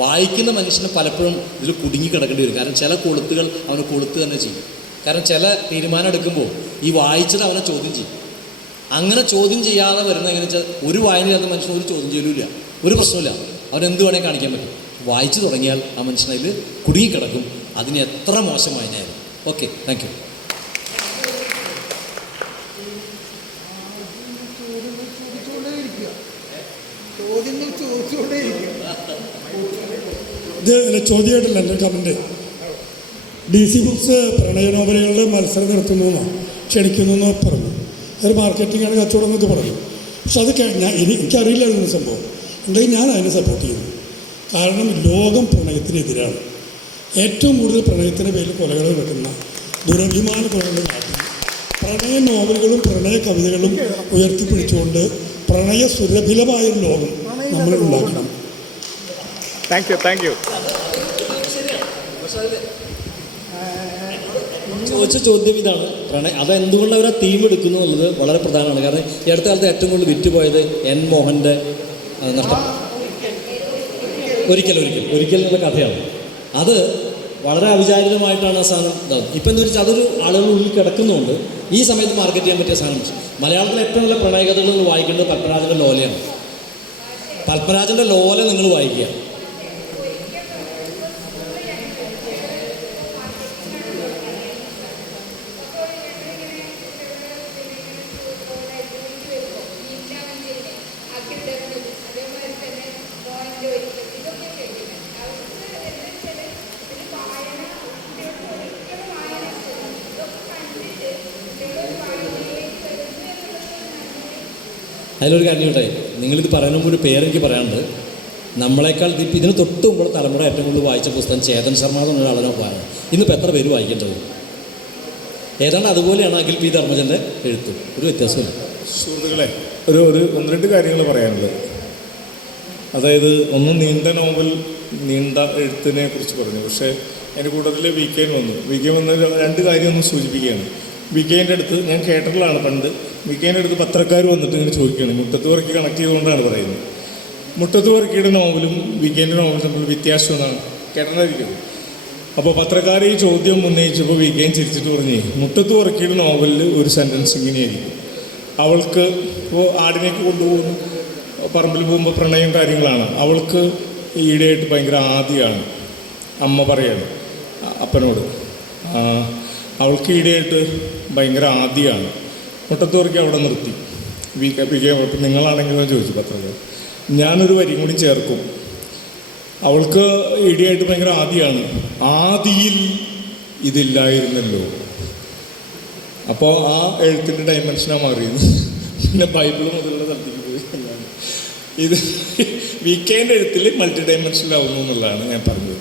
വായിക്കുന്ന മനുഷ്യന് പലപ്പോഴും ഇതിൽ കുടുങ്ങി കിടക്കേണ്ടി വരും. കാരണം ചില കൊളുത്തുകൾ അവന് കൊളുത്ത് തന്നെ ചെയ്യും. കാരണം ചില തീരുമാനം എടുക്കുമ്പോൾ ഈ വായിച്ചത് അവനെ ചോദ്യം ചെയ്യും. അങ്ങനെ ചോദ്യം ചെയ്യാതെ വരുന്ന എങ്ങനെയാ വെച്ചാൽ, ഒരു വായനയില്ലാത്ത മനുഷ്യന് ഒരു ചോദ്യം ചെയ്യലുമില്ല, ഒരു പ്രശ്നമില്ല, അവനെന്ത് വേണേൽ കാണിക്കാൻ പറ്റും. വായിച്ചു തുടങ്ങിയാൽ ആ മനുഷ്യനതിൽ കുടുങ്ങിക്കിടക്കും. അതിന് എത്ര മോശം വായനയായിരുന്നു. Okay, thank you. ഇത് ചോദ്യമായിട്ടല്ല എൻ്റെ കമൻറ്റ്. DC ബുക്സ് പ്രണയ നോവലുകളുടെ മത്സരം നടത്തുന്നു ക്ഷണിക്കുന്നു എന്ന് പറഞ്ഞു. ഒരു മാർക്കറ്റിംഗാണ്, കച്ചവടം എന്നൊക്കെ പറഞ്ഞു. പക്ഷെ അത് എനിക്കറിയില്ലായിരുന്നു സംഭവം. ഉണ്ടെങ്കിൽ ഞാൻ അതിനെ സപ്പോർട്ട് ചെയ്യുന്നു. കാരണം ലോകം പ്രണയത്തിനെതിരാണ്. ഏറ്റവും കൂടുതൽ പ്രണയത്തിൻ്റെ പേരിൽ കൊലകൾ നടക്കുന്ന ദുരഭിമാന കൊലകളുടെ നാട്ടിൽ പ്രണയ നോവലുകളും പ്രണയ കവിതകളും ഉയർത്തിപ്പിടിച്ചുകൊണ്ട് പ്രണയ സുരഭിലമായൊരു ലോകം നമ്മൾ ഉണ്ടാക്കണം. Thank you. ചോദിച്ച ചോദ്യം ഇതാണ്, അതെന്തുകൊണ്ട് അവർ ആ തീം എടുക്കുന്നു എന്നുള്ളത് വളരെ പ്രധാനമാണ്. കാരണം ഈ അടുത്ത കാലത്ത് ഏറ്റവും കൂടുതൽ വിറ്റുപോയത് N. മോഹൻ്റെ നഷ്ടം ഒരിക്കൽ എന്നുള്ള കഥയാണ്. അത് വളരെ അവിചാരിതമായിട്ടാണ് ആ സാധനം ഇതാകുന്നത്. ഇപ്പം എന്താ വെച്ചാൽ അതൊരു ആളുകളുടെ ഉള്ളിൽ കിടക്കുന്നുണ്ട്. ഈ സമയത്ത് മാർക്കറ്റ് ചെയ്യാൻ പറ്റിയ സാധനം. മലയാളത്തിലെ ഏറ്റവും നല്ല പ്രണയകഥകൾ നിങ്ങൾ വായിക്കേണ്ടത് പത്മരാജൻ്റെ ലോലയാണ്. പത്മരാജൻ്റെ ലോല നിങ്ങൾ വായിക്കുക. അതിലൊരു കാര്യം ചോട്ടെ, നിങ്ങളിത് പറയുമ്പോൾ ഒരു പേരെനിക്ക് പറയാനുണ്ട്. നമ്മളെക്കാൾ ഇതിന് തൊട്ട് മുമ്പ് തലമുറ ഏറ്റവും കൂടുതൽ വായിച്ച പുസ്തകം ചേതൻ ശർമ്മ എന്നുള്ള ആളിനെ പോയാണ്. ഇന്നിപ്പോൾ എത്ര പേര് വായിക്കേണ്ടത്? ഏതാണ്ട് അതുപോലെയാണ് അഖിൽ പി ധർമ്മജൻ്റെ എഴുത്ത്. ഒരു വ്യത്യാസമില്ല. സുഹൃത്തുക്കളെ, ഒരു 1-2 കാര്യങ്ങൾ പറയാനുള്ളത്. അതായത് ഒന്ന് നീണ്ട നോവൽ, നീണ്ട എഴുത്തിനെ കുറിച്ച് പറഞ്ഞു. പക്ഷേ അതിൻ്റെ കൂട്ടത്തിൽ VK വന്നു. VK വന്ന 2 കാര്യം ഒന്ന് സൂചിപ്പിക്കുകയാണ്. VKൻ്റെ അടുത്ത് ഞാൻ കേട്ടിട്ടുള്ളതാണ് പണ്ട്. VKൻ്റെ അടുത്ത് പത്രക്കാർ വന്നിട്ട് ഇങ്ങനെ ചോദിക്കുകയാണ്, മുട്ടത്ത് വർക്കി കണക്ട് ചെയ്തുകൊണ്ടാണ് പറയുന്നത്. മുട്ടത്ത് വർക്കിയുടെ നോവലും VKൻ്റെ നോവലും തമ്മിൽ വ്യത്യാസം എന്നാണ് കേട്ടിട്ടായിരിക്കും. അപ്പോൾ പത്രക്കാർ ഈ ചോദ്യം ഉന്നയിച്ചപ്പോൾ VK ചിരിച്ചിട്ട് പറഞ്ഞേ, മുട്ടത്ത് വർക്കിയുടെ നോവലിൽ ഒരു സെൻറ്റൻസ് ഇങ്ങനെയായിരിക്കും: അവൾക്ക് ഇപ്പോൾ ആടിനേക്ക് കൊണ്ടുപോകുന്നു, പറമ്പിൽ പോകുമ്പോൾ പ്രണയം കാര്യങ്ങളാണ്. അവൾക്ക് ഈടെയായിട്ട് ഭയങ്കര ആദിയാണ്. അമ്മ പറയാണ് അപ്പനോട്, അവൾക്ക് ഈടെയായിട്ട് ഭയങ്കര ആദിയാണ്. മുട്ടത്തോർക്ക് അവിടെ നിർത്തി. VK നിങ്ങളാണെങ്കിലും ചോദിച്ചു പത്രക്കാർ. ഞാനൊരു വരി കൂടി ചേർക്കും, അവൾക്ക് ഈടെയായിട്ട് ഭയങ്കര ആദിയാണ്, ആദിയിൽ ഇതില്ലായിരുന്നല്ലോ. അപ്പോൾ ആ എഴുത്തിൻ്റെ ഡയമെൻഷനാണ് മാറിയത്. പിന്നെ ബൈബിൾ മുതലുള്ള സ്ഥലത്തേക്ക് പോയി. ഇത് VKൻ്റെ എഴുത്തിൽ മൾട്ടി ഡയമെൻഷനിലാവുന്നു എന്നുള്ളതാണ് ഞാൻ പറഞ്ഞത്.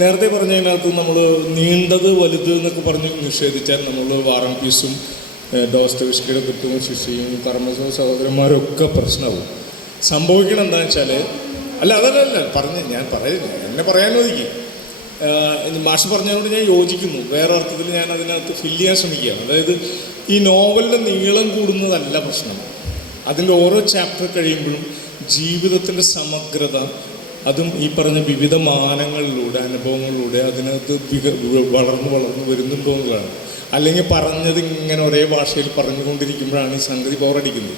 നേരത്തെ പറഞ്ഞതിനകത്ത് നമ്മൾ നീണ്ടത് വലുത് എന്നൊക്കെ പറഞ്ഞ് നിഷേധിച്ചാൽ നമ്മൾ വാർ ആൻഡ് പീസും ഡോസ്റ്റോവസ്കിയുടെ കുറ്റവും ശിക്ഷയും കർമ്മസവും സഹോദരന്മാരും ഒക്കെ പ്രശ്നമാവും. സംഭവിക്കണം എന്താണെന്ന് വെച്ചാൽ, അതല്ല ഞാൻ പറയുന്നില്ല, എന്നെ പറയാൻ ഒതുക്കി. മാഷ് പറഞ്ഞതുകൊണ്ട് ഞാൻ യോജിക്കുന്നു. വേറെ അർത്ഥത്തിൽ ഞാൻ അതിനകത്ത് ഫില്ല് ചെയ്യാൻ ശ്രമിക്കുകയാണ്. അതായത് ഈ നോവലിൻ്റെ നീളം കൂടുന്നതല്ല പ്രശ്നം. അതിൻ്റെ ഓരോ ചാപ്റ്റർ കഴിയുമ്പോഴും ജീവിതത്തിൻ്റെ സമഗ്രത, അതും ഈ പറഞ്ഞ വിവിധ മാനങ്ങളിലൂടെ അനുഭവങ്ങളിലൂടെ അതിനകത്ത് വളർന്നു വരുന്നുണ്ടോ എന്നുള്ളതാണ്. അല്ലെങ്കിൽ പറഞ്ഞത് ഇങ്ങനെ ഒരേ ഭാഷയിൽ പറഞ്ഞുകൊണ്ടിരിക്കുമ്പോഴാണ് ഈ സംഗതി ബോറടിക്കുന്നത്.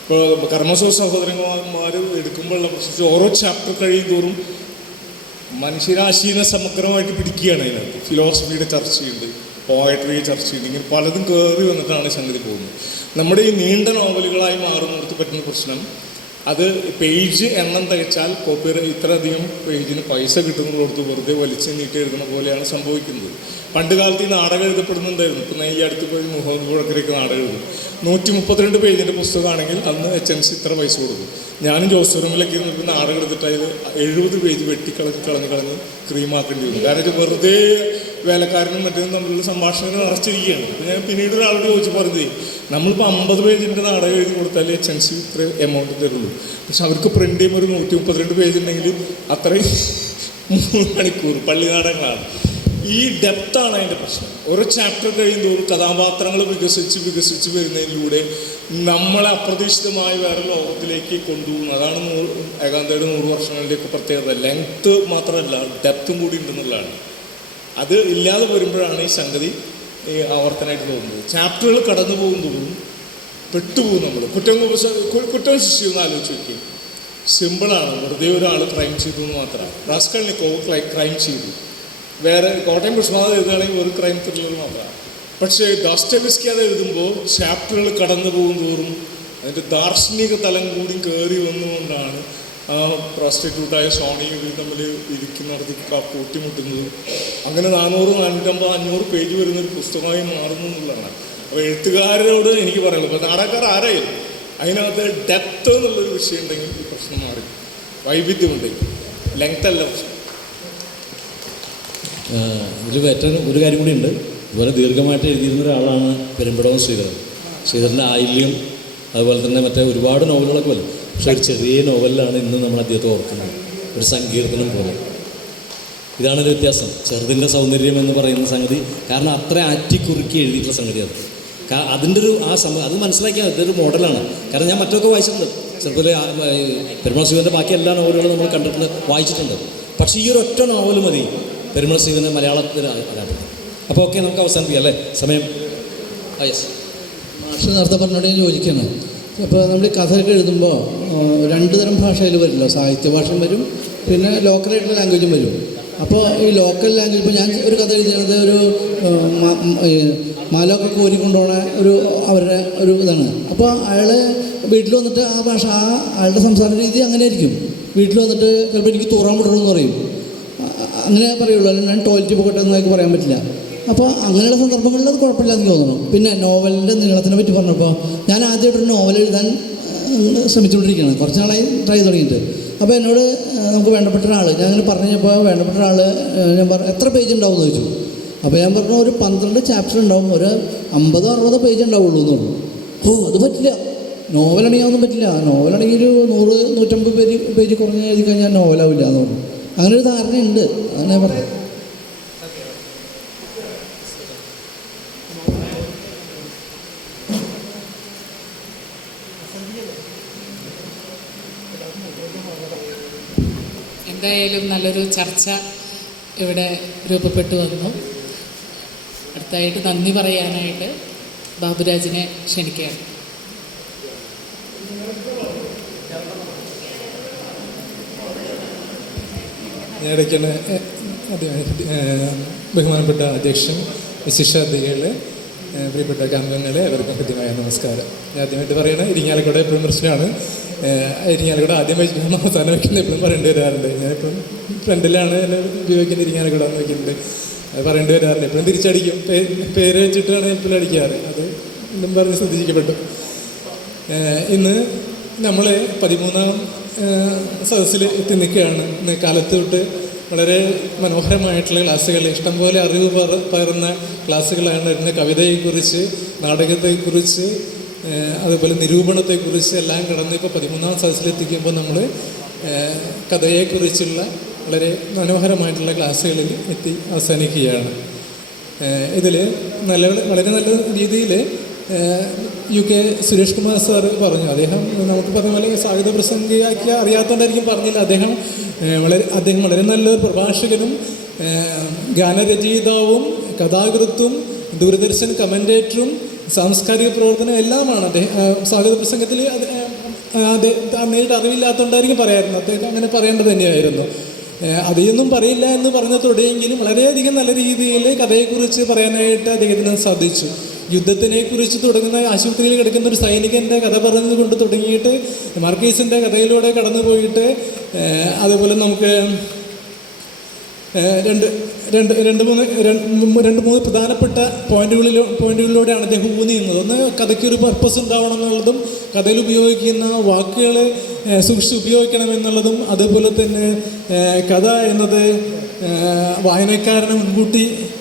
ഇപ്പോൾ കർമ്മസോ സഹോദരന്മാർ എടുക്കുമ്പോഴുള്ള പ്രശ്നം, ഓരോ ചാപ്റ്റർ കഴിയും തോറും മനുഷ്യരാശീനെ സമഗ്രമായിട്ട് പിടിക്കുകയാണ്. അതിനകത്ത് ഫിലോസഫിയുടെ ചർച്ചയുണ്ട്, പോയട്രി ചർച്ചയുണ്ട്, ഇങ്ങനെ പലതും കയറി വന്നിട്ടാണ് സംഗതി പോകുന്നത്. നമ്മുടെ ഈ നീണ്ട നോവലുകളായി മാറുന്നിടത്ത് പറ്റുന്ന പ്രശ്നം, അത് പേജ് എണ്ണം തികച്ചാൽ ഇത്രയധികം പേജിന് പൈസ കിട്ടുന്നതോടത്ത് വെറുതെ വലിച്ചു നീട്ടി എഴുതുന്ന പോലെയാണ് സംഭവിക്കുന്നത്. പണ്ട് കാലത്ത് ഈ നാടകം എഴുതപ്പെടുന്നുണ്ടായിരുന്നു. ഇപ്പം ഈ അടുത്ത് പോയി മുഹമ്മദ് പുഴക്കരയ്ക്ക് നാടകം എഴുതും. 132 പേജിൻ്റെ പുസ്തകമാണെങ്കിൽ അന്ന് HMC ഇത്ര പൈസ കൊടുക്കും. ഞാനും ജോസൂറുമിലൊക്കെ ഇരുന്നിട്ട് നാടകം എടുത്തിട്ട് അതിൽ 70 പേജ് വെട്ടിക്കളഞ്ഞ് ക്രീമാക്കേണ്ടി വരും. കാരണം വെറുതെ വേലക്കാരനും മറ്റേതും തമ്മിലുള്ള സംഭാഷണങ്ങൾ നിറച്ചിരിക്കുകയാണ്. അപ്പോൾ ഞാൻ പിന്നീട് ഒരാളോട് ചോദിച്ചു പറഞ്ഞത്, നമ്മളിപ്പോൾ 50 പേജിൻ്റെ നാടകം എഴുതി കൊടുത്താൽ HMC ഇത്ര എമൗണ്ട് തരുള്ളൂ. പക്ഷെ അവർക്ക് പ്രിൻ്റ് ചെയ്യുമ്പോൾ ഒരു 132 പേജ് ഉണ്ടെങ്കിൽ അത്രയും 3 മണിക്കൂർ പള്ളി നാടകങ്ങളാണ്. ഈ ഡെപ്താണ് അതിൻ്റെ പ്രശ്നം. ഓരോ ചാപ്റ്റർ കഴിയുന്നതോറും കഥാപാത്രങ്ങൾ വികസിച്ച് വരുന്നതിലൂടെ നമ്മളെ അപ്രതീക്ഷിതമായ വേറെ ലോകത്തിലേക്ക് കൊണ്ടുപോകുന്നു. അതാണ് ഏകാന്തയുടെ 100 വർഷങ്ങളുടെയൊക്കെ പ്രത്യേകത. ലെങ്ത്ത് മാത്രമല്ല, ഡെപ്തും കൂടി ഉണ്ടെന്നുള്ളതാണ്. അത് ഇല്ലാതെ വരുമ്പോഴാണ് ഈ സംഗതി ആവർത്തനമായിട്ട് തോന്നുന്നത്. ചാപ്റ്ററുകൾ കടന്നു പോകുന്നതോറും പെട്ടുപോകും നമ്മൾ. കുറ്റവും ശിക്ഷയൊന്നും ആലോചിച്ച് നോക്കി. സിമ്പിളാണ്. വെറുതെ ഒരാൾ ക്രൈം ചെയ്തു എന്ന് മാത്രമാണ്. റാസ്കൾനിക്കോവ് ക്രൈം ചെയ്തു. വേറെ കോട്ടയം കൃഷ്ണനാഥ് എഴുതുകയാണെങ്കിൽ ഒരു ക്രൈം ത്രില്ലർ മാത്രമാണ്. പക്ഷേ ഡോസ്റ്റോവസ്കി അത് എഴുതുമ്പോൾ ചാപ്റ്ററുകൾ കടന്നു പോകും തോറും അതിൻ്റെ ദാർശനിക തലം കൂടി കയറി വന്നുകൊണ്ടാണ് ആ പ്രോസ്റ്റിറ്റ്യൂട്ടായ സോണി ഇവർ തമ്മിൽ ഇരിക്കുന്നിടത്ത് കൂട്ടിമുട്ടുന്നതും അങ്ങനെ 400, 450, 500 പേജ് വരുന്നൊരു പുസ്തകമായി മാറുന്നു എന്നുള്ളതാണ്. അപ്പോൾ എഴുത്തുകാരോട് എനിക്ക് പറയുള്ളൂ, ഇപ്പോൾ നാടകക്കാർ ആരായാലും അതിനകത്ത് ഡെപ്ത് എന്നുള്ളൊരു വിഷയം ഉണ്ടെങ്കിൽ ഈ പ്രശ്നം മാറി. വൈവിധ്യമുണ്ടെങ്കിൽ ലെങ്ത് അല്ല പ്രശ്നം. ഇതിൽ ഏറ്റവും ഒരു കാര്യം കൂടി ഉണ്ട്. ഇതുപോലെ ദീർഘമായിട്ട് എഴുതിയിരുന്ന ഒരാളാണ് പെരുമ്പടവം ശ്രീധരൻ. ശ്രീധരൻ്റെ ആയില്യം, അതുപോലെ തന്നെ മറ്റേ ഒരുപാട് നോവലുകളൊക്കെ വരും. പക്ഷെ ഒരു ചെറിയ നോവലിലാണ് ഇന്ന് നമ്മൾ അദ്ദേഹത്തെ ഓർക്കുന്നത്, ഒരു സങ്കീർത്തനം പോലെ. ഇതാണ് ഒരു വ്യത്യാസം, ചെറുതിൻ്റെ സൗന്ദര്യം എന്ന് പറയുന്ന സംഗതി. കാരണം അത്ര ആറ്റിക്കുറുക്കി എഴുതിയിട്ടുള്ള സംഗതി അത്. അതിൻ്റെ ഒരു അത് മനസ്സിലാക്കിയാൽ ഇതൊരു മോഡലാണ്. കാരണം ഞാൻ മറ്റൊക്കെ വായിച്ചിട്ടുണ്ട്, ചെറുപ്പത്തിൽ പെരുമാൾ ശിവൻ്റെ ബാക്കി എല്ലാ നോവലുകളും നമ്മൾ കണ്ടിട്ടുണ്ട്, വായിച്ചിട്ടുണ്ട്. പക്ഷേ ഈ ഒരു ഒറ്റ നോവൽ മതി പെരുമാൾ ശിവൻ്റെ മലയാളത്തിൽ അതാണ്. അപ്പോൾ ഓക്കെ, നമുക്ക് അവസാനിപ്പിക്കാം അല്ലേ? സമയം യെസ്. മാഷ് നേരത്തെ പറഞ്ഞോട് ഞാൻ യോജിക്കണം. അപ്പോൾ നമ്മൾ ഈ കഥയൊക്കെ എഴുതുമ്പോൾ 2 തരം ഭാഷയിൽ വരില്ല. സാഹിത്യ ഭാഷയും വരും, പിന്നെ ലോക്കലായിട്ടുള്ള ലാംഗ്വേജും വരും. അപ്പോൾ ഈ ലോക്കൽ ലാംഗ്വേജ്, ഇപ്പോൾ ഞാൻ ഒരു കഥ എഴുതിയത് ഒരു മാലൊക്കെ കോരിക്കൊണ്ടുപോണ അവരുടെ ഒരു ഇതാണ്. അപ്പോൾ അയാൾ വീട്ടിൽ വന്നിട്ട് ആ ഭാഷ, അയാളുടെ സംസാര രീതി അങ്ങനെ ആയിരിക്കും. വീട്ടിൽ വന്നിട്ട് ചിലപ്പോൾ എനിക്ക് തൂറാൻ വിടണമെന്ന് പറയും, അങ്ങനെ പറയുള്ളൂ. അല്ലെങ്കിൽ ഞാൻ ടോയ്ലറ്റിൽ പോകട്ടെ എന്നൊക്കെ പറയാൻ പറ്റില്ല. അപ്പോൾ അങ്ങനെയുള്ള സന്ദർഭങ്ങളിൽ അത് കുഴപ്പമില്ല എന്ന് തോന്നണം. പിന്നെ നോവലിൻ്റെ നീളത്തിനെ പറ്റി പറഞ്ഞപ്പോൾ ഞാൻ ആദ്യമായിട്ടൊരു നോവൽ എഴുതാൻ ശ്രമിച്ചുകൊണ്ടിരിക്കുകയാണ്, കുറച്ച് നാളായി ട്രൈ തുടങ്ങിയിട്ട്. അപ്പോൾ എന്നോട് നമുക്ക് വേണ്ടപ്പെട്ട ഒരാൾ, ഞാൻ അങ്ങനെ പറഞ്ഞപ്പോൾ വേണ്ടപ്പെട്ട ഒരാൾ ഞാൻ എത്ര പേജ് ഉണ്ടാവും എന്ന് ചോദിച്ചു. അപ്പോൾ ഞാൻ പറഞ്ഞു ഒരു 12 ചാപ്റ്റർ ഉണ്ടാവും, ഒരു 50-60 പേജ് ഉണ്ടാവുള്ളൂ എന്ന് പറഞ്ഞു. അത് പറ്റില്ല, നോവലാണെങ്കിൽ അതൊന്നും പറ്റില്ല. നോവലാണെങ്കിൽ ഒരു 100-150 പേജ് കുറഞ്ഞ് എഴുതി കഴിഞ്ഞാൽ നോവലാവില്ല എന്ന് പറഞ്ഞു. അങ്ങനെ ഒരു ധാരണയുണ്ട്, അതാണ് ഞാൻ പറഞ്ഞത്. എന്തായാലും നല്ലൊരു ചർച്ച ഇവിടെ രൂപപ്പെട്ടു വന്നു. അടുത്തായിട്ട് നന്ദി പറയാനായിട്ട് ബാബുരാജിനെ ക്ഷണിക്കുകയാണ്. ഇടയ്ക്കുള്ള ബഹുമാനപ്പെട്ട അധ്യക്ഷൻ, വിശിഷ്ടാതിഥികളെ, പ്രിയപ്പെട്ട അംഗങ്ങളെ, അവർക്കും കൃത്യമായ നമസ്കാരം. ഞാൻ ആദ്യമായിട്ട് പറയണത് ഇരിങ്ങാലക്കുട എപ്പോഴും പ്രശ്നമാണ്. ഇരിങ്ങാലക്കുട ആദ്യം വയ്ക്കുന്ന അവസാനം വയ്ക്കുന്നത് എപ്പോഴും പറയേണ്ടി വരാറുണ്ട്. ഞാനിപ്പം ഫ്രണ്ടിലാണ് എന്നെ ഉപയോഗിക്കുന്ന ഇരിങ്ങാലക്കുട എന്ന് വയ്ക്കുന്നത്, അത് പറയേണ്ടി വരാറുണ്ട്. എപ്പോഴും തിരിച്ചടിക്കും, പേര് വെച്ചിട്ടാണ് എപ്പോഴും അടിക്കാറ്. അത് എന്നും പറഞ്ഞ് ശ്രദ്ധിക്കപ്പെട്ടു. ഇന്ന് നമ്മൾ 13ാം സദസ്സിൽ എത്തി നിൽക്കുകയാണ്. ഇന്ന് കാലത്ത് തൊട്ട് വളരെ മനോഹരമായിട്ടുള്ള ക്ലാസ്സുകൾ, ഇഷ്ടംപോലെ അറിവ് പകർന്ന ക്ലാസ്സുകളാണ്. ഇന്ന് കവിതയെക്കുറിച്ച്, നാടകത്തെക്കുറിച്ച്, അതുപോലെ നിരൂപണത്തെക്കുറിച്ച് എല്ലാം കടന്ന് ഇപ്പോൾ 13ാം സദസ്സിലെത്തിക്കുമ്പോൾ നമ്മൾ കഥയെക്കുറിച്ചുള്ള വളരെ മനോഹരമായിട്ടുള്ള ക്ലാസ്സുകളിൽ എത്തി അവസാനിക്കുകയാണ്. ഇതിൽ വളരെ നല്ല രീതിയിൽ UK സുരേഷ് കുമാർ സാർ പറഞ്ഞു. അദ്ദേഹം നമുക്ക് പറഞ്ഞ പോലെ സാഹിത്യ പ്രസംഗിയാക്കി അറിയാത്തതുകൊണ്ടായിരിക്കും പറഞ്ഞില്ല. അദ്ദേഹം വളരെ നല്ലൊരു പ്രഭാഷകനും ഗാനരചയിതാവും കഥാകൃത്തും ദൂരദർശൻ കമൻറ്റേറ്ററും സാംസ്കാരിക പ്രവർത്തനം എല്ലാമാണ്. അദ്ദേഹം സാഹിത്യ പ്രസംഗത്തിൽ നേരിട്ട് അറിവില്ലാത്തതുകൊണ്ടായിരിക്കും പറയാറുണ്ട്. അദ്ദേഹം അങ്ങനെ പറയേണ്ടത് തന്നെയായിരുന്നു. അതൊന്നും പറയില്ല എന്ന് പറഞ്ഞതോടെയെങ്കിലും വളരെയധികം നല്ല രീതിയിൽ കഥയെക്കുറിച്ച് പറയാനായിട്ട് അദ്ദേഹത്തിന് സാധിച്ചു. യുദ്ധത്തിനെക്കുറിച്ച് തുടങ്ങുന്ന, ആശുപത്രിയിൽ കിടക്കുന്ന ഒരു സൈനികൻ്റെ കഥ പറഞ്ഞുകൊണ്ട് തുടങ്ങിയിട്ട് മാർക്കീസിൻ്റെ കഥയിലൂടെ കടന്നു പോയിട്ട്, അതുപോലെ നമുക്ക് രണ്ട് മൂന്ന് പ്രധാനപ്പെട്ട പോയിന്റുകളിലൂടെയാണ് അദ്ദേഹം ഊന്നിയുന്നത്. ഒന്ന്, കഥയ്ക്കൊരു പർപ്പസ് ഉണ്ടാവണം എന്നുള്ളതും, കഥയിൽ ഉപയോഗിക്കുന്ന വാക്കുകൾ സൂക്ഷിച്ച് ഉപയോഗിക്കണം എന്നുള്ളതും, അതുപോലെ തന്നെ കഥ എന്നത് വായനക്കാരനെ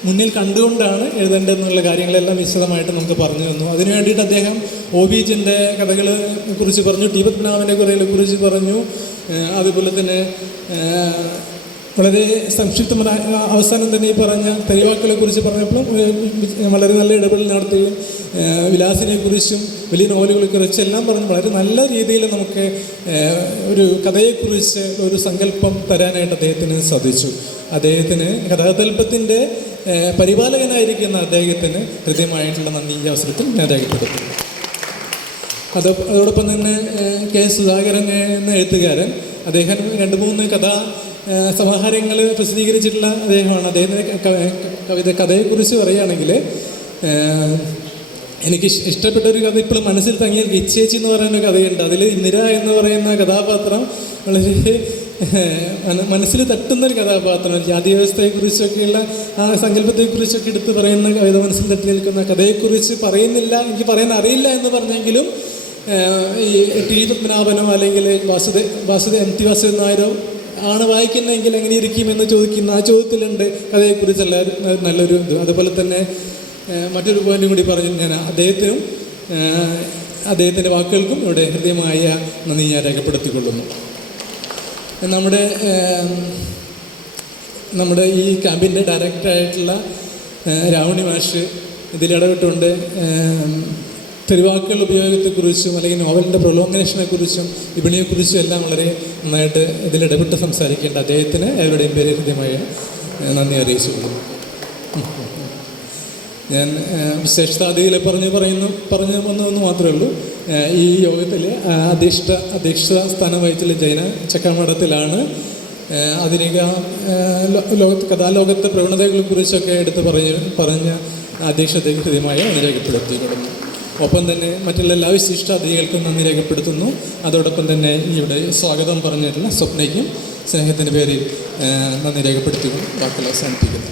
മുന്നിൽ കണ്ടുകൊണ്ടാണ് എഴുതേണ്ടതെന്നുള്ള കാര്യങ്ങളെല്ലാം വിശദമായിട്ട് നമുക്ക് പറഞ്ഞു തന്നു. അതിനു വേണ്ടിയിട്ട് അദ്ദേഹം OBGൻ്റെ കഥകളെ കുറിച്ച് പറഞ്ഞു, ടി പത്മനാഭൻ്റെ കഥകളെ കുറിച്ച് പറഞ്ഞു. അതുപോലെ തന്നെ വളരെ സംക്ഷിപ്തമായ അവസാനം തന്നെ ഈ പറഞ്ഞ തെളിവാക്കളെ കുറിച്ച് പറഞ്ഞപ്പോഴും വളരെ നല്ല ഇടപെടൽ നടത്തുകയും വിലാസിനെക്കുറിച്ചും വലിയ നോവലുകളെക്കുറിച്ചും എല്ലാം പറഞ്ഞ് വളരെ നല്ല രീതിയിൽ നമുക്ക് ഒരു കഥയെക്കുറിച്ച് ഒരു സങ്കല്പം തരാനായിട്ട് അദ്ദേഹത്തിന് സാധിച്ചു. അദ്ദേഹത്തിന് കഥാതൽപ്പത്തിൻ്റെ പരിപാലകനായിരിക്കുന്ന അദ്ദേഹത്തിന് ഹൃദ്യമായിട്ടുള്ള നന്ദി ഈ അവസരത്തിൽ ഞാൻ രേഖപ്പെടുത്തുന്നു. അതോടൊപ്പം തന്നെ K. സുധാകരൻ എന്ന എഴുത്തുകാരൻ, അദ്ദേഹം 2-3 കഥാ സമാഹാരങ്ങൾ പ്രസിദ്ധീകരിച്ചിട്ടുള്ള അദ്ദേഹമാണ്. അദ്ദേഹത്തിൻ്റെ കഥയെക്കുറിച്ച് പറയുകയാണെങ്കിൽ എനിക്ക് ഇഷ്ടപ്പെട്ട ഒരു കഥ ഇപ്പോഴും മനസ്സിൽ തങ്ങിയ ഇച്ചേച്ചി എന്ന് പറയുന്ന ഒരു കഥയുണ്ട്. അതിൽ ഇന്ദിര എന്ന് പറയുന്ന കഥാപാത്രം വളരെ മനസ്സിൽ തട്ടുന്നൊരു കഥാപാത്രം. ജാതി വ്യവസ്ഥയെക്കുറിച്ചൊക്കെയുള്ള ആ സങ്കല്പത്തെക്കുറിച്ചൊക്കെ എടുത്ത് പറയുന്ന കവിത മനസ്സിൽ തട്ടി നിൽക്കുന്ന കഥയെക്കുറിച്ച് പറയുന്നില്ല, എനിക്ക് പറയാൻ അറിയില്ല എന്ന് പറഞ്ഞെങ്കിലും ഈ ടി പത്മനാഭനോ അല്ലെങ്കിൽ എം.ടി. വാസുദേവൻ നായരോ ആണ് വായിക്കുന്നതെങ്കിൽ എങ്ങനെ ഇരിക്കുമെന്ന് ചോദിക്കുന്ന ആ ചോദ്യത്തിലുണ്ട് കഥയെക്കുറിച്ചുള്ള നല്ലൊരു ഇത്. അതുപോലെ തന്നെ മറ്റൊരു പോയിന്റും കൂടി പറഞ്ഞു ഞാൻ അദ്ദേഹത്തിൻ്റെ വാക്കുകൾക്കും ഇവിടെ ഹൃദ്യമായ നന്ദി ഞാൻ രേഖപ്പെടുത്തിക്കൊള്ളുന്നു. നമ്മുടെ ഈ ക്യാമ്പിൻ്റെ ഡയറക്ടറായിട്ടുള്ള രാവണി മാഷ് ഇതിലിടപെട്ടുകൊണ്ട് തെരുവാക്കുകളുടെ ഉപയോഗത്തെക്കുറിച്ചും അല്ലെങ്കിൽ നോവലിൻ്റെ പ്രൊലോങ്ങനേഷനെക്കുറിച്ചും വിപണിയെക്കുറിച്ചും എല്ലാം വളരെ നന്നായിട്ട് ഇതിലിടപെട്ട് സംസാരിക്കേണ്ട അദ്ദേഹത്തിന് അവരുടെയും പേര് ഹൃദ്യമായ നന്ദി അറിയിച്ചുകൊള്ളുന്നു. ഞാൻ വിശേഷതാദികളെ പറഞ്ഞു വന്നതെന്ന് മാത്രമേ ഉള്ളൂ. ഈ യോഗത്തിൽ അധ്യക്ഷ സ്ഥാനം വഹിച്ചുള്ള ജൈന ചക്കാമഠത്തിലാണ് ആധുനിക കഥാലോകത്തെ പ്രവണതകളെ കുറിച്ചൊക്കെ എടുത്ത് പറഞ്ഞ അധ്യക്ഷതയ്ക്ക് ഹൃദ്യമായ നന്ദി രേഖപ്പെടുത്തിക്കൊള്ളുന്നു. ഒപ്പം തന്നെ മറ്റുള്ള എല്ലാ വിശിഷ്ടാതിഥികൾക്കും നന്ദി രേഖപ്പെടുത്തുന്നു. അതോടൊപ്പം തന്നെ ഇവിടെ സ്വാഗതം പറഞ്ഞിട്ടുള്ള സ്വപ്നയ്ക്കും സ്നേഹത്തിൻ്റെ പേരിൽ നന്ദി രേഖപ്പെടുത്തിക്കൊണ്ട് വാക്കുകൾ അവസാനിപ്പിക്കുന്നു.